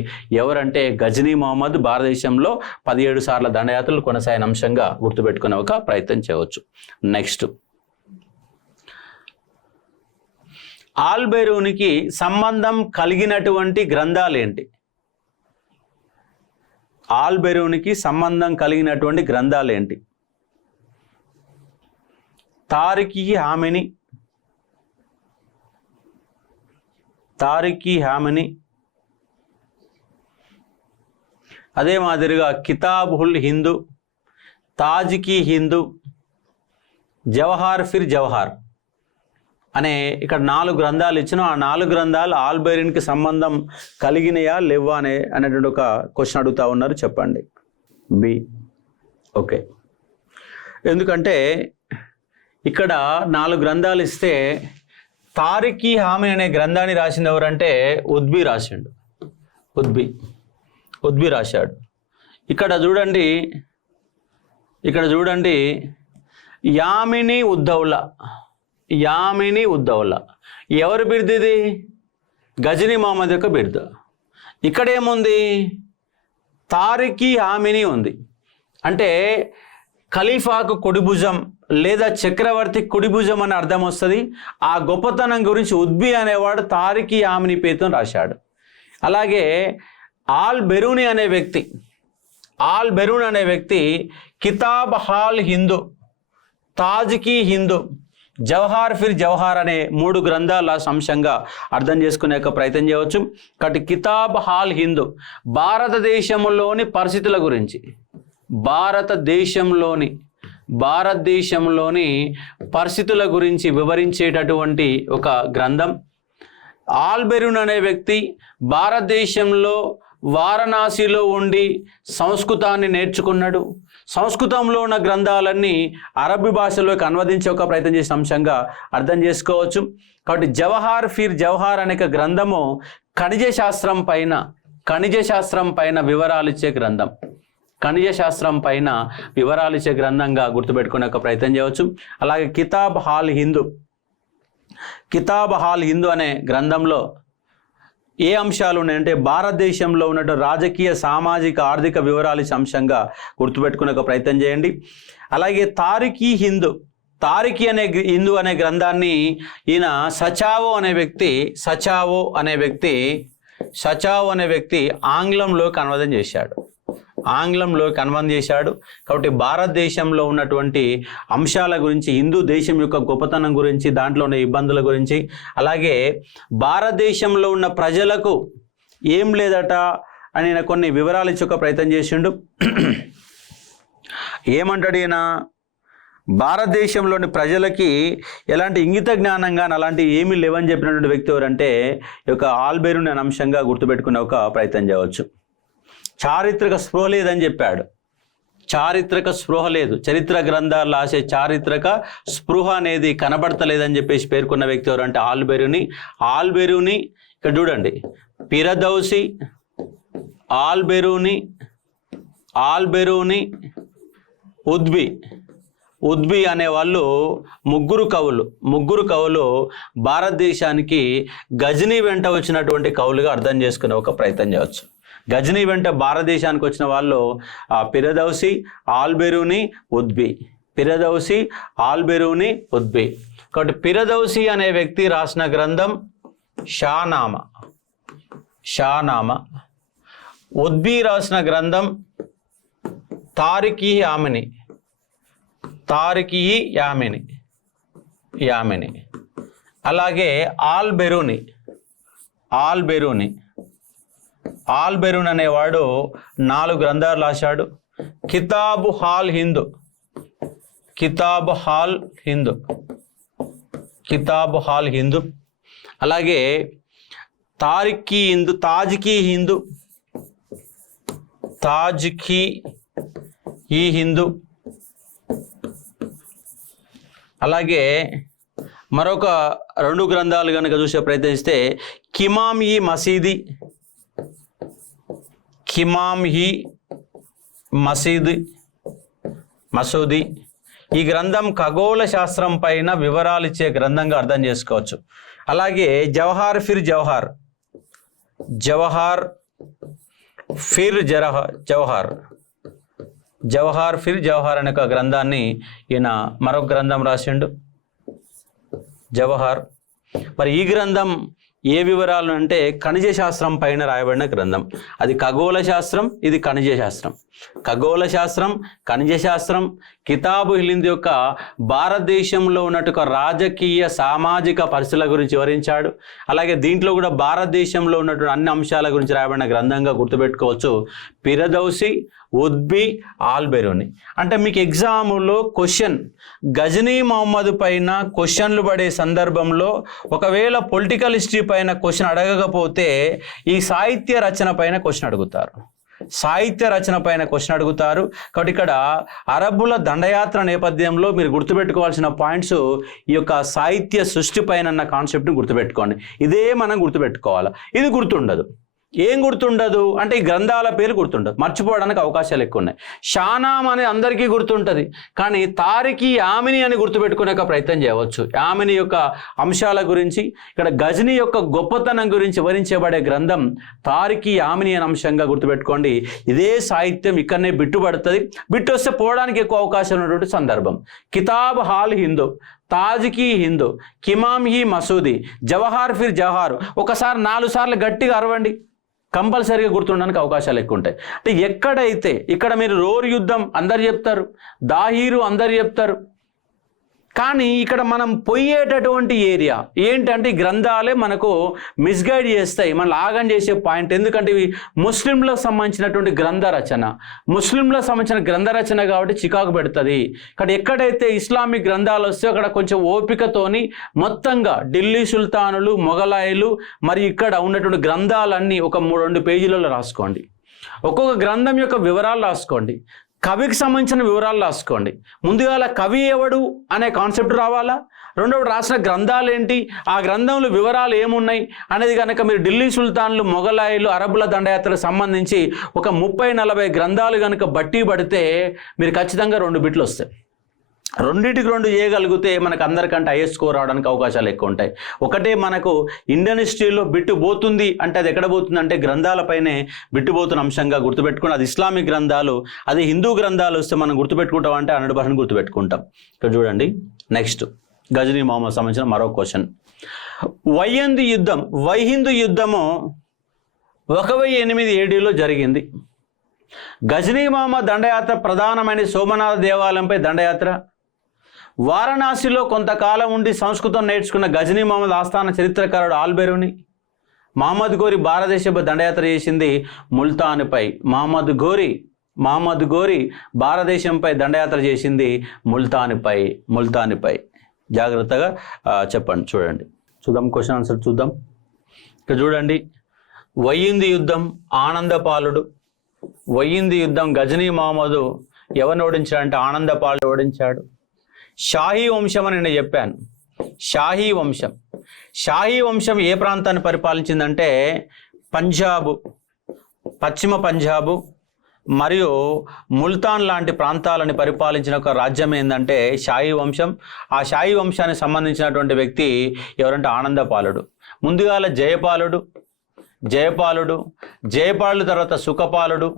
ఎవరంటే గజనీ మొహమ్మద్. భారతదేశంలో 17 సార్ల దండయాత్రలు కొనసాగిన అంశంగా గుర్తుపెట్టుకునే ఒక ప్రయత్నం చేయవచ్చు. నెక్స్ట్, ఆల్ బెరూనికి సంబంధం కలిగినటువంటి గ్రంథాలు ఏంటి? ఆల్ బెరూనికి సంబంధం కలిగినటువంటి గ్రంథాలు ఏంటి? తారిఖీ హామిని, అదే మాదిరిగా కితాబుల్ హిందూ, తాజ్కి హిందూ, జవహార్ ఫిర్ జవహార్ అనే ఇక్కడ 4 గ్రంథాలు ఇచ్చిన. ఆ 4 గ్రంథాలు ఆల్ బెరూనికి సంబంధం కలిగినయా లేవా అనేటువంటి ఒక క్వశ్చన్ అడుగుతా ఉన్నారు. చెప్పండి. బి. ఓకే. ఎందుకంటే ఇక్కడ 4 గ్రంథాలు ఇస్తే తారిఖీ హామిని అనే గ్రంథాన్ని రాసింది ఎవరంటే ఉద్బి రాశాడు. ఇక్కడ చూడండి యామిని ఉద్దౌలా ఎవరి బిరుదు ఇది? గజనీ మొహమ్మద్ యొక్క బిరుదు. ఇక్కడ ఏముంది? తారిఖీ హామిని ఉంది. అంటే ఖలీఫాకు కుడిభుజం లేదా చక్రవర్తి కుడిభుజం అని అర్థం వస్తుంది. ఆ గొప్పతనం గురించి ఉద్బి అనేవాడు తారిఖీ హామిని పేరుతో రాశాడు. అలాగే ఆల్ బెరూని అనే వ్యక్తి కితాబ్ హాల్ హిందూ, తాజ్కి హిందూ, జవహార్ ఫిర్ జవహార్ అనే 3 గ్రంథాల అంశంగా అర్థం చేసుకునే ప్రయత్నం చేయవచ్చు. కాబట్టి కితాబ్ హాల్ హిందూ భారతదేశంలోని పరిస్థితుల గురించి, భారతదేశంలోని పరిస్థితుల గురించి వివరించేటటువంటి ఒక గ్రంథం. ఆల్బెరూన్ అనే వ్యక్తి భారతదేశంలో వారణాసిలో ఉండి సంస్కృతాన్ని నేర్చుకున్నాడు. సంస్కృతంలో ఉన్న గ్రంథాలన్నీ అరబ్బీ భాషలోకి అనువదించే ఒక ప్రయత్నం చేసిన అంశంగా అర్థం చేసుకోవచ్చు. కాబట్టి జవహార్ ఫిర్ జవహార్ అనే గ్రంథము ఖనిజ శాస్త్రం పైన వివరాలు ఇచ్చే గ్రంథం. ఖనిజ శాస్త్రం పైన వివరాలు ఇచ్చే గ్రంథంగా గుర్తుపెట్టుకునే ఒక ప్రయత్నం చేయవచ్చు. అలాగే కితాబ్ హాల్ హిందూ అనే గ్రంథంలో ఏ అంశాలు ఉన్నాయంటే భారతదేశంలో ఉన్న రాజకీయ, సామాజిక, ఆర్థిక వివరాలు అంశంగా గుర్తుపెట్టుకునే ఒక ప్రయత్నం చేయండి. అలాగే తారిఖీ హిందూ అనే గ్రంథాన్ని ఈయన సచావో అనే వ్యక్తి ఆంగ్లంలోకి అనువాదం చేశాడు. కాబట్టి భారతదేశంలో ఉన్నటువంటి అంశాల గురించి, హిందూ దేశం యొక్క గొప్పతనం గురించి, దాంట్లో ఉన్న ఇబ్బందుల గురించి, అలాగే భారతదేశంలో ఉన్న ప్రజలకు ఏం లేదట అని కొన్ని వివరాలు ఇచ్చే ప్రయత్నం చేసిండు. ఏమంటాడు ఈయన? భారతదేశంలోని ప్రజలకి ఎలాంటి ఇంగిత జ్ఞానం కానీ అలాంటి ఏమీ లేవని చెప్పినటువంటి వ్యక్తి ఎవరంటే ఈ యొక్క ఆల్బెరూన్ అనే అంశంగా గుర్తుపెట్టుకునే ఒక ప్రయత్నం చేయవచ్చు. చారిత్రక స్పృహ లేదని చెప్పాడు. చరిత్ర గ్రంథాలు రాసే చారిత్రక స్పృహ అనేది కనబడతలేదని చెప్పేసి పేర్కొన్న వ్యక్తి ఎవరు అంటే ఆల్బెరూని. ఇక్కడ చూడండి, పిరదౌసి, ఆల్బెరూని, ఉద్బి అనే వాళ్ళు ముగ్గురు కవులు భారతదేశానికి గజనీ వెంట వచ్చినటువంటి కవులుగా అర్థం చేసుకునే ఒక ప్రయత్నం చేయవచ్చు. గజనీ వెంట భారతదేశానికి వచ్చిన వాళ్ళు పిరదౌసి, ఆల్బెరూని, ఉద్బి. కాబట్టి పిరదౌసి అనే వ్యక్తి రాసిన గ్రంథం షానామా. ఉద్బి రాసిన గ్రంథం తారిఖీ యామిని. అలాగే ఆల్బెరూన్ అనేవాడు 4 గ్రంథాలు రాశాడు. కితాబ్ హాల్ హిందూ, అలాగే తాజికీ హిందూ, అలాగే మరొక 2 గ్రంథాలు కనుక చూసే ప్రయత్నిస్తే మసూది. ఈ గ్రంథం ఖగోళ శాస్త్రం పైన వివరాలు ఇచ్చే గ్రంథంగా అర్థం చేసుకోవచ్చు. అలాగే జవహార్ ఫిర్ జవహార్ అనే ఒక గ్రంథాన్ని ఈయన మరొక గ్రంథం రాసిండు, జవహార్. మరి ఈ గ్రంథం ఏ వివరాలు అంటే ఖనిజ శాస్త్రం పైన రాయబడిన గ్రంథం. అది ఖగోళ శాస్త్రం, ఇది ఖనిజ శాస్త్రం. ఖనిజ శాస్త్రం కితాబు హిందూ యొక్క భారతదేశంలో ఉన్నట్టు రాజకీయ, సామాజిక పరిస్థితుల గురించి వివరించాడు. అలాగే దీంట్లో కూడా భారతదేశంలో ఉన్నటువంటి అన్ని అంశాల గురించి రాయబడిన గ్రంథంగా గుర్తుపెట్టుకోవచ్చు. పిరదౌసి, ఉద్బి, ఆల్బెరూని. అంటే మీకు ఎగ్జాములో గజనీ మహమ్మద్ పైన క్వశ్చన్లు పడే సందర్భంలో ఒకవేళ పొలిటికల్ హిస్టరీ పైన క్వశ్చన్ అడగకపోతే ఈ సాహిత్య రచన పైన క్వశ్చన్ అడుగుతారు. కాబట్టి ఇక్కడ అరబ్బుల దండయాత్ర నేపథ్యంలో మీరు గుర్తుపెట్టుకోవాల్సిన పాయింట్స్ ఈ యొక్క సాహిత్య సృష్టి పైన కాన్సెప్ట్ని గుర్తుపెట్టుకోండి. ఇదే మనం గుర్తుపెట్టుకోవాలి. ఇది గుర్తుండదు. ఏం గుర్తుండదు అంటే ఈ గ్రంథాల పేరు గుర్తుండదు, మర్చిపోవడానికి అవకాశాలు ఎక్కువ ఉన్నాయి. షానామ్ అనేది అందరికీ గుర్తుంటుంది, కానీ తారిఖీ యామిని అని గుర్తుపెట్టుకునే ప్రయత్నం చేయవచ్చు. యామిని యొక్క అంశాల గురించి, ఇక్కడ గజనీ యొక్క గొప్పతనం గురించి వివరించబడే గ్రంథం తారిఖీ యామిని అనే అంశంగా గుర్తుపెట్టుకోండి. ఇదే సాహిత్యం ఇక్కడనే బిట్టుపడుతుంది. బిట్టు వస్తే పోవడానికి ఎక్కువ అవకాశం ఉన్నటువంటి సందర్భం. కితాబ్ హాల్ హిందూ, తాజికీ హిందూ, కిమామ్-ఈ మసూది, జవహార్ ఫిర్ జవహార్. ఒకసారి 4 సార్లు గట్టిగా అరవండి, కంపల్సరీగా గుర్తుండడానికి అవకాశాలు ఎక్కువ ఉంటాయి. అంటే ఎక్కడైతే ఇక్కడ మీరు రోర్ యుద్ధం అందరు చెప్తారు, దాహీరు అందరు చెప్తారు, కానీ ఇక్కడ మనం పోయేటటువంటి ఏరియా ఏంటంటే ఈ గ్రంథాలే మనకు మిస్గైడ్ చేస్తాయి, మనల్ని ఆగం చేసే పాయింట్. ఎందుకంటే ఇవి ముస్లింలకు సంబంధించినటువంటి గ్రంథ రచన, ముస్లింలకు సంబంధించిన గ్రంథ రచన కాబట్టి చికాకు పెడుతుంది. ఇక్కడ ఎక్కడైతే ఇస్లామిక్ గ్రంథాలు వస్తే అక్కడ కొంచెం ఓపికతోని మొత్తంగా ఢిల్లీ సుల్తానులు, మొఘలాయిలు మరి ఇక్కడ ఉన్నటువంటి గ్రంథాలన్నీ ఒక 2 పేజీలలో రాసుకోండి. ఒక్కొక్క గ్రంథం యొక్క వివరాలు రాసుకోండి, కవికి సంబంధించిన వివరాలు రాసుకోండి. ముందుగా కవి ఎవడు అనే కాన్సెప్ట్ రావాలా, రెండవది రాసిన గ్రంథాలు ఏంటి, ఆ గ్రంథంలో వివరాలు ఏమున్నాయి అనేది కనుక మీరు ఢిల్లీ సుల్తాన్లు, మొఘలాయిలు, అరబ్బుల దండయాత్రకు సంబంధించి ఒక 30-40 గ్రంథాలు కనుక బట్టి పడితే మీరు ఖచ్చితంగా 2 బిట్లు వస్తాయి. 2టికి 2 చేయగలిగితే మనకు అందరికంటే హైయెస్ట్ స్కోర్ రావడానికి అవకాశాలు ఎక్కువ ఉంటాయి. ఒకటే మనకు ఇండియన్ హిస్టరీలో బిట్టు పోతుంది అంటే అది ఎక్కడ పోతుంది అంటే గ్రంథాలపైనే బిట్టు పోతున్న అంశంగా గుర్తుపెట్టుకుని, అది ఇస్లామిక్ గ్రంథాలు, అది హిందూ గ్రంథాలు వస్తే మనం గుర్తుపెట్టుకుంటాం అంటే 100% గుర్తుపెట్టుకుంటాం. ఇక్కడ చూడండి, నెక్స్ట్ గజనీ మహమ్మద్ సంబంధించిన మరో క్వశ్చన్. వైహిందూ యుద్ధము 1008 ADలో జరిగింది. గజనీ మహమ్మద్ దండయాత్ర ప్రధానమైన సోమనాథ దేవాలయంపై దండయాత్ర. వారణాసిలో కొంతకాలం ఉండి సంస్కృతం నేర్చుకున్న గజనీ మహమ్మద్ ఆస్థాన చరిత్రకారుడు ఆల్బెరూని. మహమ్మద్ గోరి భారతదేశంపై దండయాత్ర చేసింది ముల్తాన్పై. మహమ్మద్ గోరి భారతదేశంపై దండయాత్ర చేసింది ముల్తాన్పై. జాగ్రత్తగా చెప్పండి. చూద్దాం క్వశ్చన్ ఆన్సర్ చూద్దాం. ఇక్కడ చూడండి, వైహిందూ యుద్ధం ఆనందపాలుడు. వైహిందూ యుద్ధం గజనీ మహమ్మదు ఎవరిని ఓడించాడంటే ఆనందపాలుడు ఓడించాడు. షాహీ వంశం అని నేను చెప్పాను. షాహీ వంశం ఏ ప్రాంతాన్ని పరిపాలించిందంటే పంజాబు, పశ్చిమ పంజాబు మరియు ముల్తాన్ లాంటి ప్రాంతాలని పరిపాలించిన ఒక రాజ్యం ఏంటంటే షాహీ వంశం. ఆ షాహీ వంశానికి సంబంధించినటువంటి వ్యక్తి ఎవరంటే ఆనందపాలుడు. ముందుగాల జయపాలుడు తర్వాత సుఖపాలుడు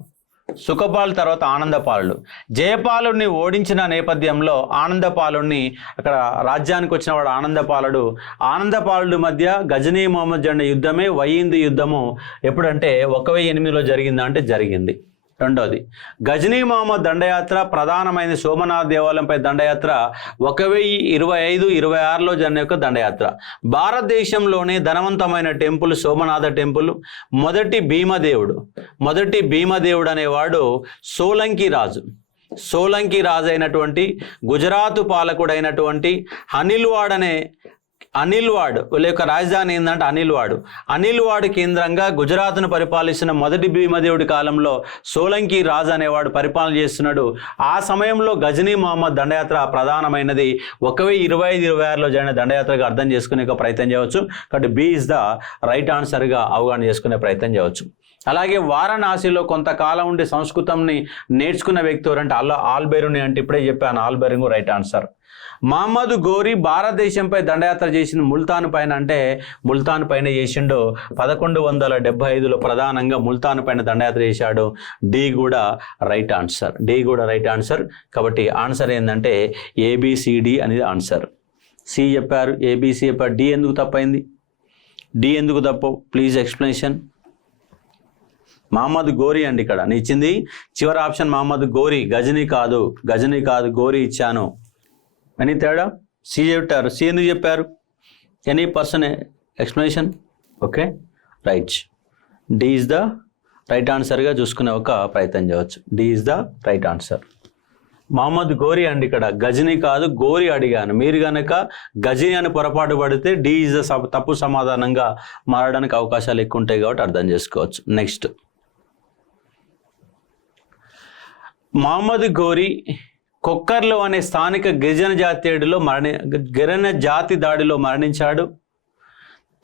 తర్వాత ఆనందపాలుడు. జయపాలుడిని ఓడించిన నేపథ్యంలో ఆనందపాలుడిని అక్కడ రాజ్యానికి వచ్చిన వాడు ఆనందపాలుడు మధ్య గజనీ మహమ్మద్ జరిగిన యుద్ధమే వైహిందూ యుద్ధము. ఎప్పుడంటే 1008లో జరిగిందా అంటే జరిగింది. రెండోది గజనీ మహమ్మద్ దండయాత్ర ప్రధానమైన సోమనాథ్ దేవాలయంపై దండయాత్ర 1025-26లో జరిగిన యొక్క దండయాత్ర. భారతదేశంలోనే ధనవంతమైన టెంపుల్ సోమనాథ టెంపుల్. మొదటి భీమదేవుడు అనేవాడు సోలంకి రాజు అయినటువంటి గుజరాత్ పాలకుడైనటువంటి అనిల్వాడ్ వీళ్ళ యొక్క రాజధాని ఏంటంటే అనిల్వాడ్ కేంద్రంగా గుజరాత్ను పరిపాలిస్తున్న మొదటి భీమదేవుడి కాలంలో సోలంకి రాజు అనేవాడు పరిపాలన చేస్తున్నాడు. ఆ సమయంలో గజనీ మహమ్మద్ దండయాత్ర ప్రధానమైనది 1025-26లో జరిగిన దండయాత్రగా అర్థం చేసుకునే ప్రయత్నం చేయవచ్చు. కాబట్టి బి ఇస్ ద రైట్ ఆన్సర్గా అవగాహన చేసుకునే ప్రయత్నం చేయవచ్చు. అలాగే వారణాసిలో కొంతకాలం ఉండి సంస్కృతంని నేర్చుకున్న వ్యక్తి ఎవరంటే ఆల్బెరూని అంటే ఇప్పుడే చెప్పాను, ఆల్బెరూని రైట్ ఆన్సర్. మహమ్మద్ గోరి భారతదేశంపై దండయాత్ర చేసింది ముల్తాన్ పైన చేసిండు. 1175లో ప్రధానంగా ముల్తాన్ పైన దండయాత్ర చేశాడు. డి కూడా రైట్ ఆన్సర్. కాబట్టి ఆన్సర్ ఏంటంటే ABCD అనేది ఆన్సర్. సి చెప్పారు, ABC చెప్పారు. డి ఎందుకు తప్పు ప్లీజ్ ఎక్స్ప్లెనేషన్. మహమ్మద్ గోరి అండి ఇక్కడ నేను ఇచ్చింది చివరి ఆప్షన్ మహమ్మద్ గోరి, గజనీ కాదు గోరి ఇచ్చాను. అని తేడా సి చెప్పారు. సి ఎందుకు చెప్పారు? Any person explanation? Okay right. D is the right ఆన్సర్గా చూసుకునే ఒక ప్రయత్నం చేయవచ్చు. D is the right answer. Muhammad Ghori అండి ఇక్కడ గజనీ కాదు గోరి అడిగాను. మీరు కనుక గజనీ అని పొరపాటు పడితే డి ఈజ్ ద తప్పు సమాధానంగా మారడానికి అవకాశాలు ఎక్కువ ఉంటాయి కాబట్టి అర్థం చేసుకోవచ్చు. నెక్స్ట్, మహమ్మద్ గోరి కొక్కర్లో అనే స్థానిక గిరిజన జాతి దాడిలో మరణించాడు.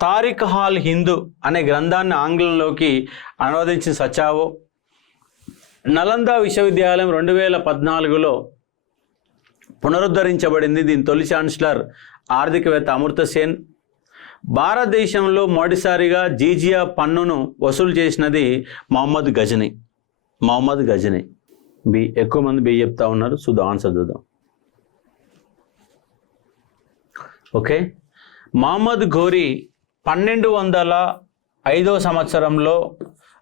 తారిక్ హాల్ హిందూ అనే గ్రంథాన్ని ఆంగ్లంలోకి అనువదించిన సచావో. నలంద విశ్వవిద్యాలయం 2014లో పునరుద్ధరించబడింది. దీని తొలి ఛాన్సలర్ ఆర్థికవేత్త అమర్త్య సేన్. భారతదేశంలో మొదటిసారిగా జీజియా పన్నును వసూలు చేసినది మహమ్మద్ గజనీ. బి. ఎక్కువ మంది బి చెప్తా ఉన్నారు. ఆన్సర్ చూద్దాం. ఓకే, మహమ్మద్ గోరి 1205 సంవత్సరంలో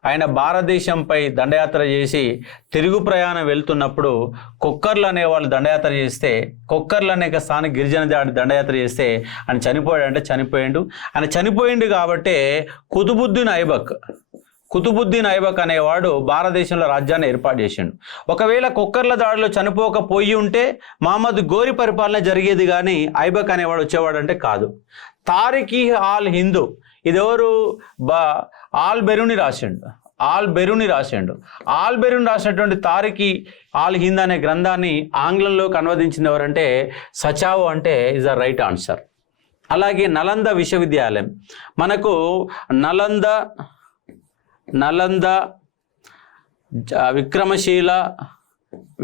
ఆయన భారతదేశంపై దండయాత్ర చేసి తిరుగు ప్రయాణం వెళ్తున్నప్పుడు కొక్కర్లు అనేవాళ్ళు దండయాత్ర చేస్తే, కొక్కర్లు అనే స్థానిక గిరిజన దండయాత్ర చేస్తే ఆయన చనిపోయాడంటే చనిపోయిండు. ఆయన చనిపోయిండు కాబట్టే కుతుబుద్దీన్ ఐబక్ అనేవాడు భారతదేశంలో రాజ్యాన్ని ఏర్పాటు చేసిండు. ఒకవేళ కొక్కర్ల దాడిలో చనిపోకపోయి ఉంటే మహమ్మద్ గోరి పరిపాలన జరిగేది, కానీ ఐబక్ అనేవాడు వచ్చేవాడు అంటే కాదు. తారిఖీ ఆల్ హిందూ, ఇది ఎవరు? ఆల్ బెరూని రాసిండు. ఆల్ బెరూని రాసినటువంటి తారిఖీ ఆల్ హింద్ అనే గ్రంథాన్ని ఆంగ్లంలోకి అనువదించింది ఎవరంటే సచావో అంటే ఇస్ ద రైట్ ఆన్సర్. అలాగే నలంద విశ్వవిద్యాలయం, మనకు నలంద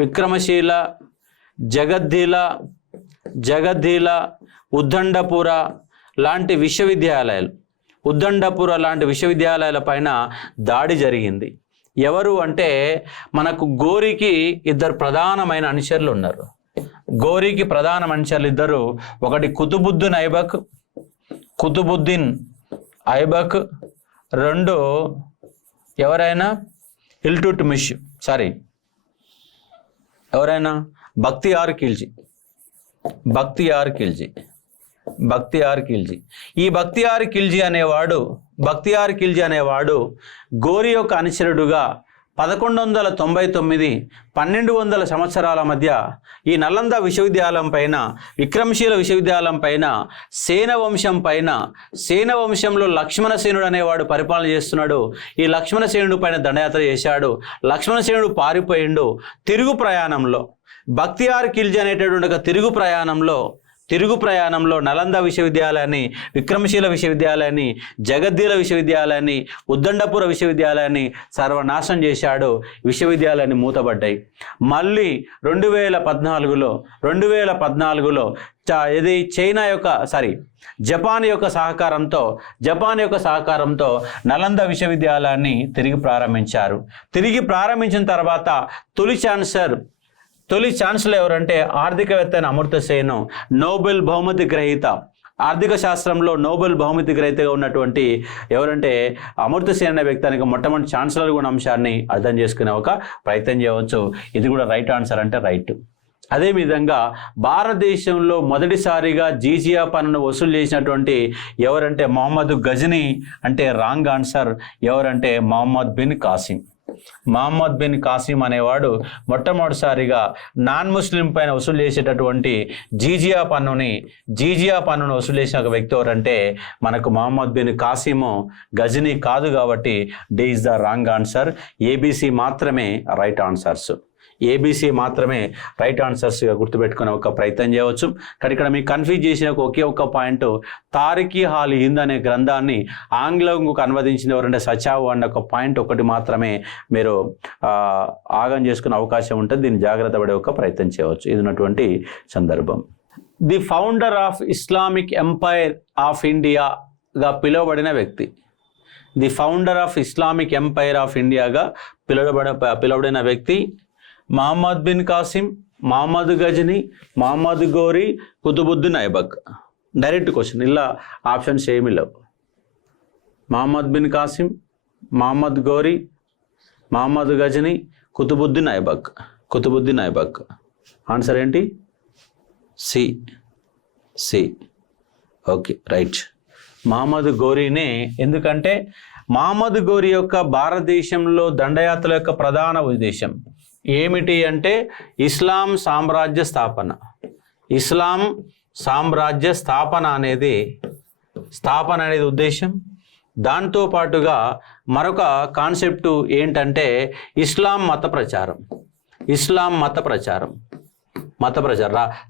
విక్రమశీల జగద్దీల ఉద్దండపుర లాంటి విశ్వవిద్యాలయాల పైన దాడి జరిగింది. ఎవరు అంటే మనకు గోరికి ఇద్దరు ప్రధానమైన అనుచరులు ఉన్నారు. గోరికి ప్రధాన అనుచరులు ఇద్దరు, ఒకటి కుతుబుద్దీన్ ఐబక్, రెండు ఎవరైనా బక్తియార్ ఖిల్జీ. ఈ బక్తియార్ ఖిల్జీ అనేవాడు గోరి యొక్క అనుచరుడుగా 1199-1200 సంవత్సరాల మధ్య ఈ నలంద విశ్వవిద్యాలయం పైన, విక్రమశీల విశ్వవిద్యాలయం పైన, సేనవంశంలో లక్ష్మణసేనుడు అనేవాడు పరిపాలన చేస్తున్నాడు. ఈ లక్ష్మణసేనుడు పైన దండయాత్ర చేశాడు. లక్ష్మణసేనుడు పారిపోయిండు. తిరుగు ప్రయాణంలో బక్తియార్ ఖిల్జీ అనేటటువంటి ఒక తిరుగు ప్రయాణంలో నలంద విశ్వవిద్యాలయాన్ని, విక్రమశీల విశ్వవిద్యాలయాన్ని, జగద్దీల విశ్వవిద్యాలయాన్ని, ఉద్దండపుర విశ్వవిద్యాలయాన్ని సర్వనాశనం చేశాడు. విశ్వవిద్యాలయాన్ని మూతబడ్డాయి. మళ్ళీ 2014లో ఇది జపాన్ యొక్క సహకారంతో నలంద విశ్వవిద్యాలయాన్ని తిరిగి ప్రారంభించారు. తిరిగి ప్రారంభించిన తర్వాత తొలి ఛాన్సలర్ ఎవరంటే ఆర్థికవేత్త అయిన అమర్త్య సేన్, నోబెల్ బహుమతి గ్రహీత, ఆర్థిక శాస్త్రంలో నోబెల్ బహుమతి గ్రహీతగా ఉన్నటువంటి ఎవరంటే అమర్త్య సేన్ అనే వ్యక్తి మొట్టమొదటి ఛాన్సలర్ కూడా అంశాన్ని అర్థం చేసుకునే ఒక ప్రయత్నం చేయవచ్చు. ఇది కూడా రైట్ ఆన్సర్ అంటే రైట్. అదేవిధంగా భారతదేశంలో మొదటిసారిగా జీజియా పన్నును వసూలు చేసినటువంటి ఎవరంటే మహమ్మద్ గజనీ అంటే రాంగ్ ఆన్సర్. ఎవరంటే మహమ్మద్ బిన్ కాసిం అనేవాడు మొట్టమొదటిసారిగా నాన్ ముస్లిం పైన వసూలు చేసేటటువంటి జీజియా పన్నును వసూలు చేసిన ఒక వ్యక్తి ఎవరంటే మనకు మహమ్మద్ బిన్ కాసిము, గజనీ కాదు. కాబట్టి D is the wrong answer. A B C మాత్రమే రైట్ ఆన్సర్స్గా గుర్తుపెట్టుకునే ఒక ప్రయత్నం చేయవచ్చు. కానీ ఇక్కడ మీకు కన్ఫ్యూజ్ చేసిన ఒకే ఒక పాయింట్, తారిఖీ ఆల్ హింద్ అనే గ్రంథాన్ని ఆంగ్లంకు అనువదించిన ఎవరంటే సచావో అన్న ఒక పాయింట్ ఒకటి మాత్రమే మీరు ఆగం చేసుకునే అవకాశం ఉంటుంది. దీన్ని జాగ్రత్త పడే ఒక ప్రయత్నం చేయవచ్చు. ఇది ఉన్నటువంటి సందర్భం. The founder of Islamic empire of ఇండియాగా పిలువబడిన వ్యక్తి, పిలువబడిన వ్యక్తి Muhammad bin Qasim, Muhammad Ghazni, Muhammad Ghori, Qutbuddin Aibak. Direct question, ఇలా ఆప్షన్స్ ఏమీ లేవు. Muhammad bin Qasim, Muhammad Ghori, Muhammad Ghazni, Qutbuddin Aibak. Answer ఏంటి? సి. Okay, right. మహమ్మద్ గోరీనే. ఎందుకంటే మహమ్మద్ గోరి యొక్క భారతదేశంలో దండయాత్ర యొక్క ప్రధాన ఉద్దేశం ఏమిటి అంటే ఇస్లాం సామ్రాజ్య స్థాపన అనేది ఉద్దేశం. దాంతో పాటుగా మరొక కాన్సెప్ట్ ఏంటంటే ఇస్లాం మత ప్రచారం.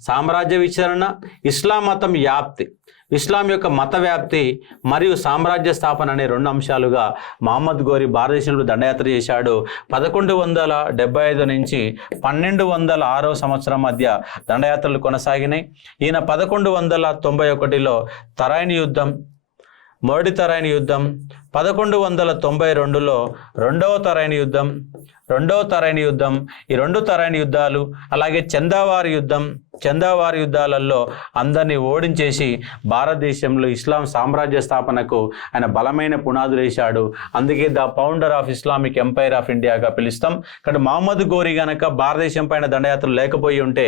సామ్రాజ్య విచరణ, ఇస్లాం మతం వ్యాప్తి, ఇస్లాం యొక్క మత వ్యాప్తి మరియు సామ్రాజ్య స్థాపన అనే రెండు అంశాలుగా మహమ్మద్ గోరి భారతదేశంలో దండయాత్ర చేశాడు. 1175 నుంచి 1206 సంవత్సరం మధ్య దండయాత్రలు కొనసాగినాయి. ఈయన 1191లో తరైన్ యుద్ధం, మొదటి తరైన్ యుద్ధం, 1192లో రెండవ తరైన యుద్ధం ఈ రెండు తరైన యుద్ధాలు అలాగే చందావారి యుద్ధాలలో అందరినీ ఓడించేసి భారతదేశంలో ఇస్లాం సామ్రాజ్య స్థాపనకు ఆయన బలమైన పునాదులు వేశాడు. అందుకే the founder of Islamic empire of ఇండియాగా పిలుస్తాం. ఇక్కడ మహమ్మద్ గోరి గనక భారతదేశం పైన దండయాత్రలు లేకపోయి ఉంటే,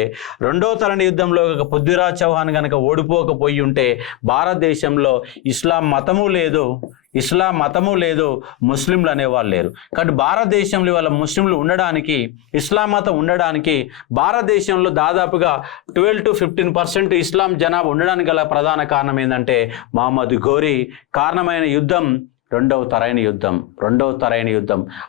రెండవ తరైన యుద్ధంలో పృథ్వీరాజ్ చౌహాన్ గనక ఓడిపోకపోయి ఉంటే భారతదేశంలో ఇస్లాం మతము లేదు, ముస్లింలు అనేవాళ్ళు లేరు. కాబట్టి భారతదేశంలో వాళ్ళ ముస్లింలు ఉండడానికి, ఇస్లాం మతం ఉండడానికి భారతదేశంలో దాదాపుగా 12 to 15% ఇస్లాం జనాభా ఉండడానికి గల ప్రధాన కారణం ఏంటంటే మహమ్మద్ గోరి కారణమైన యుద్ధం రెండవ తరైన యుద్ధం.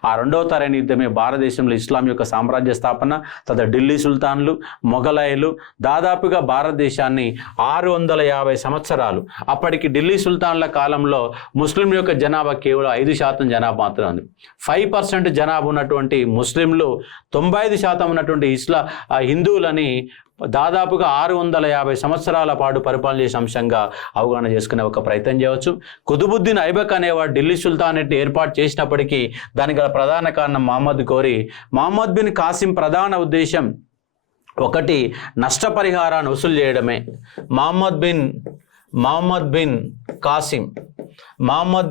ఆ రెండవ తరైన యుద్ధమే భారతదేశంలో ఇస్లాం యొక్క సామ్రాజ్య స్థాపన. తర్వాత ఢిల్లీ సుల్తాన్లు, మొఘలాయులు దాదాపుగా భారతదేశాన్ని 650 సంవత్సరాలు, అప్పటికి ఢిల్లీ సుల్తాన్ల కాలంలో ముస్లిం యొక్క జనాభా కేవలం 5% జనాభా మాత్రమే ఉంది. 5% జనాభా ఉన్నటువంటి ముస్లింలు 95% ఉన్నటువంటి హిందువులని దాదాపుగా 650 సంవత్సరాల పాటు పరిపాలన చేసే అంశంగా అవగాహన చేసుకునే ఒక ప్రయత్నం చేయవచ్చు. కుతుబుద్దీన్ ఐబక్ అనేవాడు ఢిల్లీ సుల్తానేట్ని ఏర్పాటు చేసినప్పటికీ దానికి గల ప్రధాన కారణం మహమ్మద్ గోరి. మహమ్మద్ బిన్ కాసిం ప్రధాన ఉద్దేశం ఒకటి నష్టపరిహారాన్ని వసూలు చేయడమే. మహమ్మద్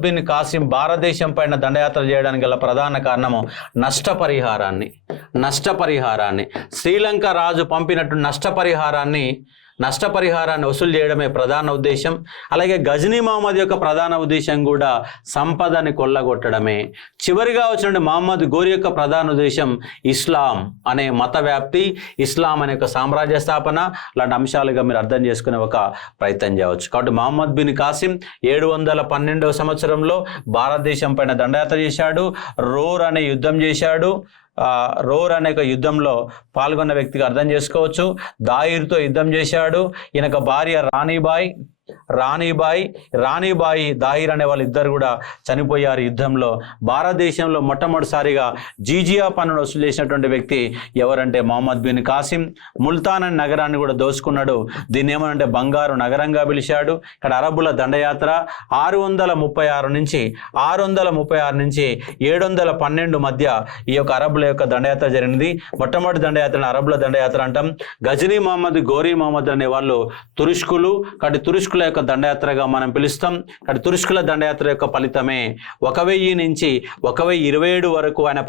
బిన్ కాసిం భారతదేశం పైన దండయాత్ర చేయడానికి గల ప్రధాన కారణము నష్టపరిహారాన్ని శ్రీలంక రాజు పంపినట్టు నష్టపరిహారాన్ని వసూలు చేయడమే ప్రధాన ఉద్దేశం. అలాగే గజనీ మహమ్మద్ యొక్క ప్రధాన ఉద్దేశం కూడా సంపదని కొల్లగొట్టడమే. చివరిగా వచ్చిన మహమ్మద్ గోరి యొక్క ప్రధాన ఉద్దేశం ఇస్లాం అనే మత వ్యాప్తి, ఇస్లాం అనే ఒక సామ్రాజ్య స్థాపన లాంటి అంశాలుగా మీరు అర్థం చేసుకునే ఒక ప్రయత్నం చేయవచ్చు. కాబట్టి మహమ్మద్ బిన్ కాసిం 712వ సంవత్సరంలో భారతదేశం పైన దండయాత్ర చేశాడు. రోర్ అనే యుద్ధం చేశాడు. రోర్ అనే యుద్ధంలో పాల్గొన్న వ్యక్తిగా అర్థం చేసుకోవచ్చు. దాయిర్తో యుద్ధం చేశాడు. ఈయనకు భార్య రాణీబాయి దాయిర్ అనే వాళ్ళు ఇద్దరు కూడా చనిపోయారు యుద్ధంలో. భారతదేశంలో మొట్టమొదటిసారిగా జీజియా పన్నును వసూలు చేసినటువంటి వ్యక్తి ఎవరంటే మహమ్మద్ బిన్ కాసిం. ముల్తాన్ అనే నగరాన్ని కూడా దోచుకున్నాడు. దీన్ని ఏమనంటే బంగారు నగరంగా పిలిచాడు. ఇక్కడ అరబ్బుల దండయాత్ర 636 నుంచి 712 మధ్య ఈ యొక్క అరబ్బుల యొక్క దండయాత్ర జరిగింది. మొట్టమొదటి దండయాత్రను అరబ్బుల దండయాత్ర అంటాం. గజనీ మహమ్మద్, గోరీ మహమ్మద్ అనే వాళ్ళు తురుష్కులు. కాబట్టి తురుష్కుల యొక్క దండయాత్రగా మనం పిలుస్తాం. కాబట్టి తురుష్కుల దండయాత్ర యొక్క ఫలితమే 1000 నుంచి 1027 వరకు ఆయన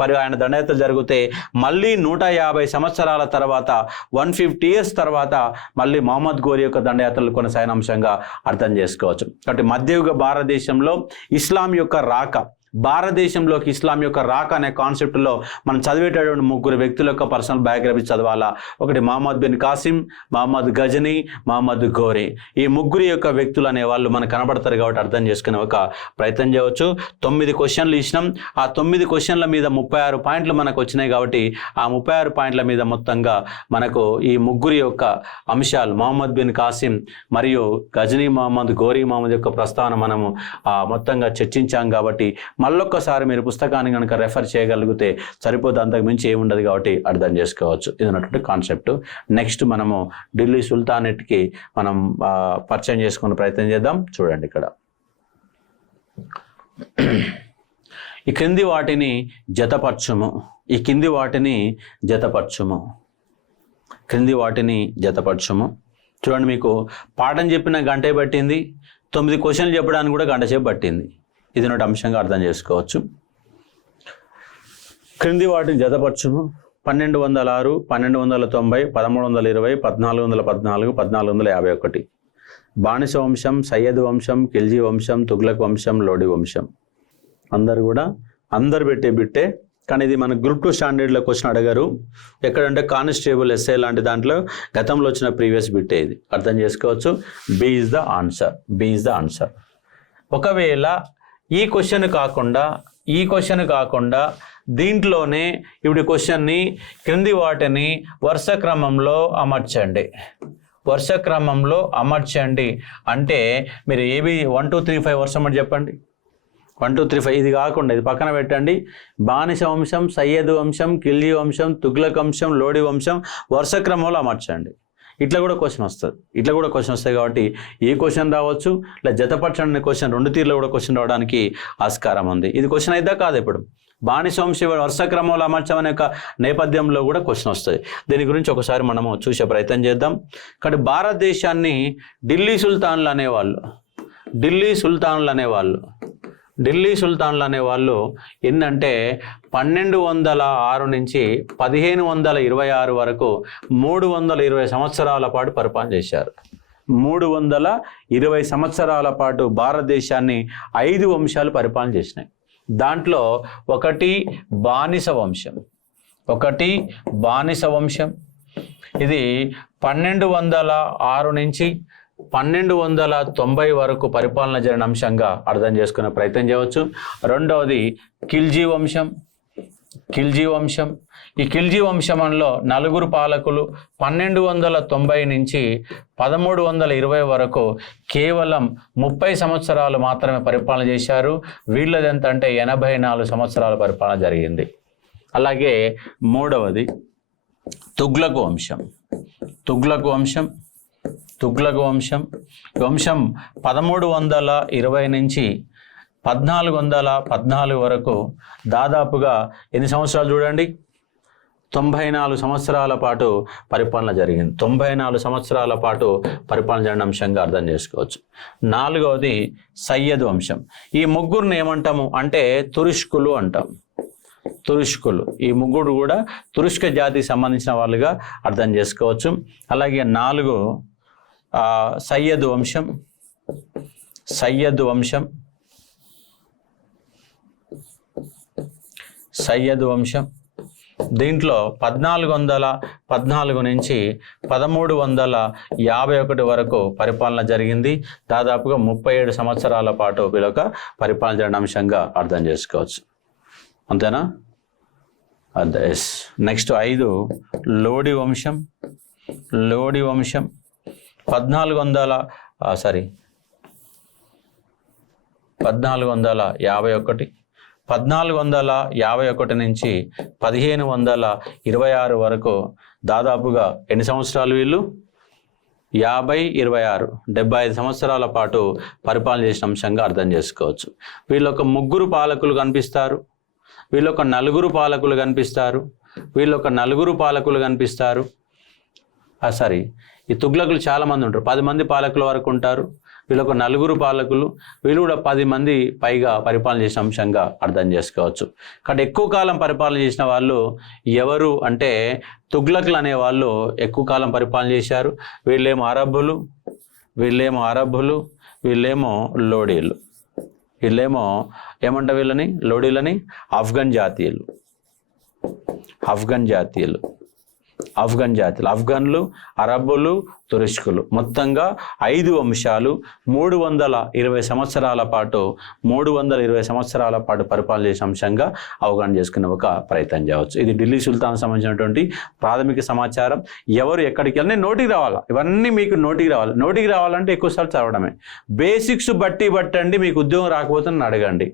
దండయాత్ర జరిగితే మళ్ళీ 150 సంవత్సరాల తర్వాత 150 years తర్వాత మళ్ళీ మహమ్మద్ గోరి యొక్క దండయాత్రలు కొనసాగిన అంశంగా అర్థం చేసుకోవచ్చు. కాబట్టి మధ్యయుగ భారతదేశంలో ఇస్లాం యొక్క రాక అనే కాన్సెప్ట్లో మనం చదివేటటువంటి 3 వ్యక్తుల యొక్క పర్సనల్ బయోగ్రఫీ చదవాలా. ఒకటి Mohammed bin Qasim, Muhammad Ghazni, Muhammad గోరి. ఈ 3 యొక్క వ్యక్తులు అనే వాళ్ళు మనకు కనబడతారు కాబట్టి అర్థం చేసుకునే ఒక ప్రయత్నం చేయవచ్చు. 9 క్వశ్చన్లు ఇచ్చినాం. ఆ 9 క్వశ్చన్ల మీద 36 పాయింట్లు మనకు వచ్చినాయి కాబట్టి ఆ 36 పాయింట్ల మీద మొత్తంగా మనకు ఈ 3 యొక్క అంశాలు మహమ్మద్ బిన్ కాసిం మరియు గజనీ మహమ్మద్, గోరీ మహమ్మద్ యొక్క ప్రస్తావన మనము మొత్తంగా చర్చించాం. కాబట్టి మళ్ళొక్కసారి మీరు పుస్తకాన్ని కనుక రెఫర్ చేయగలిగితే సరిపోతే, అంతకు మించి ఏముండదు కాబట్టి అర్థం చేసుకోవచ్చు. ఇది ఉన్నటువంటి కాన్సెప్ట్. నెక్స్ట్ మనము ఢిల్లీ సుల్తానేట్కి మనం పరిచయం చేసుకునే ప్రయత్నం చేద్దాం. చూడండి ఇక్కడ ఈ క్రింది వాటిని జతపరచుము. చూడండి, మీకు పాఠం చెప్పిన గంటే పట్టింది, 9 క్వశ్చన్లు చెప్పడానికి కూడా గంట సేపు పట్టింది. ఇది నోటి అంశంగా అర్థం చేసుకోవచ్చు. క్రింది వాటిని జతపరచుము. 1206, 1290, 1320, 1414, 1451. బానిస వంశం, సయ్యద్ వంశం, ఖిల్జీ వంశం, తుగ్లక్ వంశం, లోడి వంశం. అందరు పెట్టే బిట్టే, కానీ ఇది మన గ్రూప్ 2 స్టాండర్డ్లో క్వశ్చన్ అడగారు. ఎక్కడంటే కానిస్టేబుల్ ఎస్ఏ లాంటి దాంట్లో గతంలో వచ్చిన ప్రీవియస్ బిట్టే. ఇది అర్థం చేసుకోవచ్చు. B is the answer. ఒకవేళ ఈ క్వశ్చన్ కాకుండా దీంట్లోనే ఇప్పుడు క్వశ్చన్ని క్రింది వాటిని వరుస క్రమంలో అమర్చండి అంటే మీరు ఏవి 1 2 3 5 వరుస అమర్చి చెప్పండి. 1 2 3 5 ఇది కాకుండా ఇది పక్కన పెట్టండి. బానిస వంశం, సయ్యద్ వంశం, ఖిల్జీ వంశం, తుగ్లక్ వంశం, లోడి వంశం వరుస క్రమంలో అమర్చండి. ఇట్లా కూడా క్వశ్చన్ వస్తాయి కాబట్టి ఈ క్వశ్చన్ రావచ్చు, ఇలా జతపరచండి అనే క్వశ్చన్ 2 తీరులో కూడా క్వశ్చన్ రావడానికి ఆస్కారం ఉంది. ఇది క్వశ్చన్ అయితే కాదు, ఇప్పుడు బానిస వంశం వరుస క్రమంలో అమర్చమనే యొక్క నేపథ్యంలో కూడా క్వశ్చన్ వస్తుంది. దీని గురించి ఒకసారి మనము చూసే ప్రయత్నం చేద్దాం. కాబట్టి భారతదేశాన్ని ఢిల్లీ సుల్తాన్లు అనేవాళ్ళు ఏంటంటే 1206 నుంచి 1526 వరకు 320 సంవత్సరాల పాటు పరిపాలన చేశారు. 320 సంవత్సరాల పాటు భారతదేశాన్ని 5 వంశాలు పరిపాలన చేసినాయి. దాంట్లో ఒకటి బానిస వంశం. ఇది 1206 నుంచి 1290 వరకు పరిపాలన జరిగిన అంశంగా అర్థం చేసుకునే ప్రయత్నం చేయవచ్చు. రెండవది ఖిల్జీ వంశం. ఈ ఖిల్జీ వంశంలో 4 పాలకులు 1290 నుంచి 1320 వరకు కేవలం 30 సంవత్సరాలు మాత్రమే పరిపాలన చేశారు. వీళ్ళది ఎంత అంటే 84 సంవత్సరాల పరిపాలన జరిగింది. అలాగే మూడవది తుగ్లక్ వంశం. వంశం 1320 నుంచి 1414 వరకు దాదాపుగా ఎన్ని సంవత్సరాలు చూడండి, 94 సంవత్సరాల పాటు పరిపాలన జరిగింది. 94 సంవత్సరాల పాటు పరిపాలన జరిగిన అంశంగా అర్థం చేసుకోవచ్చు. నాలుగవది సయ్యద్ వంశం. ఈ ముగ్గురిని ఏమంటాము అంటే తురుష్కులు అంటాం. ఈ ముగ్గురు కూడా తురుష్క జాతికి సంబంధించిన వాళ్ళుగా అర్థం చేసుకోవచ్చు. అలాగే 4 సయ్యద్ వంశం. దీంట్లో 1414 నుంచి 1351 వరకు పరిపాలన జరిగింది. దాదాపుగా 37 సంవత్సరాల పాటు వీళ్ళొక పరిపాలన జరిగిన అంశంగా అర్థం చేసుకోవచ్చు. అంతేనా? ఎస్. నెక్స్ట్ 5 లోడి వంశం. 1451 నుంచి 1526 వరకు దాదాపుగా ఎన్ని సంవత్సరాలు వీళ్ళు? 50-26 75 సంవత్సరాల పాటు పరిపాలన చేసిన అంశంగా అర్థం చేసుకోవచ్చు. వీళ్ళొక 3 పాలకులు కనిపిస్తారు, వీళ్ళొక 4 పాలకులు కనిపిస్తారు. ఈ తుగ్లకులు చాలా మంది ఉంటారు, 10 మంది పాలకుల వరకు ఉంటారు. వీళ్ళొక 4 పాలకులు, వీళ్ళు కూడా 10 మంది పైగా పరిపాలన చేసిన అంశంగా అర్థం చేసుకోవచ్చు. కాబట్టి ఎక్కువ కాలం పరిపాలన చేసిన వాళ్ళు ఎవరు అంటే తుగ్లకులు అనే వాళ్ళు ఎక్కువ కాలం పరిపాలన చేశారు. వీళ్ళేమో అరబ్బులు, వీళ్ళేమో లోడీలు. ఏమంట వీళ్ళని? లోడీలని ఆఫ్ఘన్ జాతీయులు. ఆఫ్ఘన్లు, అరబ్బులు, తురుష్కులు మొత్తంగా 5 వంశాలు 320 సంవత్సరాల పాటు పరిపాలన చేసే అంశంగా అవగాహన చేసుకునే ఒక ప్రయత్నం చేయవచ్చు. ఇది ఢిల్లీ సుల్తాన్ సంబంధించినటువంటి ప్రాథమిక సమాచారం. ఎవరు ఎక్కడికి వెళ్ళినా నోటికి రావాలా, ఇవన్నీ మీకు నోటికి రావాలంటే ఎక్కువసార్లు చదవడమే. బేసిక్స్ బట్టండి, మీకు ఉద్యోగం రాకపోతే నన్ను అడగండి.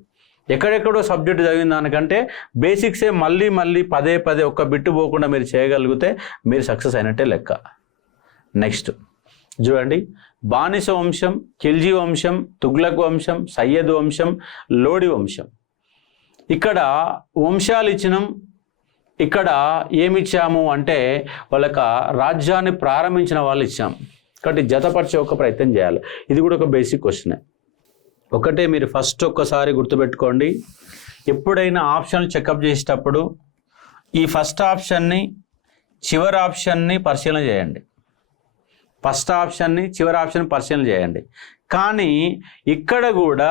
ఎక్కడెక్కడో సబ్జెక్టు చదివిన దానికంటే బేసిక్సే మళ్ళీ పదే ఒక్క బిట్టు పోకుండా మీరు చేయగలిగితే మీరు సక్సెస్ అయినట్టే లెక్క. నెక్స్ట్ చూడండి, బానిస వంశం, ఖిల్జీ వంశం, తుగ్లక్ వంశం, సయ్యద్ వంశం, లోడి వంశం. ఇక్కడ వంశాలు ఇచ్చినాం. ఇక్కడ ఏమిచ్చాము అంటే వాళ్ళకి రాజ్యాన్ని ప్రారంభించిన వాళ్ళు ఇచ్చాం. కాబట్టి జతపరిచే ఒక ప్రయత్నం చేయాలి. ఇది కూడా ఒక బేసిక్ క్వశ్చనే. ఒకటే మీరు ఫస్ట్ ఒక్కసారి గుర్తుపెట్టుకోండి, ఎప్పుడైనా ఆప్షన్లు చెకప్ చేసేటప్పుడు ఈ ఫస్ట్ ఆప్షన్ని చివరి ఆప్షన్ని పరిశీలన చేయండి. కానీ ఇక్కడ కూడా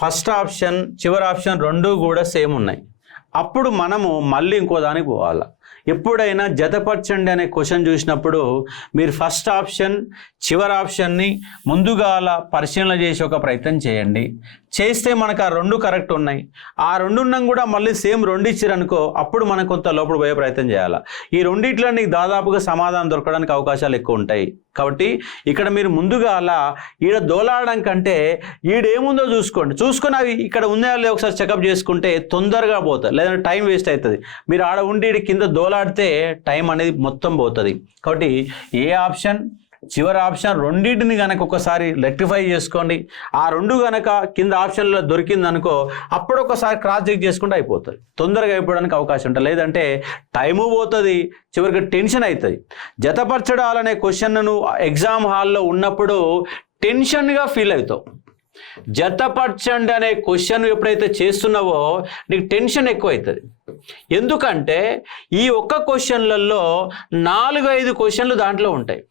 ఫస్ట్ ఆప్షన్ చివరి ఆప్షన్ 2 కూడా సేమ్ ఉన్నాయి. అప్పుడు మనము మళ్ళీ ఇంకో దానికి పోవాలి. ఎప్పుడైనా జతపరచండి అనే క్వశ్చన్ చూసినప్పుడు మీరు ఫస్ట్ ఆప్షన్ చివరి ఆప్షన్ని ముందుగాల పరిశీలన చేసి ఒక ప్రయత్నం చేయండి. చేస్తే మనకు ఆ 2 కరెక్ట్ ఉన్నాయి. ఆ 2 ఉన్నాం కూడా మళ్ళీ సేమ్ 2 ఇచ్చారనుకో, అప్పుడు మనం కొంత లోపల పోయే ప్రయత్నం చేయాలి. ఈ రెండిట్లో నీకు దాదాపుగా సమాధానం దొరకడానికి అవకాశాలు ఎక్కువ ఉంటాయి. కాబట్టి ఇక్కడ మీరు ముందుగా అలా ఈడ దోలాడడం కంటే ఈడేముందో చూసుకొని అవి ఇక్కడ ఉన్నాయో లేదో ఒకసారి చెకప్ చేసుకుంటే తొందరగా పోతుంది, లేదంటే టైం వేస్ట్ అవుతుంది. మీరు ఆడ ఉండి కింద దోలాడితే టైం అనేది మొత్తం పోతుంది. కాబట్టి ఏ ఆప్షన్, చివరి ఆప్షన్ రెండింటిని కనుక ఒకసారి రెక్టిఫై చేసుకోండి. ఆ రెండు కనుక కింద ఆప్షన్లో దొరికిందనుకో అప్పుడు ఒకసారి క్రాస్ చెక్ చేసుకుంటే అయిపోతుంది, తొందరగా అయిపోవడానికి అవకాశం ఉంటుంది. లేదంటే టైము పోతుంది, చివరికి టెన్షన్ అవుతుంది. జతపరచడాలనే క్వశ్చన్ను ఎగ్జామ్ హాల్లో ఉన్నప్పుడు టెన్షన్గా ఫీల్ అవుతావు. జతపరచండి అనే క్వశ్చన్ ఎప్పుడైతే చేస్తున్నావో నీకు టెన్షన్ ఎక్కువ అవుతుంది. ఎందుకంటే ఈ ఒక్క క్వశ్చన్లలో 4-5 క్వశ్చన్లు దాంట్లో ఉంటాయి,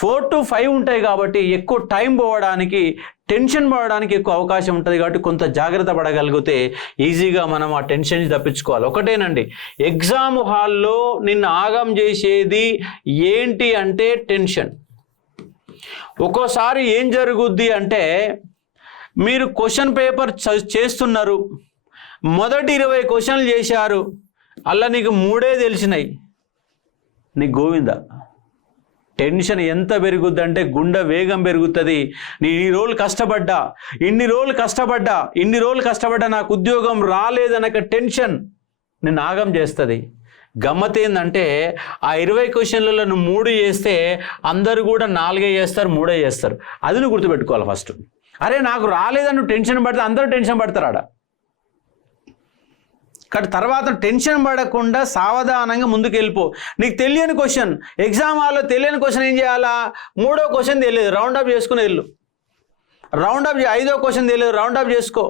4 to 5 ఉంటాయి. కాబట్టి ఎక్కువ టైం పోవడానికి, టెన్షన్ పడడానికి ఎక్కువ అవకాశం ఉంటుంది. కాబట్టి కొంత జాగ్రత్త పడగలిగితే ఈజీగా మనం ఆ టెన్షన్ తప్పించుకోవాలి. ఒకటేనండి, ఎగ్జామ్ హాల్లో నిన్ను ఆగం చేసేది ఏంటి అంటే టెన్షన్. ఒక్కోసారి ఏం జరుగుద్ది అంటే మీరు క్వశ్చన్ పేపర్ చేస్తున్నారు, మొదటి 20 క్వశ్చన్లు చేశారు, అలా నీకు 3 తెలిసినాయి, నీకు గోవిందా. టెన్షన్ ఎంత పెరుగుద్దంటే గుండె వేగం పెరుగుతుంది. నేను ఇన్ని రోజులు కష్టపడ్డా నాకు ఉద్యోగం రాలేదనక టెన్షన్ నిన్ను ఆగం చేస్తుంది. గమ్మత్ ఏంటంటే ఆ 20 క్వశ్చన్లలో నువ్వు 3 చేస్తే అందరూ కూడా 4 చేస్తారు, 3 చేస్తారు. అది నువ్వు గుర్తుపెట్టుకోవాలి ఫస్ట్. అరే నాకు రాలేదని నువ్వు టెన్షన్ పడితే అందరూ టెన్షన్ పడతారు ఆడ. కానీ తర్వాత టెన్షన్ పడకుండా సావధానంగా ముందుకు వెళ్ళిపో. నీకు తెలియని క్వశ్చన్, ఎగ్జామ్ హాల్లో తెలియని క్వశ్చన్ ఏం చేయాలా? 3వ క్వశ్చన్ తెలియదు, రౌండ్ అప్ చేసుకుని వెళ్ళు. 5వ క్వశ్చన్ తెలియదు, రౌండ్ అప్ చేసుకో.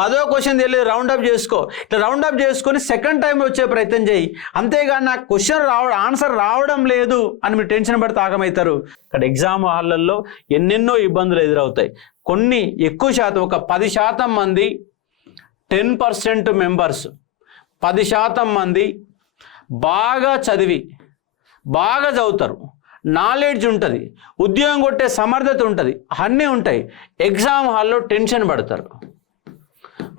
10వ క్వశ్చన్ తెలియదు, రౌండ్ అప్ చేసుకో. ఇట్లా రౌండ్ అప్ చేసుకొని సెకండ్ టైం వచ్చే ప్రయత్నం చేయి. అంతేగాని నాకు క్వశ్చన్ ఆన్సర్ రావడం లేదు అని మీరు టెన్షన్ పడితే ఆగమవుతారు. ఇక్కడ ఎగ్జామ్ హాళ్ళల్లో ఎన్నెన్నో ఇబ్బందులు ఎదురవుతాయి. కొన్ని ఎక్కువ శాతం, ఒక 10% మంది, 10% మెంబర్స్, 10% మంది బాగా చదువుతారు, నాలెడ్జ్ ఉంటుంది, ఉద్యోగం కొట్టే సమర్థత ఉంటుంది, అన్నీ ఉంటాయి. ఎగ్జామ్ హాల్లో టెన్షన్ పడతారు.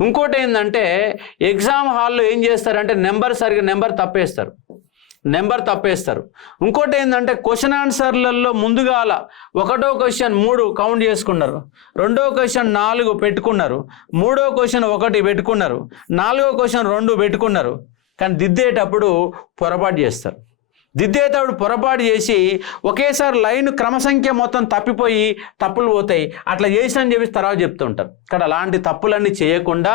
ఇంకోటి ఏంటంటే ఎగ్జామ్ హాల్లో ఏం చేస్తారంటే నెంబర్ తప్పేస్తారు. ఇంకోటి ఏంటంటే క్వశ్చన్ ఆన్సర్లలో ముందుగాల 1వ క్వశ్చన్ 3 కౌంట్ చేసుకున్నారు, 2వ క్వశ్చన్ 4 పెట్టుకున్నారు, 3వ క్వశ్చన్ 1 పెట్టుకున్నారు, 4వ క్వశ్చన్ 2 పెట్టుకున్నారు. కానీ దిద్దేటప్పుడు పొరపాటు చేసి ఒకేసారి లైన్ క్రమసంఖ్య మొత్తం తప్పిపోయి తప్పులు పోతాయి. అట్లా చేసినని చెప్పి తర్వాత చెప్తూ ఉంటారు. ఇక్కడ అలాంటి తప్పులన్నీ చేయకుండా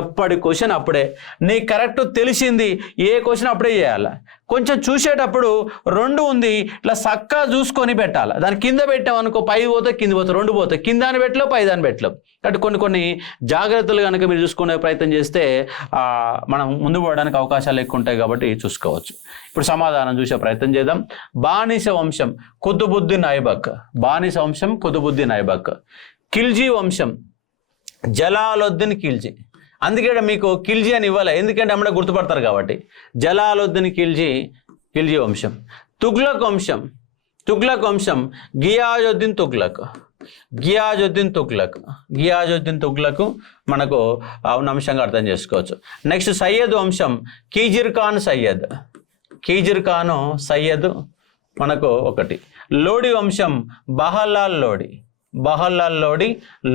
ఎప్పటి క్వశ్చన్ అప్పుడే, నీకు కరెక్ట్ తెలిసింది ఏ క్వశ్చన్ అప్పుడే చేయాలి. కొంచెం చూసేటప్పుడు 2 ఉంది, ఇట్లా చక్కగా చూసుకొని పెట్టాలి. దాని కింద పెట్టామనుకో పై పోతే కింద పోతే, 2 పోతాయి, కింద అని పెట్టలేవు, పై దాన్ని పెట్టలేవు. కాబట్టి కొన్ని జాగ్రత్తలు కనుక మీరు చూసుకునే ప్రయత్నం చేస్తే మనం ముందు పోవడానికి అవకాశాలు ఎక్కువ ఉంటాయి. కాబట్టి చూసుకోవచ్చు. ఇప్పుడు సమాధానం చూసే ప్రయత్నం చేద్దాం. బానిస వంశం కుతుబుద్దీన్ ఐబక్. ఖిల్జీ వంశం జలాలుద్దీన్ ఖిల్జీ. అందుకే మీకు ఖిల్జీ అని ఇవ్వాలి, ఎందుకంటే అమ్మడే గుర్తుపడతారు కాబట్టి. జలాలుద్దీన్ ఖిల్జీ వంశం. తుగ్లక్ వంశం గియాజుద్దీన్ తుగ్లక్ మనకు అవున అంశంగా అర్థం చేసుకోవచ్చు. నెక్స్ట్ సయ్యద్ వంశం కీజిర్ ఖాను సయ్యద్ మనకు ఒకటి. లోడి వంశం బహల్లాల్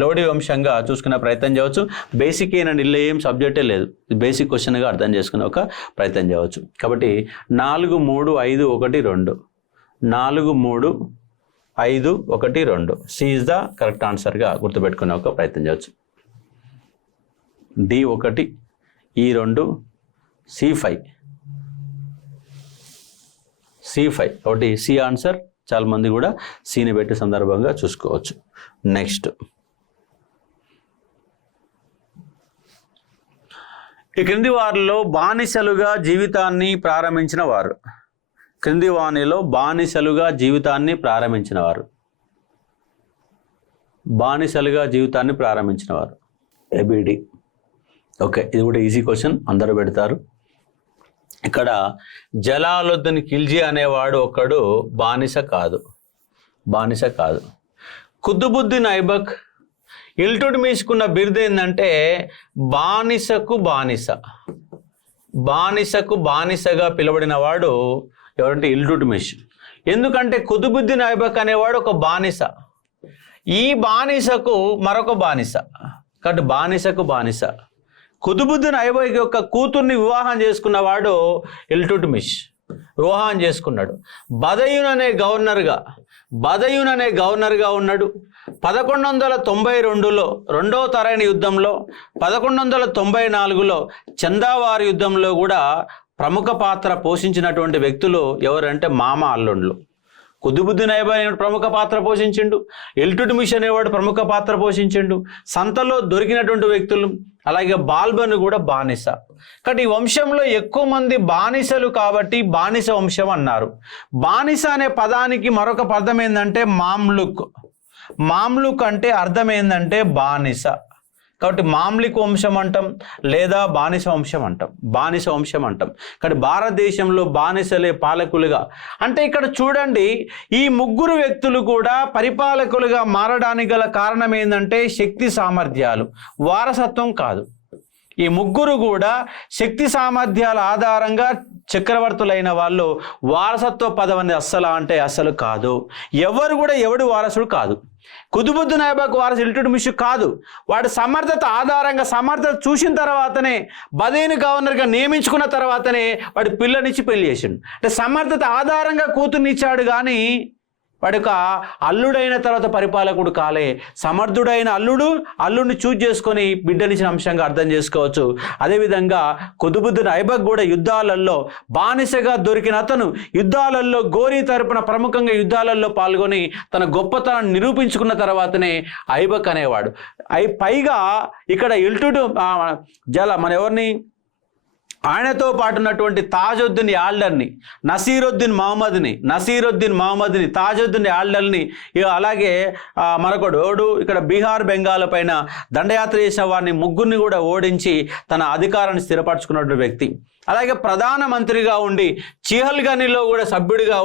లోడి వంశంగా చూసుకునే ప్రయత్నం చేయవచ్చు. బేసిక్ ఏనండి, ఇల్లు ఏం సబ్జెక్టే లేదు, బేసిక్ క్వశ్చన్గా అర్థం చేసుకునే ఒక ప్రయత్నం చేయవచ్చు. కాబట్టి 4, 3, 5, 1, 2 4, 3, 5, 1, 2 సి ఇస్ ద కరెక్ట్ ఆన్సర్గా గుర్తుపెట్టుకునే ఒక ప్రయత్నం చేయవచ్చు. D1, E2, C5 కాబట్టి సి ఆన్సర్. చాలా మంది కూడా సీని పెట్టే సందర్భంగా చూసుకోవచ్చు. నెక్స్ట్, ఈ క్రింది వారిలో బానిసలుగా జీవితాన్ని ప్రారంభించిన వారు ఏబిడి. ఓకే, ఇది కూడా ఈజీ క్వశ్చన్, అందరూ పెడతారు. ఇక్కడ జలాలుద్దీన్ ఖిల్జీ అనేవాడు ఒకడు బానిస కాదు. కుతుబుద్దీన్ ఐబక్ ఇల్టుట్మిష్కున్న బిరుదు ఏంటంటే బానిసకు బానిసగా పిలువబడిన వాడు ఎవరంటే ఎందుకంటే కుతుబుద్దీన్ ఐబక్ అనేవాడు ఒక బానిస, ఈ బానిసకు మరొక బానిస, కాబట్టి బానిసకు బానిస. కుతుబుద్దీన్ ఐబక్ యొక్క కూతుర్ని వివాహం చేసుకున్నవాడు ఇల్టుట్మిష్ వివాహం చేసుకున్నాడు. బదయూన్ అనే గవర్నర్గా ఉన్నాడు. 1192లో రెండవ తరైన యుద్ధంలో, 1194లో చందావారి యుద్ధంలో కూడా ప్రముఖ పాత్ర పోషించినటువంటి వ్యక్తులు ఎవరంటే మామ అల్లుండ్లు. కుతుబుద్దీన్ ఐబక్ అనేవాడు ప్రముఖ పాత్ర పోషించిండు, ఇల్టుట్మిష్ అనేవాడు ప్రముఖ పాత్ర పోషించిండు. సంతలో దొరికినటువంటి వ్యక్తులు, అలాగే బాల్బన్ కూడా బానిస. కాబట్టి ఈ వంశంలో ఎక్కువ మంది బానిసలు కాబట్టి బానిస వంశం అన్నారు. బానిస అనే పదానికి మరొక పదం ఏంటంటే మామ్లుక్. మామ్లుక్ అంటే అర్థం ఏంటంటే బానిస. కాబట్టి మామ్లిక్ వంశం అంటాం, లేదా బానిస వంశం అంటాం. కాబట్టి భారతదేశంలో బానిసలే పాలకులుగా. అంటే ఇక్కడ చూడండి, ఈ ముగ్గురు వ్యక్తులు కూడా పరిపాలకులుగా మారడానికి గల కారణం ఏంటంటే శక్తి సామర్థ్యాలు, వారసత్వం కాదు. ఈ ముగ్గురు కూడా శక్తి సామర్థ్యాల ఆధారంగా చక్రవర్తులైన వాళ్ళు. వారసత్వ పదం అనేది అస్సలు కాదు. ఎవడు వారసుడు కాదు. కుతుబుద్దీన్ ఐబక్ వారసు ఇల్టుట్మిష్ కాదు. వాడి సమర్థత ఆధారంగా, సమర్థత చూసిన తర్వాతనే, బదయూన్ గవర్నర్గా నియమించుకున్న తర్వాతనే వాడి పిల్లనిచ్చి పెళ్లి చేసిండు. అంటే సమర్థత ఆధారంగా కూతుర్నిచ్చాడు, కానీ వాడి యొక్క అల్లుడైన తర్వాత పరిపాలకుడు కాలే. సమర్థుడైన అల్లుడిని చూజ్ చేసుకొని బిడ్డనిచ్చిన అంశంగా అర్థం చేసుకోవచ్చు. అదేవిధంగా కుతుబుద్దీన్ ఐబక్ కూడా యుద్ధాలలో బానిసగా దొరికిన అతను యుద్ధాలలో గోరీ తరపున ప్రముఖంగా యుద్ధాలలో పాల్గొని తన గొప్పతనాన్ని నిరూపించుకున్న తర్వాతనే ఐబక్ అనేవాడు. పైగా ఇక్కడ మన ఎవరిని, ఆయనతో పాటు ఉన్నటువంటి తాజుద్దీన్ యాల్డర్ని, నసీరుద్దీన్ మహమ్మద్ని, తాజుద్దీన్ యాల్డర్ని, అలాగే మరొకడు ఇక్కడ బీహార్ బెంగాల్ పైన దండయాత్ర చేసిన వారిని ముగ్గురిని కూడా ఓడించి తన అధికారాన్ని స్థిరపరచుకున్నటువంటి వ్యక్తి. అలాగే ప్రధానమంత్రిగా ఉండి చిహల్గనిలో కూడా సభ్యులుగా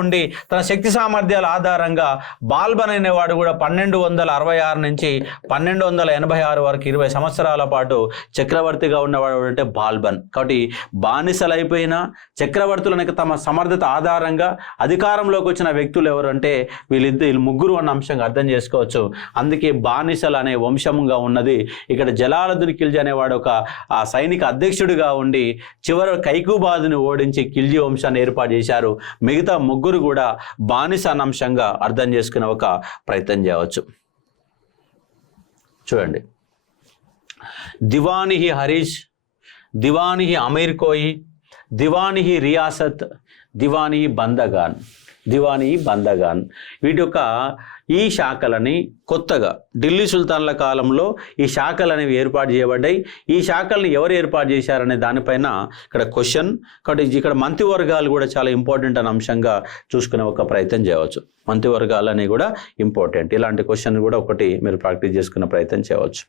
ఉండి తన శక్తి సామర్థ్యాల ఆధారంగా బాల్బన్ అనేవాడు కూడా 1266 నుంచి 1286 వరకు 20 సంవత్సరాల పాటు చక్రవర్తిగా ఉన్నవాడు అంటే బాల్బన్. కాబట్టి బానిసలైపోయిన చక్రవర్తులకి తమ సమర్థత ఆధారంగా అధికారంలోకి వచ్చిన వ్యక్తులు ఎవరు అంటే వీళ్ళు ముగ్గురు అన్న అంశంగా అర్థం చేసుకోవచ్చు. అందుకే బానిసలు అనే వంశంగా ఉన్నది. ఇక్కడ జలాలుద్దీన్ ఖిల్జీ అనేవాడు ఒక సైనిక అధ్యక్షుడిగా ఉండి చివరి కైకుబాదుని ఓడించి ఖిల్జీ వంశాన్ని ఏర్పాటు చేశారు. మిగతా ముగ్గురు కూడా బానిస అన్న అంశంగా అర్థం చేసుకునే ఒక ప్రయత్నం చేయవచ్చు. చూడండి, దివానిహి హరీష్, దివానిహి అమీర్ కోయి, దివానిహి రియాసత్, దివానిహి బందగాన్. వీటి యొక్క ఈ శాఖలని కొత్తగా ఢిల్లీ సుల్తాన్ల కాలంలో ఈ శాఖలు అనేవి ఏర్పాటు చేయబడ్డాయి. ఈ శాఖల్ని ఎవరు ఏర్పాటు చేశారనే దానిపైన ఇక్కడ క్వశ్చన్. కాబట్టి ఇక్కడ మంత్రివర్గాలు కూడా చాలా ఇంపార్టెంట్ అనే అంశంగా చూసుకునే ఒక ప్రయత్నం చేయవచ్చు. మంత్రివర్గాలు అనేవి కూడా ఇంపార్టెంట్. ఇలాంటి క్వశ్చన్ కూడా ఒకటి మీరు ప్రాక్టీస్ చేసుకునే ప్రయత్నం చేయవచ్చు.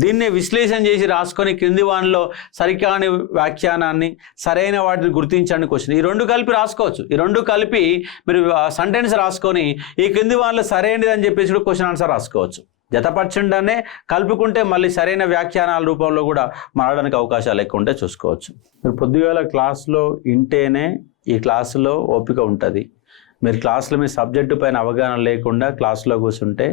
దీన్నే విశ్లేషణ చేసి రాసుకొని క్రింది వానిలో సరికాని వ్యాఖ్యానాన్ని సరైన వాటిని గుర్తించండి క్వశ్చన్. ఈ రెండు కలిపి రాసుకోవచ్చు. ఈ రెండు కలిపి మీరు సెంటెన్స్ రాసుకొని ఈ క్రింది వానిలో సరైనది అని చెప్పేసి కూడా క్వశ్చన్ ఆన్సర్ రాసుకోవచ్చు. జతపరచండానే కలుపుకుంటే మళ్ళీ సరైన వ్యాఖ్యానాల రూపంలో కూడా మారడానికి అవకాశాలు ఎక్కువ ఉంటే చూసుకోవచ్చు. మీరు పొద్దుగాల క్లాస్లో వింటేనే ఈ క్లాసులో ఓపిక ఉంటుంది. మీరు క్లాసులో మీ సబ్జెక్టు పైన అవగాహన లేకుండా క్లాసులో కూర్చుంటే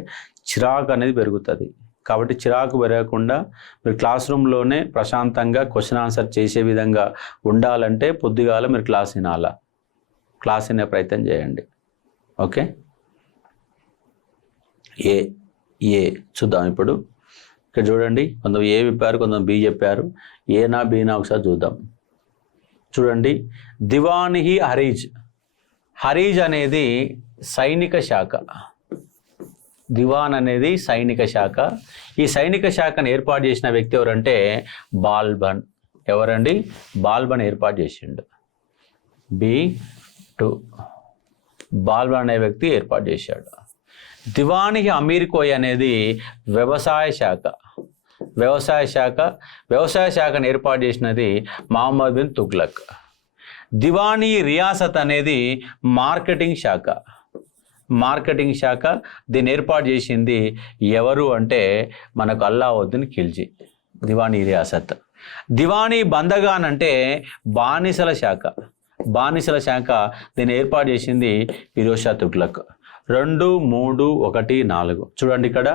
చిరాకు అనేది పెరుగుతుంది. కాబట్టి చిరాకు పెరగకుండా మీరు క్లాస్ రూమ్లోనే ప్రశాంతంగా క్వశ్చన్ ఆన్సర్ చేసే విధంగా ఉండాలంటే పొద్దుగాల మీరు క్లాస్ వినే ప్రయత్నం చేయండి. ఓకే, ఏ చూద్దాం. ఇప్పుడు ఇక్కడ చూడండి, కొంత ఏ చెప్పారు, కొంత బి చెప్పారు. ఏనా బీనా ఒకసారి చూద్దాం. చూడండి, దివానిహి హరీజ్ అనేది సైనిక శాఖ. దివాన్ అనేది సైనిక శాఖ. ఈ సైనిక శాఖను ఏర్పాటు చేసిన వ్యక్తి ఎవరంటే బాల్బన్. ఎవరండి? బాల్బన్ ఏర్పాటు చేసిండు. B2 బాల్బన్ అనే వ్యక్తి ఏర్పాటు చేశాడు. దివానిహి అమీర్ కోయ్ అనేది వ్యవసాయ శాఖను ఏర్పాటు చేసినది మహమ్మద్ బిన్ తుగ్లక్. దివానీ రియాసత్ అనేది మార్కెటింగ్ శాఖ. దీన్ని ఏర్పాటు చేసింది ఎవరు అంటే మనకు అల్లావుద్దీన్ ఖిల్జీ. దివానీ రియాసత్. దివానీ బందగాన్ అంటే బానిసల శాఖ. బానిసల శాఖ దీన్ని ఏర్పాటు చేసింది ఫిరోజ్ షా తుగ్లక్. 2, 3, 1, 4 చూడండి ఇక్కడ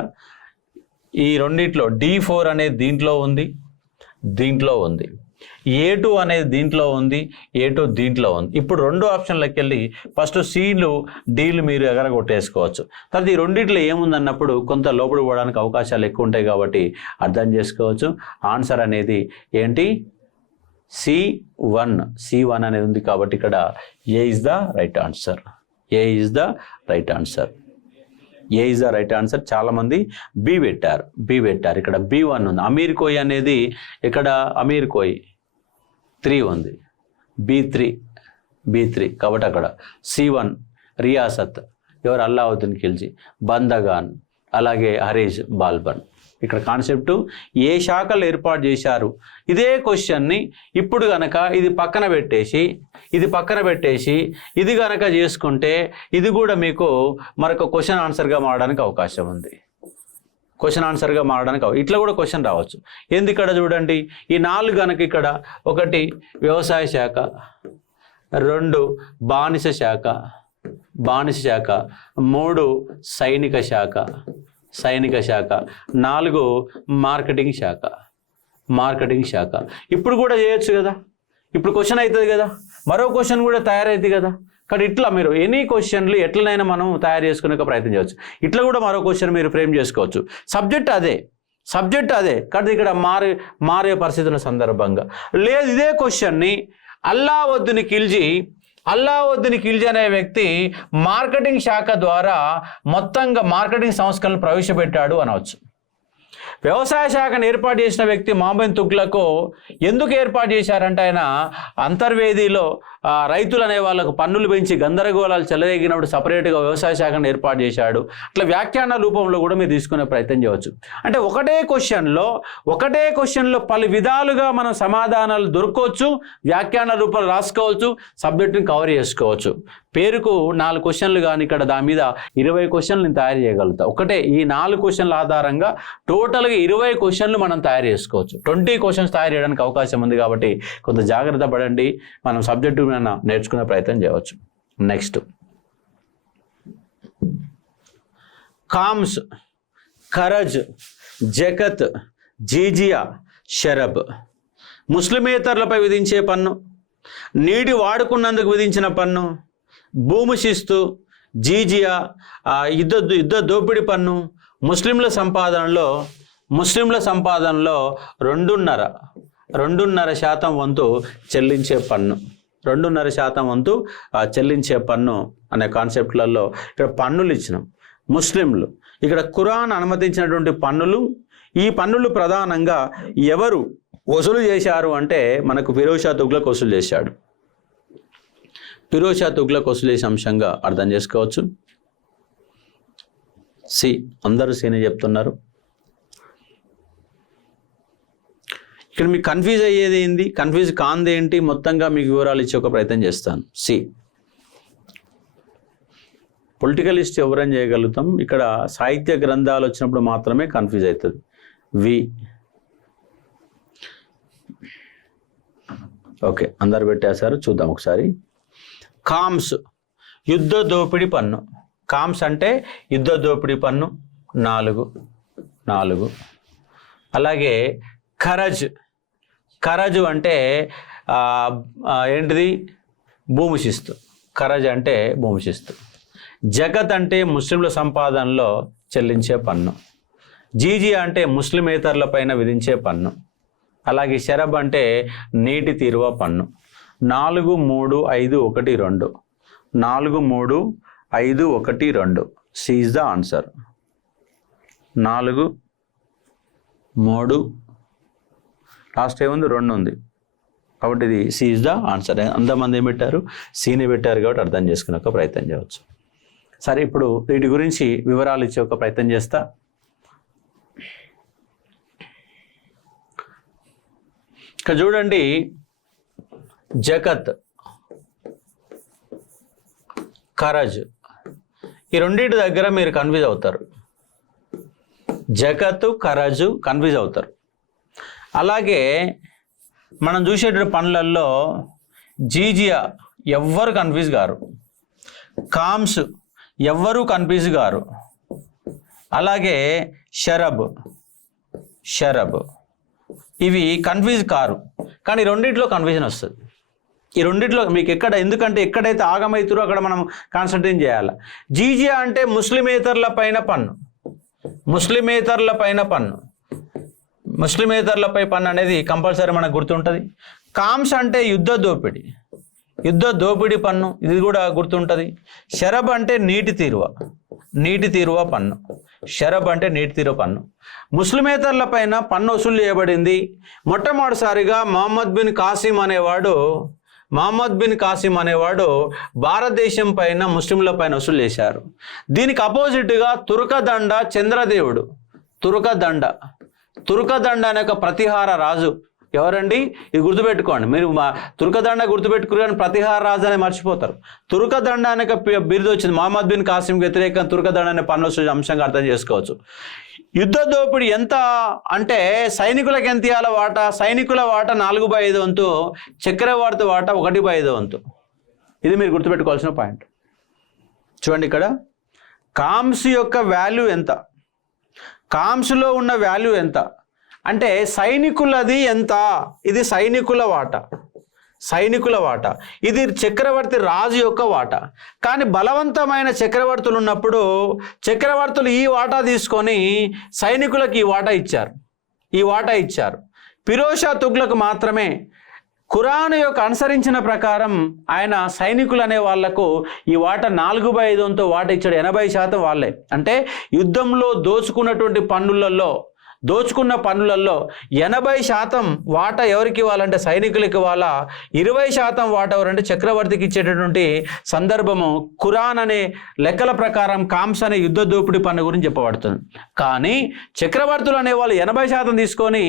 ఈ రెండిట్లో D4 అనేది దీంట్లో ఉంది, దీంట్లో ఉంది. A2 అనేది దీంట్లో ఉంది, A2 దీంట్లో ఉంది. ఇప్పుడు 2 ఆప్షన్లకు వెళ్ళి ఫస్ట్ Cలు Dలు మీరు ఎగరగొట్టేసుకోవచ్చు. తర్వాత ఈ రెండిట్లో ఏముందన్నప్పుడు కొంత లోపలి పోవడానికి అవకాశాలు ఎక్కువ ఉంటాయి కాబట్టి అర్థం చేసుకోవచ్చు. ఆన్సర్ అనేది ఏంటి? C1 అనేది ఉంది కాబట్టి ఇక్కడ A is the right answer. A is the right answer. A is the right answer. చాలామంది బి పెట్టారు. ఇక్కడ B1 ఉంది. అమీర్ కోయ్ అనేది ఇక్కడ అమీర్ కోయ్ 3 ఉంది, B3 కాబట్టి అక్కడ C1 రియాసత్ ఎవరు? అల్లావుద్దీన్ ఖిల్జీ, బందగాన్, అలాగే హరీజ్ బాల్బన్. ఇక్కడ కాన్సెప్టు ఏ శాఖలు ఏర్పాటు చేశారు. ఇదే క్వశ్చన్ని ఇప్పుడు కనుక ఇది పక్కన పెట్టేసి ఇది కనుక చేసుకుంటే ఇది కూడా మీకు మరొక క్వశ్చన్ ఆన్సర్గా మారడానికి అవకాశం ఉంది. ఇట్లా కూడా క్వశ్చన్ రావచ్చు. ఇక్కడ చూడండి ఈ 4 కనుక ఇక్కడ 1 వ్యవసాయ శాఖ, 2 బానిస శాఖ, 3 సైనిక శాఖ, 4 మార్కెటింగ్ శాఖ. ఇప్పుడు కూడా చేయొచ్చు కదా, ఇప్పుడు క్వశ్చన్ అవుతుంది కదా, మరో క్వశ్చన్ కూడా తయారైంది కదా. కానీ ఇట్లా మీరు ఎనీ క్వశ్చన్లు ఎట్లనైనా మనం తయారు చేసుకునే ప్రయత్నం చేయవచ్చు. ఇట్లా కూడా మరో క్వశ్చన్ మీరు ఫ్రేమ్ చేసుకోవచ్చు. సబ్జెక్ట్ అదే కానీ ఇక్కడ మారే పరిస్థితుల సందర్భంగా లేదు. ఇదే క్వశ్చన్ని అల్లావుద్దీన్ ఖిల్జీ అనే వ్యక్తి మార్కెటింగ్ శాఖ ద్వారా మొత్తంగా మార్కెటింగ్ సంస్కరణలు ప్రవేశపెట్టాడు అనవచ్చు. వ్యవసాయ శాఖను ఏర్పాటు చేసిన వ్యక్తి మహమ్మద్ తుగ్లక్ ఎందుకు ఏర్పాటు చేశారంటే ఆయన అంతర్వేదిలో రైతులు అనే వాళ్ళకు పన్నులు పెంచి గందరగోళాలు చెలరేగినప్పుడు సపరేట్గా వ్యవసాయ శాఖను ఏర్పాటు చేశాడు. అట్లా వ్యాఖ్యాన రూపంలో కూడా మీరు తీసుకునే ప్రయత్నం చేయవచ్చు. అంటే ఒకటే క్వశ్చన్లో పలు విధాలుగా మనం సమాధానాలు దొరకవచ్చు, వ్యాఖ్యాన రూపంలో రాసుకోవచ్చు, సబ్జెక్టుని కవర్ చేసుకోవచ్చు. పేరుకు 4 క్వశ్చన్లు కానీ ఇక్కడ దాని మీద 20 క్వశ్చన్లు నేను తయారు చేయగలుగుతా. ఒకటే ఈ 4 క్వశ్చన్ల ఆధారంగా టోటల్గా 20 క్వశ్చన్లు మనం తయారు చేసుకోవచ్చు. 20 క్వశ్చన్స్ తయారు చేయడానికి అవకాశం ఉంది కాబట్టి కొంత జాగ్రత్త పడండి. మనం సబ్జెక్టు నేర్చుకునే ప్రయత్నం చేయవచ్చు. నెక్స్ట్ కామ్స్, ఖరజ్, జకత్, జీజియా, షరబ్ ముస్లిమేతరులపై విధించే పన్ను, నీటి వాడుకున్నందుకు విధించిన పన్ను, భూమి శిస్తు, జీజియా, యుద్ధ దోపిడీ పన్ను, ముస్లింల సంపాదనలో 2.5% వంతు చెల్లించే పన్ను. 2.5% వంతు చెల్లించే పన్ను అనే కాన్సెప్ట్లలో ఇక్కడ పన్నులు ఇచ్చినాం. ముస్లింలు ఇక్కడ ఖురాన్ అనుమతించినటువంటి పన్నులు. ఈ పన్నులు ప్రధానంగా ఎవరు వసూలు చేశారు అంటే మనకు ఫిరోజ్ షా తుగ్లక్ వసూలు చేశాడు. ఫిరోజ్ షా తుగ్లక్ వసూలు చేసే అంశంగా అర్థం చేసుకోవచ్చు. అందరూ సీనే చెప్తున్నారు. ఇక్కడ మీకు కన్ఫ్యూజ్ అయ్యేది ఏంది, కన్ఫ్యూజ్ కాంది ఏంటి, మొత్తంగా మీకు వివరాలు ఇచ్చే ఒక ప్రయత్నం చేస్తాను. పొలిటికల్ హిస్టరీ ఎవరైనా చేయగలుగుతాం. ఇక్కడ సాహిత్య గ్రంథాలు వచ్చినప్పుడు మాత్రమే కన్ఫ్యూజ్ అవుతుంది. ఓకే, అందరు పెట్టేశారు. చూద్దాం ఒకసారి. కామ్స్ యుద్ధ దోపిడీ పన్ను. కామ్స్ అంటే యుద్ధ దోపిడీ పన్ను 4. అలాగే ఖరజ్ అంటే ఏంటిది? భూమి శిస్తు. ఖరజ్ అంటే భూమి శిస్తు. జకత్ అంటే ముస్లింల సంపాదనలో చెల్లించే పన్ను. జీజియా అంటే ముస్లిమేతరుల పైన విధించే పన్ను. అలాగే షరబ్ అంటే నీటి తీరువ పన్ను. 4, 3, 5, 1, 2. 4, 3, 5, 1, 2. C is the answer. 4, 3 last ఏముంది? 2 ఉంది కాబట్టి ఇది సి ఇస్ ద ఆన్సర్. అంతమంది ఏం పెట్టారు? సీని పెట్టారు కాబట్టి అర్థం చేసుకునే ఒక ప్రయత్నం చేయవచ్చు. సరే, ఇప్పుడు వీటి గురించి వివరాలు ఇచ్చే ఒక ప్రయత్నం చేస్తా. ఇక్కడ చూడండి, జకత్, ఖరజ్ ఈ రెండింటి దగ్గర మీరు కన్ఫ్యూజ్ అవుతారు. జకత్, ఖరజు కన్ఫ్యూజ్ అవుతారు. అలాగే మనం చూసేటువంటి పనులలో జీజియా ఎవ్వరు కన్ఫ్యూజ్ గారు, కామ్స్ ఎవ్వరూ కన్ఫ్యూజ్ గారు, అలాగే షరబ్ ఇవి కన్ఫ్యూజ్ కారు. కానీ రెండిట్లో కన్ఫ్యూజన్ వస్తుంది. ఈ రెండిట్లో మీకు ఎందుకంటే ఎక్కడైతే ఆగమవుతారో అక్కడ మనం కాన్సన్ట్రేట్ చేయాలి. జీజియా అంటే ముస్లిమేతరుల పైన పన్ను, ముస్లిమేతరులపై పన్ను అనేది కంపల్సరీ మనకు గుర్తుంటుంది. కామ్స్ అంటే యుద్ధ దోపిడీ పన్ను, ఇది కూడా గుర్తుంటుంది. షరబ్ అంటే నీటి తీరువ పన్ను, ముస్లిమేతరుల పైన పన్ను వసూలు చేయబడింది. మొట్టమొదటిసారిగా మహమ్మద్ బిన్ కాసిం అనేవాడు భారతదేశం పైన ముస్లింల పైన వసూలు చేశారు. దీనికి అపోజిట్గా తురకదండ చంద్రదేవుడు, తురకదండ అనే ఒక ప్రతిహార రాజు ఎవరండి? ఇది గుర్తుపెట్టుకోండి. మీరు తురకదండ గుర్తుపెట్టుకుని కానీ ప్రతిహార రాజు అని మర్చిపోతారు. తురకదండ అనే బిరుదు వచ్చింది మహమ్మద్ బిన్ కాసింకి వ్యతిరేకంగా. తురకదండ అనే పన్ను వసూలు అంశంగా అర్థం చేసుకోవచ్చు. యుద్ధ దోపిడీ ఎంత అంటే సైనికులకు ఎంత ఇవ్వాల వాటా? సైనికుల వాటా 4/5 వంతు, చక్రవర్తి వాటా 1/5 వంతు. ఇది మీరు గుర్తుపెట్టుకోవాల్సిన పాయింట్. చూడండి ఇక్కడ కామ్స్ యొక్క వాల్యూ ఎంత, కామ్స్లో ఉన్న వాల్యూ ఎంత అంటే సైనికులది ఎంత? ఇది సైనికుల వాటా, ఇది చక్రవర్తి రాజు యొక్క వాటా. కానీ బలవంతమైన చక్రవర్తులు ఉన్నప్పుడు చక్రవర్తులు ఈ వాటా తీసుకొని సైనికులకు ఈ వాటా ఇచ్చారు. ఫిరోజ్ షా తుగ్లక్ మాత్రమే ఖురాన్ యొక్క అనుసరించిన ప్రకారం ఆయన సైనికులు అనే వాళ్లకు ఈ వాటా 4/5 వంతు వాటా ఇచ్చాడు. 80% వాళ్ళే. అంటే యుద్ధంలో దోచుకున్న పన్నులలో 80% వాటా ఎవరికి ఇవ్వాలంటే సైనికులకి ఇవ్వాలా. 20% వాటా ఎవరంటే చక్రవర్తికి ఇచ్చేటటువంటి సందర్భము ఖురాన్ అనే లెక్కల ప్రకారం కామ్స్ అనే యుద్ధ దోపిడీ పన్ను గురించి చెప్పబడుతుంది. కానీ చక్రవర్తులు అనే వాళ్ళు 80% తీసుకొని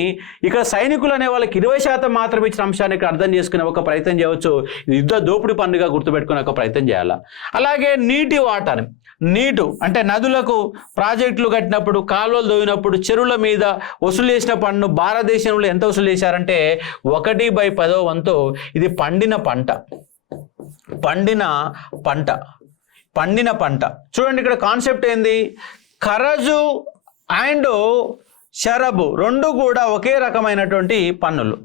ఇక్కడ సైనికులు అనే వాళ్ళకి 20% మాత్రం ఇచ్చిన అంశాన్ని ఇక్కడ అర్థం చేసుకునే ఒక ప్రయత్నం చేయవచ్చు. యుద్ధ దోపిడీ పన్నుగా గుర్తుపెట్టుకునే ఒక ప్రయత్నం చేయాలి. అలాగే నీటి వాటాని, నీటు అంటే నదులకు ప్రాజెక్టులు కట్టినప్పుడు, కాలువలు దోవినప్పుడు, చెరువుల మీద వసూలు చేసిన పన్ను భారతదేశంలో ఎంత వసూలు చేశారంటే 1/10 వంతు. ఇది పండిన పంట. చూడండి ఇక్కడ కాన్సెప్ట్ ఏంది? ఖరజు అండ్ షరబు రెండు కూడా ఒకే రకమైనటువంటి పన్నులు.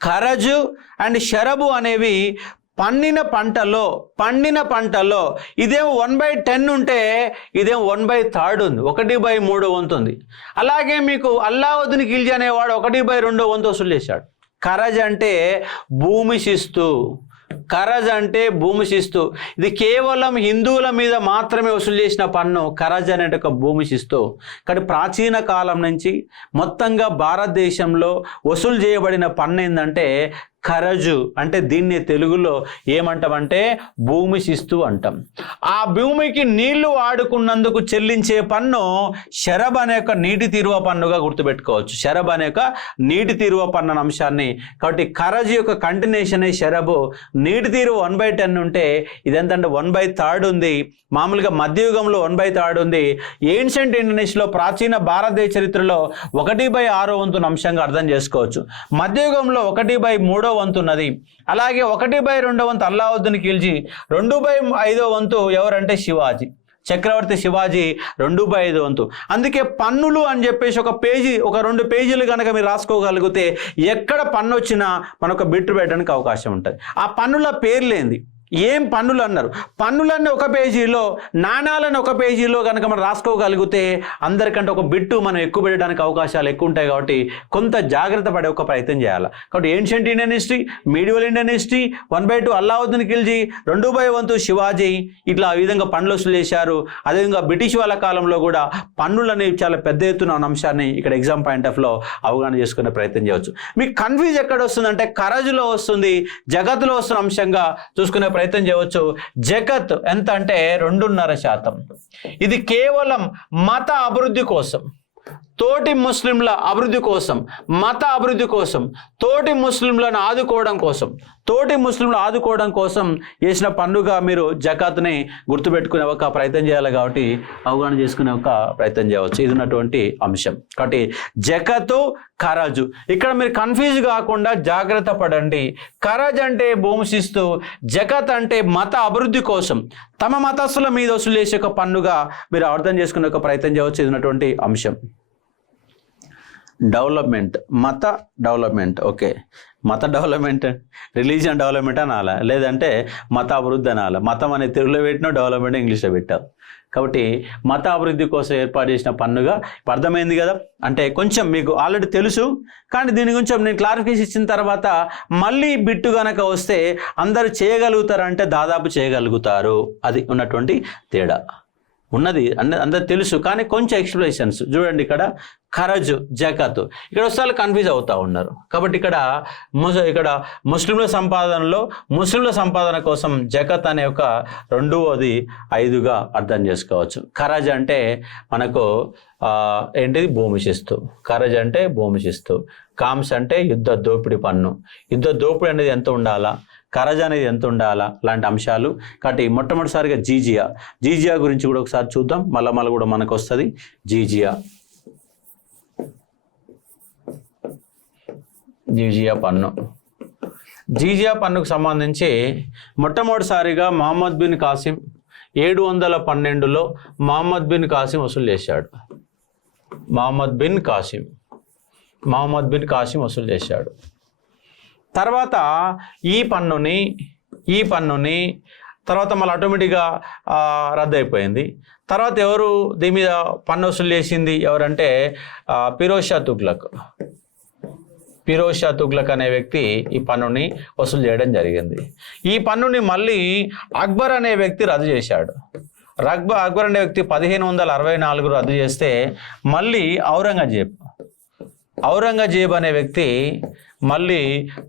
ఖరజు అండ్ షరబు అనేవి పండిన పంటలో ఇదేమో 1/10 ఉంటే ఇదేమో 1/3 ఉంది, 1/3 వంతు ఉంది. అలాగే మీకు అల్లావుద్దీన్ ఖిల్జీ అనేవాడు 1/2 వంతు వసూలు చేశాడు. ఖరజ్ అంటే భూమి శిస్తు, ఇది కేవలం హిందువుల మీద మాత్రమే వసూలు చేసిన పన్ను ఖరజ్ అనే ఒక భూమి శిస్తు. కానీ ప్రాచీన కాలం నుంచి మొత్తంగా భారతదేశంలో వసూలు చేయబడిన పన్ను ఏంటంటే ఖరజు. అంటే దీన్ని తెలుగులో ఏమంటామంటే భూమి శిస్తు అంటాం. ఆ భూమికి నీళ్లు వాడుకున్నందుకు చెల్లించే పన్ను షరబ్ అనే ఒక నీటి తీరువ పన్నుగా గుర్తుపెట్టుకోవచ్చు. షరబ్ అనే ఒక నీటి తీరువ పన్ను అంశాన్ని. కాబట్టి ఖరజు యొక్క కంటిన్యూషన్ షరబు. నీటి తీరువ 1/10 ఉంటే ఇదెంతంటే 1/3 ఉంది. మామూలుగా మధ్యయుగంలో 1/3 ఉంది. ఏన్షియంట్ ఇండోనేషియాలో ప్రాచీన భారతదేశ చరిత్రలో 1/6 వంతున అంశంగా అర్థం చేసుకోవచ్చు. మధ్యయుగంలో 1/3 వంతు ఉన్నది. అలాగే 1/2 వంతు అల్లావుద్దీన్ ఖిల్జీ, 2/5 వంతు ఎవరంటే శివాజీ, చక్రవర్తి శివాజీ 2/5 వంతు. అందుకే పన్నులు అని చెప్పేసి ఒక 2 పేజీలు కనుక మీరు రాసుకోగలిగితే ఎక్కడ పన్ను వచ్చినా మనకు బిట్టు పెట్టడానికి అవకాశం ఉంటుంది. ఆ పన్నుల పేర్లేంది, ఏం పన్నులు అన్నారు, పన్నులన్నీ ఒక పేజీలో, నాణాలను ఒక పేజీలో కనుక మనం రాసుకోగలిగితే అందరికంటే ఒక బిట్టు మనం ఎక్కువ పెట్టడానికి అవకాశాలు ఎక్కువ ఉంటాయి. కాబట్టి కొంత జాగ్రత్త పడే ఒక ప్రయత్నం చేయాలి. కాబట్టి ancient Indian history, medieval Indian history, 1/2 Alauddin Khilji, 2/5 వంతు శివాజీ, ఇట్లా ఆ విధంగా పన్నులు వసూలు చేశారు. అదేవిధంగా బ్రిటిష్ వాళ్ళ కాలంలో కూడా పన్నులు అనేవి చాలా పెద్ద ఎత్తున ఉన్న అంశాన్ని ఇక్కడ ఎగ్జామ్ పాయింట్ ఆఫ్ లో అవగాహన చేసుకునే ప్రయత్నం చేయవచ్చు. మీకు కన్ఫ్యూజ్ ఎక్కడ వస్తుందంటే ఖరజులో వస్తుంది, జగత్లో వస్తున్న అంశంగా చూసుకునే ప్రయత్నం చేయవచ్చు. జగత్ ఎంత అంటే 2.5%. ఇది కేవలం మత అభివృద్ధి కోసం, తోటి ముస్లింల అభివృద్ధి కోసం, మత అభివృద్ధి కోసం, తోటి ముస్లింలను ఆదుకోవడం కోసం, తోటి ముస్లింలు ఆదుకోవడం కోసం చేసిన పన్నుగా మీరు జకాత్ని గుర్తుపెట్టుకునే ఒక ప్రయత్నం చేయాలి. కాబట్టి అవగాహన చేసుకునే ఒక ప్రయత్నం చేయవచ్చు. ఇది ఉన్నటువంటి అంశం. కాబట్టి జకాతు, ఖరాజు ఇక్కడ మీరు కన్ఫ్యూజ్ కాకుండా జాగ్రత్త పడండి. ఖరాజ్ అంటే భూమి శిస్తు, జకాత్ అంటే మత అభివృద్ధి కోసం తమ మతస్థుల మీద వసూలు చేసే ఒక పన్నుగా మీరు అర్థం చేసుకునే ఒక ప్రయత్నం చేయవచ్చు. ఇది ఉన్నటువంటి అంశం. డెవలప్మెంట్, మత డెవలప్మెంట్. ఓకే, మత డెవలప్మెంట్ రిలీజియన్ డెవలప్మెంట్ అనాలా, లేదంటే మత అభివృద్ధి అనాలా. మతం అనే తెలుగులో పెట్టినావు, డెవలప్మెంట్ ఇంగ్లీష్లో పెట్టావు. కాబట్టి మత అభివృద్ధి కోసం ఏర్పాటు చేసిన పన్నుగా అర్థమైంది కదా. అంటే కొంచెం మీకు ఆల్రెడీ తెలుసు, కానీ దీని గురించి నేను క్లారిఫికేషన్ ఇచ్చిన తర్వాత మళ్ళీ బిట్టు కనుక వస్తే అందరూ చేయగలుగుతారంటే దాదాపు చేయగలుగుతారు. అది ఉన్నటువంటి తేడా. ఉన్నది అందరు తెలుసు, కానీ కొంచెం ఎక్స్ప్లెనేషన్స్ చూడండి. ఇక్కడ ఖరజ్, జకాత్ ఇక్కడ వస్తే కన్ఫ్యూజ్ అవుతూ ఉన్నారు. కాబట్టి ఇక్కడ ముస్లింల సంపాదన కోసం జకాత్ అనే ఒక రెండవది 5గా అర్థం చేసుకోవచ్చు. ఖరజ్ అంటే మనకు ఏంటిది, భూమి శిస్తు. ఖరజ్ అంటే భూమి శిస్తు. కామ్స్ అంటే యుద్ధ దోపిడీ పన్ను. యుద్ధ దోపిడీ అనేది ఎంత ఉండాలా, ఖరజ్ అనేది ఎంత ఉండాలా, లాంటి అంశాలు. కాబట్టి మొట్టమొదటిసారిగా జీజియా గురించి కూడా ఒకసారి చూద్దాం. మళ్ళీ కూడా మనకు వస్తుంది జీజియా పన్ను. జీజియా పన్నుకు సంబంధించి మొట్టమొదటిసారిగా మహమ్మద్ బిన్ కాసిం 712లో మహమ్మద్ బిన్ కాసిం వసూలు చేశాడు. మహమ్మద్ బిన్ కాసిం వసూలు చేశాడు. తర్వాత ఈ పన్నుని తర్వాత మళ్ళీ ఆటోమేటిక్గా రద్దు అయిపోయింది. తర్వాత ఎవరు దీని మీద పన్ను వసూలు చేసింది ఎవరంటే ఫిరోజ్ షా తుగ్లక్ అనే వ్యక్తి ఈ పన్నుని వసూలు చేయడం జరిగింది. ఈ పన్నుని మళ్ళీ అక్బర్ అనే వ్యక్తి రద్దు చేశాడు. అక్బర్ అనే వ్యక్తి 1564 రద్దు చేస్తే మళ్ళీ ఔరంగజేబ్ అనే వ్యక్తి మళ్ళీ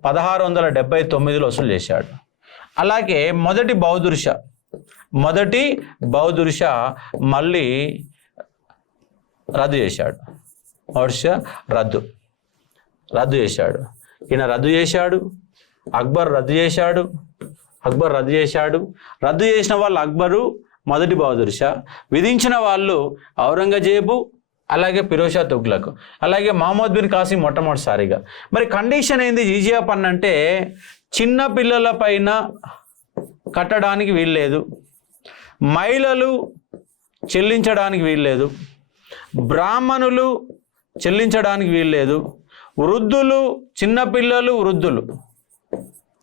1679లో వసూలు చేశాడు. అలాగే మొదటి బహదూర్ షా మళ్ళీ రద్దు చేశాడు. రద్దు చేశాడు. ఈయన రద్దు చేశాడు, అక్బర్ రద్దు చేశాడు. రద్దు చేసిన వాళ్ళు అక్బరు, మొదటి బహదూర్ షా. విధించిన వాళ్ళు ఔరంగజేబు, అలాగే ఫిరోజ్ షా తుగ్లక్, అలాగే మహమ్మద్ బిన్ కాసిం మొట్టమొదటిసారిగా. మరి కండిషన్ ఏంది జీజియా పన్ను అంటే, చిన్న పిల్లల పైన కట్టడానికి వీల్లేదు, మహిళలు చెల్లించడానికి వీల్లేదు, బ్రాహ్మణులు చెల్లించడానికి వీల్లేదు, వృద్ధులు, చిన్నపిల్లలు,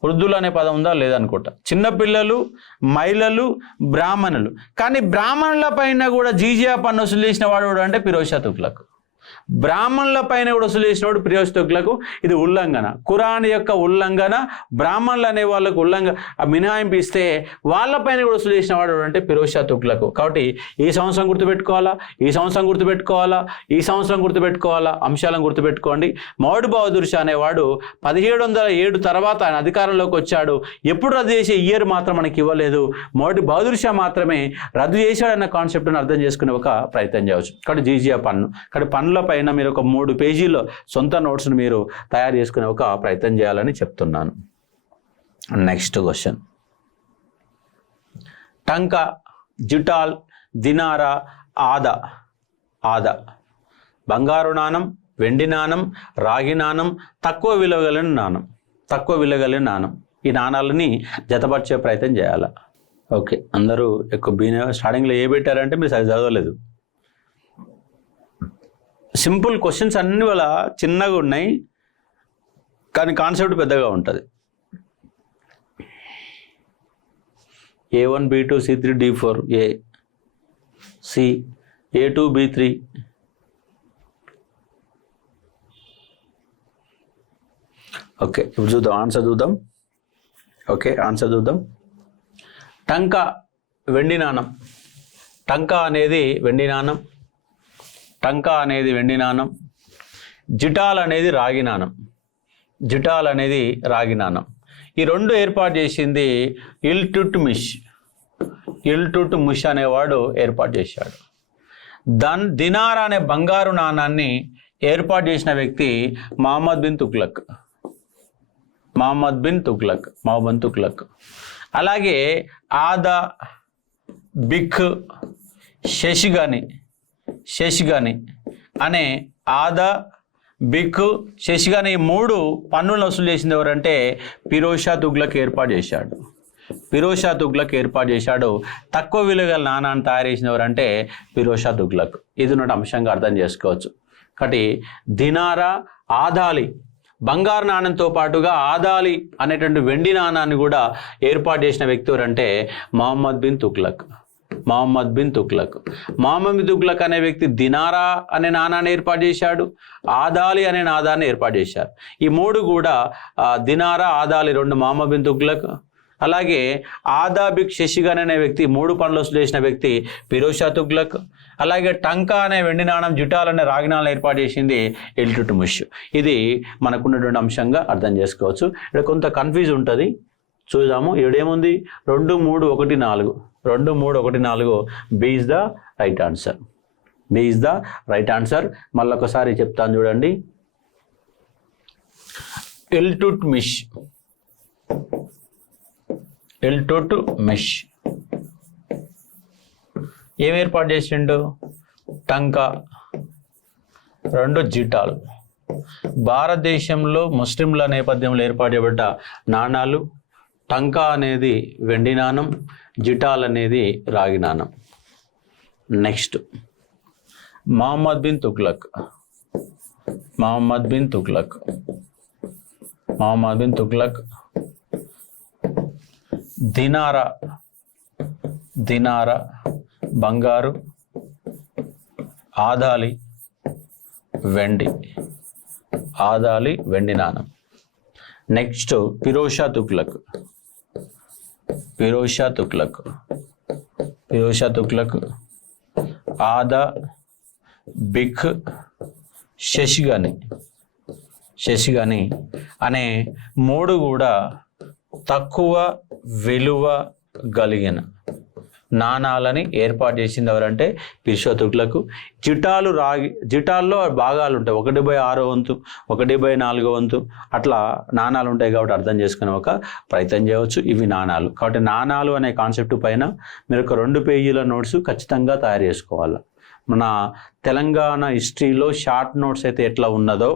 వృద్ధులు అనే పదం ఉందా లేదనుకుంటా. చిన్నపిల్లలు, మహిళలు, బ్రాహ్మణులు. కానీ బ్రాహ్మణుల పైన కూడా జీజియా పన్ను వసూలు చేసిన వాడు అంటే ఫిరోజ్ షా తుగ్లక్. బ్రాహ్మణుల పైన కూడా వసూలు చేసినవాడు ఫిరోజ్ తుగ్లక్. ఇది ఉల్లంఘన, ఖురాన్ యొక్క ఉల్లంఘన. బ్రాహ్మణులు అనే వాళ్ళకు మినహాయింపు ఇస్తే వాళ్ళపైన కూడా వసూలు చేసిన వాడు అంటే ఫిరోజ్ షా తుగ్లక్. కాబట్టి ఈ సంవత్సరం గుర్తుపెట్టుకోవాలా, అంశాలను గుర్తుపెట్టుకోండి. మౌడ్ బహదూర్ షా అనేవాడు 1707 తర్వాత ఆయన అధికారంలోకి వచ్చాడు. ఎప్పుడు రద్దు చేసే ఇయర్ మాత్రం మనకి ఇవ్వలేదు. మౌడ్ బహదూర్ షా మాత్రమే రద్దు చేశాడన్న కాన్సెప్ట్ను అర్థం చేసుకునే ఒక ప్రయత్నం చేయవచ్చు. కాబట్టి జీజియా పన్ను. కాబట్టి పన్నుల పైన మీరు ఒక 3 పేజీల్లో సొంత నోట్స్ను మీరు తయారు చేసుకునే ఒక ప్రయత్నం చేయాలని చెప్తున్నాను. Next question. టంకా, జిటాల్, దినారా, ఆదా. బంగారు నాణం, వెండి నాణం, రాగి నాణం, తక్కువ విలువగలిగిన నాణం. ఈ నాణాలని జతపరిచే ప్రయత్నం చేయాలి. ఓకే, అందరూ ఎక్కువ స్టార్టింగ్లో ఏ పెట్టారంటే మీరు సరి చదవలేదు. సింపుల్ క్వశ్చన్స్ అన్ని వల్ల చిన్నగా ఉన్నాయి, కానీ కాన్సెప్ట్ పెద్దగా ఉంటుంది. A1 B2 C3 D4 A C A2 B3 okay, ఇప్పుడు చూద్దాం ఆన్సర్ చూద్దాం. టంకా వెండి నాణం. టంకా అనేది వెండి నాణం. జిటాల్ అనేది రాగి నాణం. ఈ రెండు ఏర్పాటు చేసింది ఇల్టుట్మిష్ అనేవాడు ఏర్పాటు చేశాడు. దినారా అనే బంగారు నాణాన్ని ఏర్పాటు చేసిన వ్యక్తి మహమ్మద్ బిన్ తుగ్లక్. అలాగే ఆదా బిక్ శశిగాని అనే ఆదా బిక్ శశిగాని ఈ 3 పన్నులను వసూలు చేసింది ఎవరంటే ఫిరోజ్ షా తుగ్లక్ ఏర్పాటు చేశాడు. తక్కువ విలువ గల నాణాన్ని తయారు చేసిన ఎవరంటే ఫిరోజ్ షా తుగ్లక్. ఇది ఉన్నట్టు అంశంగా అర్థం చేసుకోవచ్చు. కాబట్టి దినారా, ఆదాలి బంగారు నాణ్యంతో పాటుగా ఆదాలి అనేటువంటి వెండి నాణాన్ని కూడా ఏర్పాటు చేసిన వ్యక్తి ఎవరంటే మహమ్మద్ బిన్ తుగ్లక్ అనే వ్యక్తి దినారా అనే నాణాన్ని ఏర్పాటు చేశాడు, ఆదాలి అనే నాదాన్ని ఏర్పాటు చేశారు. ఈ 3 కూడా దినారా, ఆదాలి 2 మహమ్మద్ బిన్ తుగ్లక్. అలాగే ఆదా బిక్ శశిగాని అనే వ్యక్తి 3 పనులు వసూలు చేసిన వ్యక్తి ఫిరోజ్ షా తుగ్లక్. అలాగే టంకా అనే వెండి నాణం, జిటాల్ అనే రాగి నాణం ఏర్పాటు చేసింది ఇల్టుట్మిష్. ఇది మనకున్నటువంటి అంశంగా అర్థం చేసుకోవచ్చు. ఇక్కడ కొంత కన్ఫ్యూజ్ ఉంటుంది, చూద్దాము. ఏడేముంది 2, 3, 1, 4 2, 3, 1, 4 B is the right answer. మళ్ళీ ఒకసారి చెప్తాను చూడండి. ఇల్టుట్మిష్ ఏం ఏర్పాటు చేసిండు? టంకా, 2 జిటాల్. భారతదేశంలో ముస్లింల నేపథ్యంలో ఏర్పాటు చేయబడ్డ నాణాలు. టంకా అనేది వెండి నాణం, జిటాల్ అనేది రాగి నాణం. నెక్స్ట్ మహమ్మద్ బిన్ తుగ్లక్ దినారా బంగారు, ఆదాలి వెండి నాణం. నెక్స్ట్ ఫిరోజ్ షా తుగ్లక్ ఆదా బిక్ శశిగాని అనే 3 కూడా తక్కువ విలువ కలిగిన నాణాలని ఏర్పాటు చేసింది ఎవరంటే ఫిరోజ్ షా తుగ్లక్. జిటాల్లో భాగాలు ఉంటాయి, 1/6 వంతు, 1/4 వంతు అట్లా నాణాలు ఉంటాయి. కాబట్టి అర్థం చేసుకునే ఒక ప్రయత్నం చేయవచ్చు. ఇవి నాణాలు. కాబట్టి నాణాలు అనే కాన్సెప్ట్ పైన మీరు ఒక 2 పేజీల నోట్స్ ఖచ్చితంగా తయారు చేసుకోవాలి. మన తెలంగాణ హిస్టరీలో షార్ట్ నోట్స్ అయితే ఎట్లా ఉన్నదో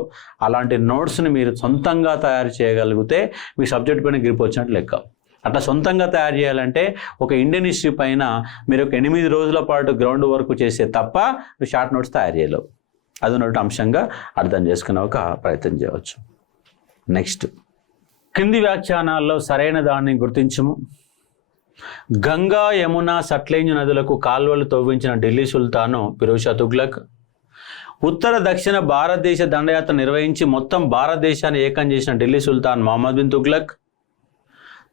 అలాంటి నోట్స్ని మీరు సొంతంగా తయారు చేయగలిగితే మీ సబ్జెక్ట్ పైన గ్రిప్ వచ్చినట్టు లెక్క. అట్లా సొంతంగా తయారు చేయాలంటే ఒక ఇండియన్ హిస్టరీ పైన మీరు ఒక 8 రోజుల పాటు గ్రౌండ్ వర్క్ చేస్తే తప్ప మీరు షార్ట్ నోట్స్ తయారు చేయలేవు. అది ఉన్నట్టు అంశంగా అర్థం చేసుకునే ఒక ప్రయత్నం చేయవచ్చు. నెక్స్ట్ క్రింది వ్యాఖ్యానాల్లో సరైన దాన్ని గుర్తించము. గంగా, యమున, సట్లెజ్ నదులకు కాల్వలు తవ్వించిన ఢిల్లీ సుల్తాను ఫిరోజ్ షా తుగ్లక్. ఉత్తర దక్షిణ భారతదేశ దండయాత్ర నిర్వహించి మొత్తం భారతదేశాన్ని ఏకం చేసిన ఢిల్లీ సుల్తాన్ మహమ్మద్ బిన్ తుగ్లక్.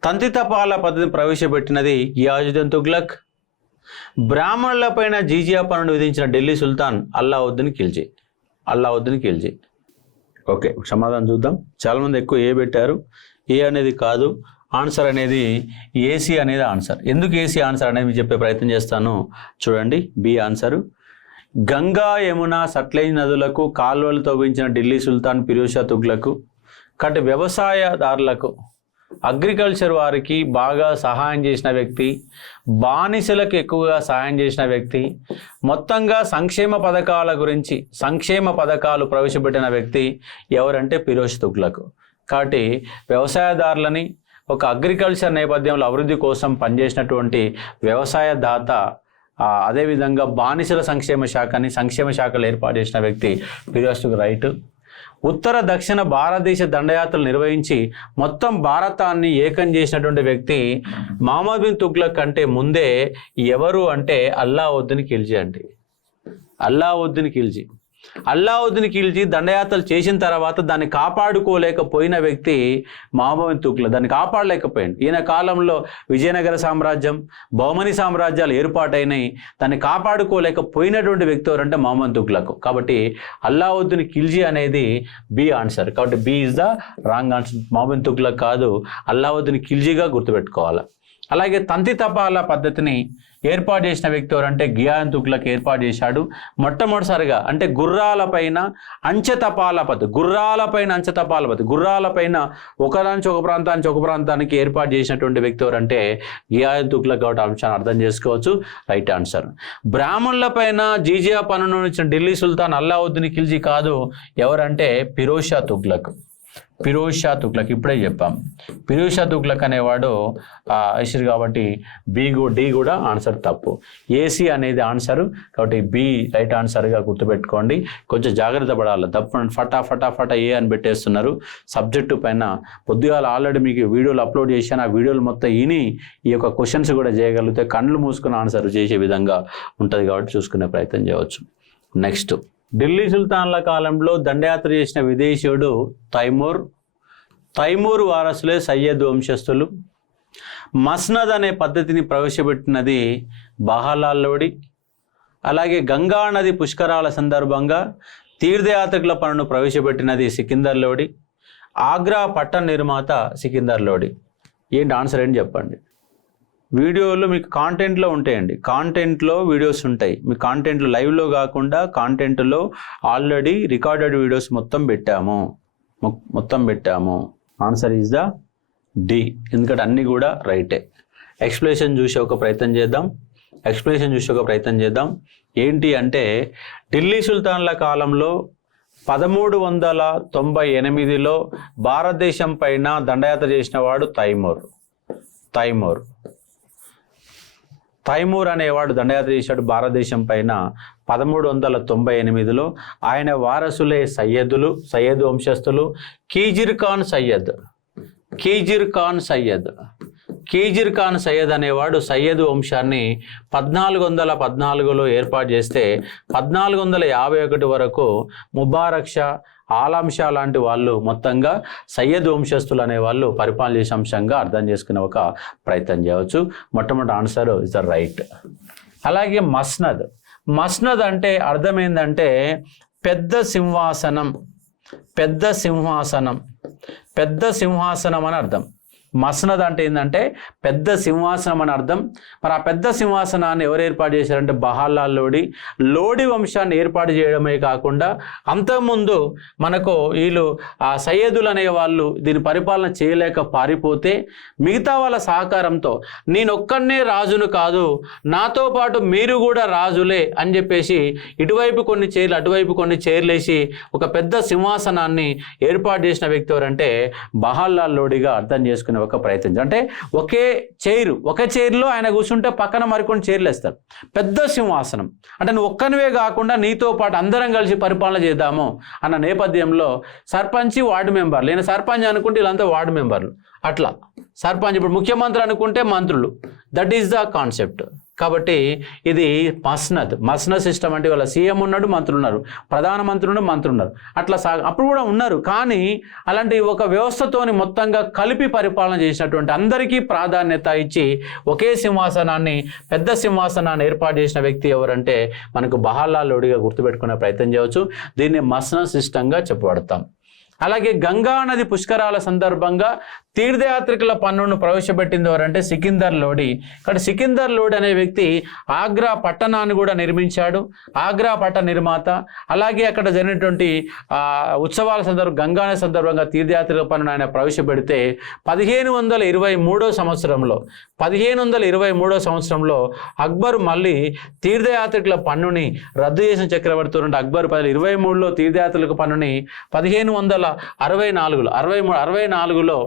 తంతితపాల పద్ధతిని ప్రవేశపెట్టినది గియాజుద్దీన్ తుగ్లక్. బ్రాహ్మణులపైన జీజియా పన్నును విధించిన ఢిల్లీ సుల్తాన్ అల్లావుద్దీన్ ఖిల్జీ. ఓకే, సమాధానం చూద్దాం. చాలామంది ఎక్కువ ఏ పెట్టారు. ఏ అనేది కాదు ఆన్సర్, అనేది ఏసీ అనేది ఆన్సర్. ఎందుకు ఏసీ ఆన్సర్ అనేది మీకు చెప్పే ప్రయత్నం చేస్తాను. చూడండి, బి ఆన్సరు. గంగా, యమున, సట్లెజ్ నదులకు కాలువలు తవ్వించిన ఢిల్లీ సుల్తాన్ ఫిరోజ్ షా తుగ్లక్. కాబట్టి వ్యవసాయదారులకు, అగ్రికల్చర్ వారికి బాగా సహాయం చేసిన వ్యక్తి, బానిసలకు ఎక్కువగా సహాయం చేసిన వ్యక్తి, మొత్తంగా సంక్షేమ పథకాలు ప్రవేశపెట్టిన వ్యక్తి ఎవరంటే ఫిరోజ్ తుగ్లక్. కాబట్టి వ్యవసాయదారులని ఒక అగ్రికల్చర్ నేపథ్యంలో అభివృద్ధి కోసం పనిచేసినటువంటి వ్యవసాయదాత, అదేవిధంగా బానిసల సంక్షేమ శాఖలు ఏర్పాటు చేసిన వ్యక్తి ఫిరోజ్ తుగ్లక్. రైట్. ఉత్తర దక్షిణ భారతదేశ దండయాత్రలు నిర్వహించి మొత్తం భారతాన్ని ఏకం చేసినటువంటి వ్యక్తి మహమ్మద్ బిన్ తుగ్లక్ కంటే ముందే ఎవరు అంటే అల్లావుద్దీన్ ఖిల్జీ దండయాత్రలు చేసిన తర్వాత దాన్ని కాపాడుకోలేకపోయిన వ్యక్తి మహమ్మద్ బిన్ తుగ్లక్. దాన్ని కాపాడలేకపోయాడు. ఈయన కాలంలో విజయనగర సామ్రాజ్యం, బహుమని సామ్రాజ్యాలు ఏర్పాటైనాయి. దాన్ని కాపాడుకోలేకపోయినటువంటి వ్యక్తి ఎవరంటే మహమ్మద్ తుగ్లక్. కాబట్టి అల్లావుద్దీన్ ఖిల్జీ అనేది బి ఆన్సర్. కాబట్టి B is the wrong answer. Mohammed bin Tughlaq కాదు, అల్లావుద్దీన్ ఖిల్జీగా గుర్తుపెట్టుకోవాలి. అలాగే తంతి తపాలా పద్ధతిని ఏర్పాటు చేసిన వ్యక్తి ఎవరంటే గియాన్ తుగ్లక్ ఏర్పాటు చేశాడు. మొట్టమొదటిసారిగా అంటే గుర్రాలపైన అంచె తపాలా పద్ధతి, గుర్రాలపైన ఒకదానికి ఒక ప్రాంతానికి ఒక ప్రాంతానికి ఏర్పాటు చేసినటువంటి వ్యక్తి ఎవరంటే గియాన్ తుగ్లక్ కాబట్టి అంశాన్ని అర్థం చేసుకోవచ్చు. Right answer. బ్రాహ్మణుల పైన జీజియా పన్నును ఇచ్చిన ఢిల్లీ సుల్తాన్ అల్లావుద్దీన్ ఖిల్జీ కాదు, ఎవరంటే ఫిరోజ్ షా తుగ్లక్. ఇప్పుడే చెప్పాం. ఫిరోజ్ షా తుగ్లక్ అనేవాడు ఐశ్వర్ కాబట్టి డి కూడా ఆన్సర్ తప్పు. ఏసీ అనేది ఆన్సర్ కాబట్టి బి రైట్ ఆన్సర్గా గుర్తుపెట్టుకోండి. కొంచెం జాగ్రత్త పడాలి. తప్పు ఫటాఫట ఏ అని పెట్టేస్తున్నారు. సబ్జెక్టు పైన పొద్దుగాల ఆల్రెడీ మీకు వీడియోలు అప్లోడ్ చేశాను. ఆ వీడియోలు మొత్తం ఈ యొక్క క్వశ్చన్స్ కూడా చేయగలిగితే కళ్ళు మూసుకుని ఆన్సర్ చేసే విధంగా ఉంటుంది కాబట్టి చూసుకునే ప్రయత్నం చేయవచ్చు. నెక్స్ట్, ఢిల్లీ సుల్తాన్ల కాలంలో దండయాత్ర చేసిన విదేశీయుడు తైమూర్ వారసులే సయ్యద్ వంశస్థులు. మస్నద్ అనే పద్ధతిని ప్రవేశపెట్టినది బహలాల్ లోడి. అలాగే గంగా నది పుష్కరాల సందర్భంగా తీర్థయాత్రికుల పనును ప్రవేశపెట్టినది సికిందర్ లోడి. ఆగ్రా పట్టణ నిర్మాత సికిందర్ లోడి. ఏంటి ఆన్సర్ ఏంటి చెప్పండి. వీడియోలు మీకు కాంటెంట్లో ఉంటాయండి, కాంటెంట్లో వీడియోస్ ఉంటాయి. మీ కాంటెంట్లో లైవ్లో కాకుండా కాంటెంట్లో ఆల్రెడీ రికార్డెడ్ వీడియోస్ మొత్తం పెట్టాము. ఆన్సర్ ఈజ్ ద డి, ఎందుకంటే అన్నీ కూడా రైటే. ఎక్స్ప్లెనేషన్ చూసే ఒక ప్రయత్నం చేద్దాం. ఏంటి అంటే ఢిల్లీ సుల్తాన్ల కాలంలో 1398లో భారతదేశం పైన దండయాత్ర చేసిన వాడు తైమూర్ అనేవాడు దండయాత్ర చేశాడు భారతదేశం పైన 1398లో. ఆయన వారసులే సయ్యద్ వంశస్థులు. కీజిర్ ఖాన్ సయ్యద్ అనేవాడు సయ్యద్ వంశాన్ని 1414లో ఏర్పాటు చేస్తే 1451 వరకు ముబారక్ షా, ఆలం షా లాంటి వాళ్ళు మొత్తంగా సయ్యద్ వంశస్థులు అనేవాళ్ళు పరిపాలన చేసే అంశంగా అర్థం చేసుకునే ఒక ప్రయత్నం చేయవచ్చు. మొట్టమొదటి ఆన్సర్ ఇస్ ద రైట్. అలాగే మస్నద్ అంటే అర్థం ఏంటంటే పెద్ద సింహాసనం అని అర్థం. మస్నద్ అంటే ఏంటంటే పెద్ద సింహాసనం అని అర్థం. మరి ఆ పెద్ద సింహాసనాన్ని ఎవరు ఏర్పాటు చేశారంటే బహలాల్ లోడి వంశాన్ని ఏర్పాటు చేయడమే కాకుండా అంతకుముందు మనకు వీళ్ళు ఆ సయ్యదులు అనే వాళ్ళు దీని పరిపాలన చేయలేక పారిపోతే మిగతా వాళ్ళ సహకారంతో నేనొక్కనే రాజును కాదు, నాతో పాటు మీరు కూడా రాజులే అని చెప్పేసి ఇటువైపు కొన్ని చైర్లు అటువైపు కొన్ని చైర్లేసి ఒక పెద్ద సింహాసనాన్ని ఏర్పాటు చేసిన వ్యక్తి ఎవరంటే బహలాల్ లోడిగా అర్థం చేసుకునే ఒక ప్రయత్నం. అంటే ఒక చైర్లో ఆయన కూర్చుంటే పక్కన మరికొన్ని చైర్లు వేస్తారు. పెద్ద సింహాసనం అంటే నువ్వు ఒక్కనివే కాకుండా నీతో పాటు అందరం కలిసి పరిపాలన చేద్దాము అన్న నేపథ్యంలో సర్పంచ్, వార్డు మెంబర్లు, నేను సర్పంచ్ అనుకుంటే వీళ్ళంతా వార్డు మెంబర్లు, అట్లా సర్పంచ్ ఇప్పుడు ముఖ్యమంత్రి అనుకుంటే మంత్రులు. That is the concept. కాబట్టి ఇది మస్నద్ సిస్టమ్ అంటే వాళ్ళ సీఎం ఉన్నాడు, మంత్రులు ఉన్నారు, ప్రధానమంత్రి ఉన్నాడు, మంత్రులు ఉన్నారు, అట్లా అప్పుడు కూడా ఉన్నారు. కానీ అలాంటి ఒక వ్యవస్థతోని మొత్తంగా కలిపి పరిపాలన చేసినటువంటి అందరికీ ప్రాధాన్యత ఇచ్చి ఒకే సింహాసనాన్ని, పెద్ద సింహాసనాన్ని ఏర్పాటు చేసిన వ్యక్తి ఎవరంటే మనకు బహలాల్ లోడిగా గుర్తుపెట్టుకునే ప్రయత్నం చేయవచ్చు. దీన్ని మస్నద్ సిస్టంగా చెప్పబడతాం. అలాగే గంగా నది పుష్కరాల సందర్భంగా తీర్థయాత్రికుల పన్నును ప్రవేశపెట్టింది ఎవరంటే సికిందర్ లోడి. ఇక్కడ సికిందర్ లోడి అనే వ్యక్తి ఆగ్రా పట్టణాన్ని కూడా నిర్మించాడు, ఆగ్రా పట్టణ నిర్మాత. అలాగే అక్కడ జరిగినటువంటి ఉత్సవాల గంగా నది సందర్భంగా తీర్థయాత్రికుల పన్నును ఆయన ప్రవేశపెడితే 1523 సంవత్సరంలో అక్బర్ మళ్ళీ తీర్థయాత్రికుల పన్నుని రద్దు చేసిన చక్రవర్తి అక్బర్ 1523లో తీర్థయాత్రికుల పన్నుని 1564లో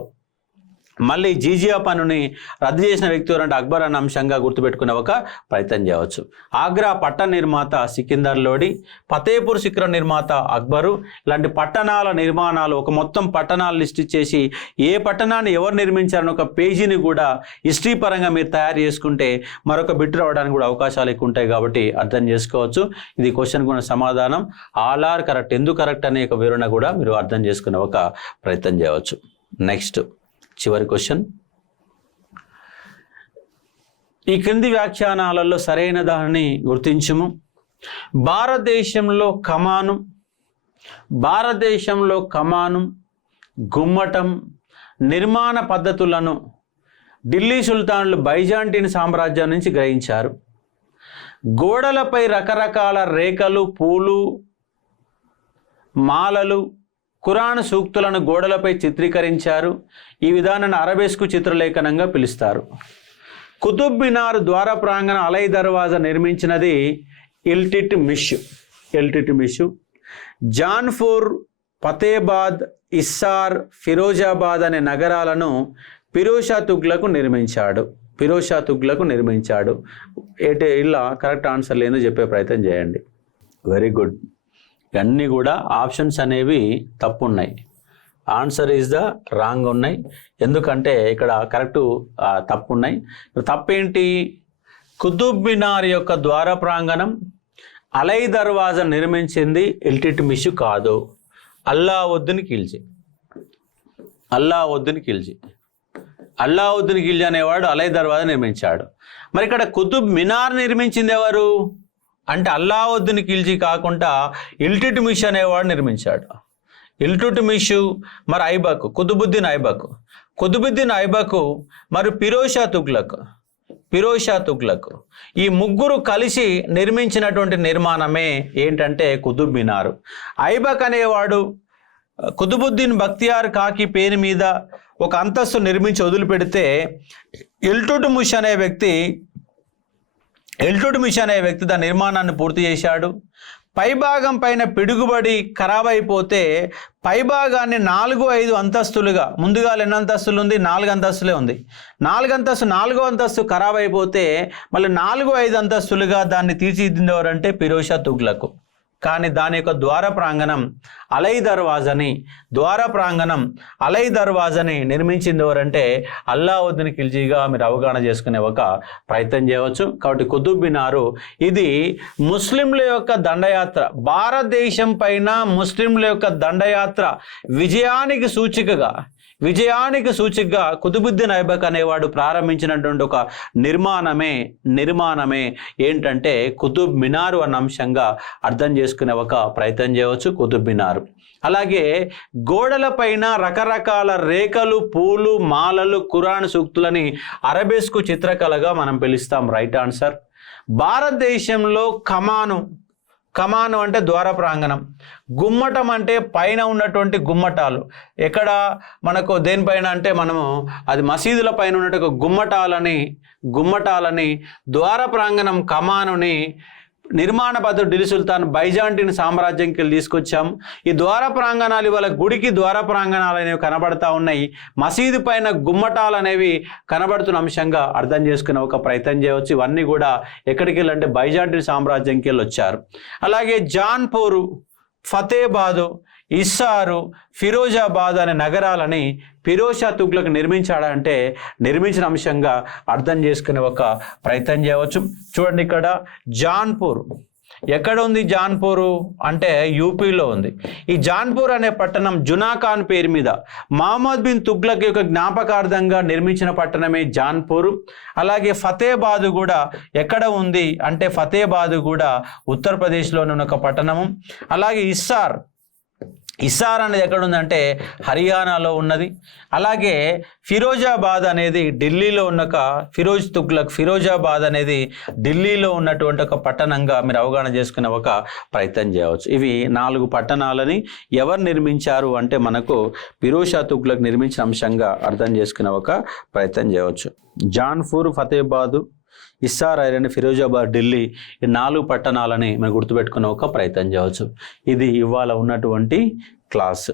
మళ్ళీ జీజియా పన్నుని రద్దు చేసిన వ్యక్తి ఎవరంటే అక్బర్ అన్న అంశంగా గుర్తుపెట్టుకునే ఒక ప్రయత్నం చేయవచ్చు. ఆగ్రా పట్టణ నిర్మాత సికిందర్ లోడి, ఫతేపూర్ సిక్రీ నిర్మాత అక్బరు. ఇలాంటి పట్టణాల నిర్మాణాలు ఒక మొత్తం పట్టణాలు లిస్ట్ ఇచ్చేసి ఏ పట్టణాన్ని ఎవరు నిర్మించారని ఒక పేజీని కూడా హిస్టరీ పరంగా మీరు తయారు చేసుకుంటే మరొక బిట్ రావడానికి కూడా అవకాశాలు ఎక్కువ ఉంటాయి కాబట్టి అర్థం చేసుకోవచ్చు. ఇది క్వశ్చన్ కూడా సమాధానం ఆల్ ఆర్ కరెక్ట్, ఎందుకు కరెక్ట్ అనే ఒక వివరణ కూడా మీరు అర్థం చేసుకునే ఒక ప్రయత్నం చేయవచ్చు. నెక్స్ట్ చివరి క్వశ్చన్, ఈ క్రింది వ్యాఖ్యానాలలో సరైన దానిని గుర్తించుము. భారతదేశంలో కమాను, గుమ్మటం నిర్మాణ పద్ధతులను ఢిల్లీ సుల్తాన్లు బైజాంటిన్ సామ్రాజ్యం నుంచి గ్రహించారు. గోడలపై రకరకాల రేఖలు, పూలు, మాలలు, ఖురాన్ సూక్తులను గోడలపై చిత్రీకరించారు. ఈ విధానాన్ని అరబెస్కు చిత్రలేఖనంగా పిలుస్తారు. కుతుబ్ మినార్ ద్వార ప్రాంగణ అలై దర్వాజా నిర్మించినది ఇల్టుట్మిష్. జాన్పూర్, ఫతేబాద్, ఇస్సార్, ఫిరోజాబాద్ అనే నగరాలను ఫిరోజ్ షా తుగ్లక్ నిర్మించాడు. ఇలా కరెక్ట్ ఆన్సర్లు ఏందో చెప్పే ప్రయత్నం చేయండి. Very good. ఇవన్నీ కూడా ఆప్షన్స్ అనేవి తప్పు ఉన్నాయి. ఆన్సర్ ఈజ్ ద రాంగ్ ఉన్నాయి. ఎందుకంటే ఇక్కడ కరెక్ట్ తప్పు ఉన్నాయి. తప్పేంటి? కుతుబ్ మినార్ యొక్క ద్వార ప్రాంగణం అలై దర్వాజా నిర్మించింది ఇల్టుట్మిష్ కాదు, అల్లావుద్దీన్ ఖిల్జీ అనేవాడు అలై దర్వాజా నిర్మించాడు. మరి ఇక్కడ కుతుబ్ మినార్ నిర్మించింది ఎవరు అంటే అల్లావుద్దీన్ ఖిల్జీ కాకుండా ఇల్టుట్మిష్ అనేవాడు నిర్మించాడు. ఇల్టుట్మిష్ మరి ఐబక్, కుతుబుద్దీన్ ఐబక్ మరి ఫిరోజ్ షా తుగ్లక్ ఈ ముగ్గురు కలిసి నిర్మించినటువంటి నిర్మాణమే ఏంటంటే కుతుబ్ మినార్. ఐబక్ అనేవాడు కుతుబుద్దీన్ బక్తియార్ కాకి పేరు మీద ఒక అంతస్తు నిర్మించి వదిలిపెడితే ఇల్టుట్మిష్ అనే వ్యక్తి దాని నిర్మాణాన్ని పూర్తి చేశాడు. పైభాగం పైన పిడుగుబడి ఖరాబ్ అయిపోతే పైభాగాన్ని 4-5 అంతస్తులుగా, ముందుగా ఎన్ని అంతస్తులు ఉంది? 4 అంతస్తులే ఉంది. 4వ అంతస్తు ఖరాబ్ అయిపోతే మళ్ళీ 4-5 అంతస్తులుగా దాన్ని తీర్చిదిద్దేవారంటే ఫిరోజ్ షా తుగ్లక్. కానీ దాని యొక్క ద్వార ప్రాంగణం అలై దర్వాజాని నిర్మించింది ఎవరంటే అల్లావుద్దీన్ ఖిల్జీగా మీరు అవగాహన చేసుకునే ఒక ప్రయత్నం చేయవచ్చు. కాబట్టి కుతుబ్ మినారు ఇది ముస్లింల యొక్క దండయాత్ర, భారతదేశం పైన ముస్లింల యొక్క దండయాత్ర విజయానికి సూచికగా కుతుబుద్దీన్ ఐబక్ అనేవాడు ప్రారంభించినటువంటి ఒక నిర్మాణమే ఏంటంటే కుతుబ్ మినారు అన్న అంశంగా అర్థం చేసుకునే ఒక ప్రయత్నం చేయవచ్చు. కుతుబ్ మినారు. అలాగే గోడలపైన రకరకాల రేఖలు, పూలు, మాలలు, ఖురాన్ సూక్తులని అరబెస్కు చిత్రకళగా మనం పిలుస్తాం. Right answer. భారతదేశంలో కమాను అంటే ద్వార ప్రాంగణం, గుమ్మటం అంటే పైన ఉన్నటువంటి గుమ్మటాలు. ఎక్కడ మనకు దేనిపైన అంటే మనము అది మసీదుల పైన ఉన్నట్టు గుమ్మటాలని ద్వార ప్రాంగణం కమానుని నిర్మాణబద్ధుడు ఢిల్లీ సుల్తాన్ బైజాంటిన్ సామ్రాజ్యంకి తీసుకొచ్చాం. ఈ ద్వార ప్రాంగణాలు ఇవాళ గుడికి ద్వార ప్రాంగణాలు అనేవి కనబడతా ఉన్నాయి. మసీదు పైన గుమ్మటాలు అనేవి కనబడుతున్న అంశంగా అర్థం చేసుకునే ఒక ప్రయత్నం చేయవచ్చు. ఇవన్నీ కూడా ఎక్కడికి వెళ్ళంటే బైజాంటిన్ సామ్రాజ్యంకి వెళ్ళి వచ్చారు. అలాగే జాన్పూరు, ఫతేబాదు, ఇస్సారు, ఫిరోజాబాద్ అనే నగరాలని ఫిరోజ్ షా తుగ్లక్ నిర్మించిన అంశంగా అర్థం చేసుకునే ఒక ప్రయత్నం చేయవచ్చు. చూడండి, ఇక్కడ జాన్పూర్ ఎక్కడ ఉంది? జాన్పూరు అంటే యూపీలో ఉంది. ఈ జాన్పూర్ అనే పట్టణం జునాఖాన్ పేరు మీద మహమ్మద్ బిన్ తుగ్లక్ యొక్క జ్ఞాపకార్థంగా నిర్మించిన పట్టణమే జాన్పూర్. అలాగే ఫతేబాదు కూడా ఎక్కడ ఉంది అంటే ఫతేబాదు కూడా ఉత్తరప్రదేశ్లోని ఉన్న ఒక పట్టణము. అలాగే ఇస్సార్ అనేది ఎక్కడ ఉందంటే హర్యానాలో ఉన్నది. అలాగే ఫిరోజాబాద్ అనేది ఢిల్లీలో ఉన్న ఫిరోజాబాద్ అనేది ఢిల్లీలో ఉన్నటువంటి ఒక పట్టణంగా మీరు అవగాహన చేసుకునే ఒక ప్రయత్నం చేయవచ్చు. ఇవి 4 పట్టణాలని ఎవరు నిర్మించారు అంటే మనకు ఫిరోజ్ షా తుగ్లక్ నిర్మించిన అంశంగా అర్థం చేసుకునే ఒక ప్రయత్నం చేయవచ్చు. జాన్పూర్, ఫతేబాదు, ఇస్సార్, ఐరన్, ఫిరోజాబాద్, ఢిల్లీ ఈ 4 పట్టణాలని మనం గుర్తుపెట్టుకునే ఒక ప్రయత్నం చేయవచ్చు. ఇది ఇవాళ ఉన్నటువంటి క్లాస్.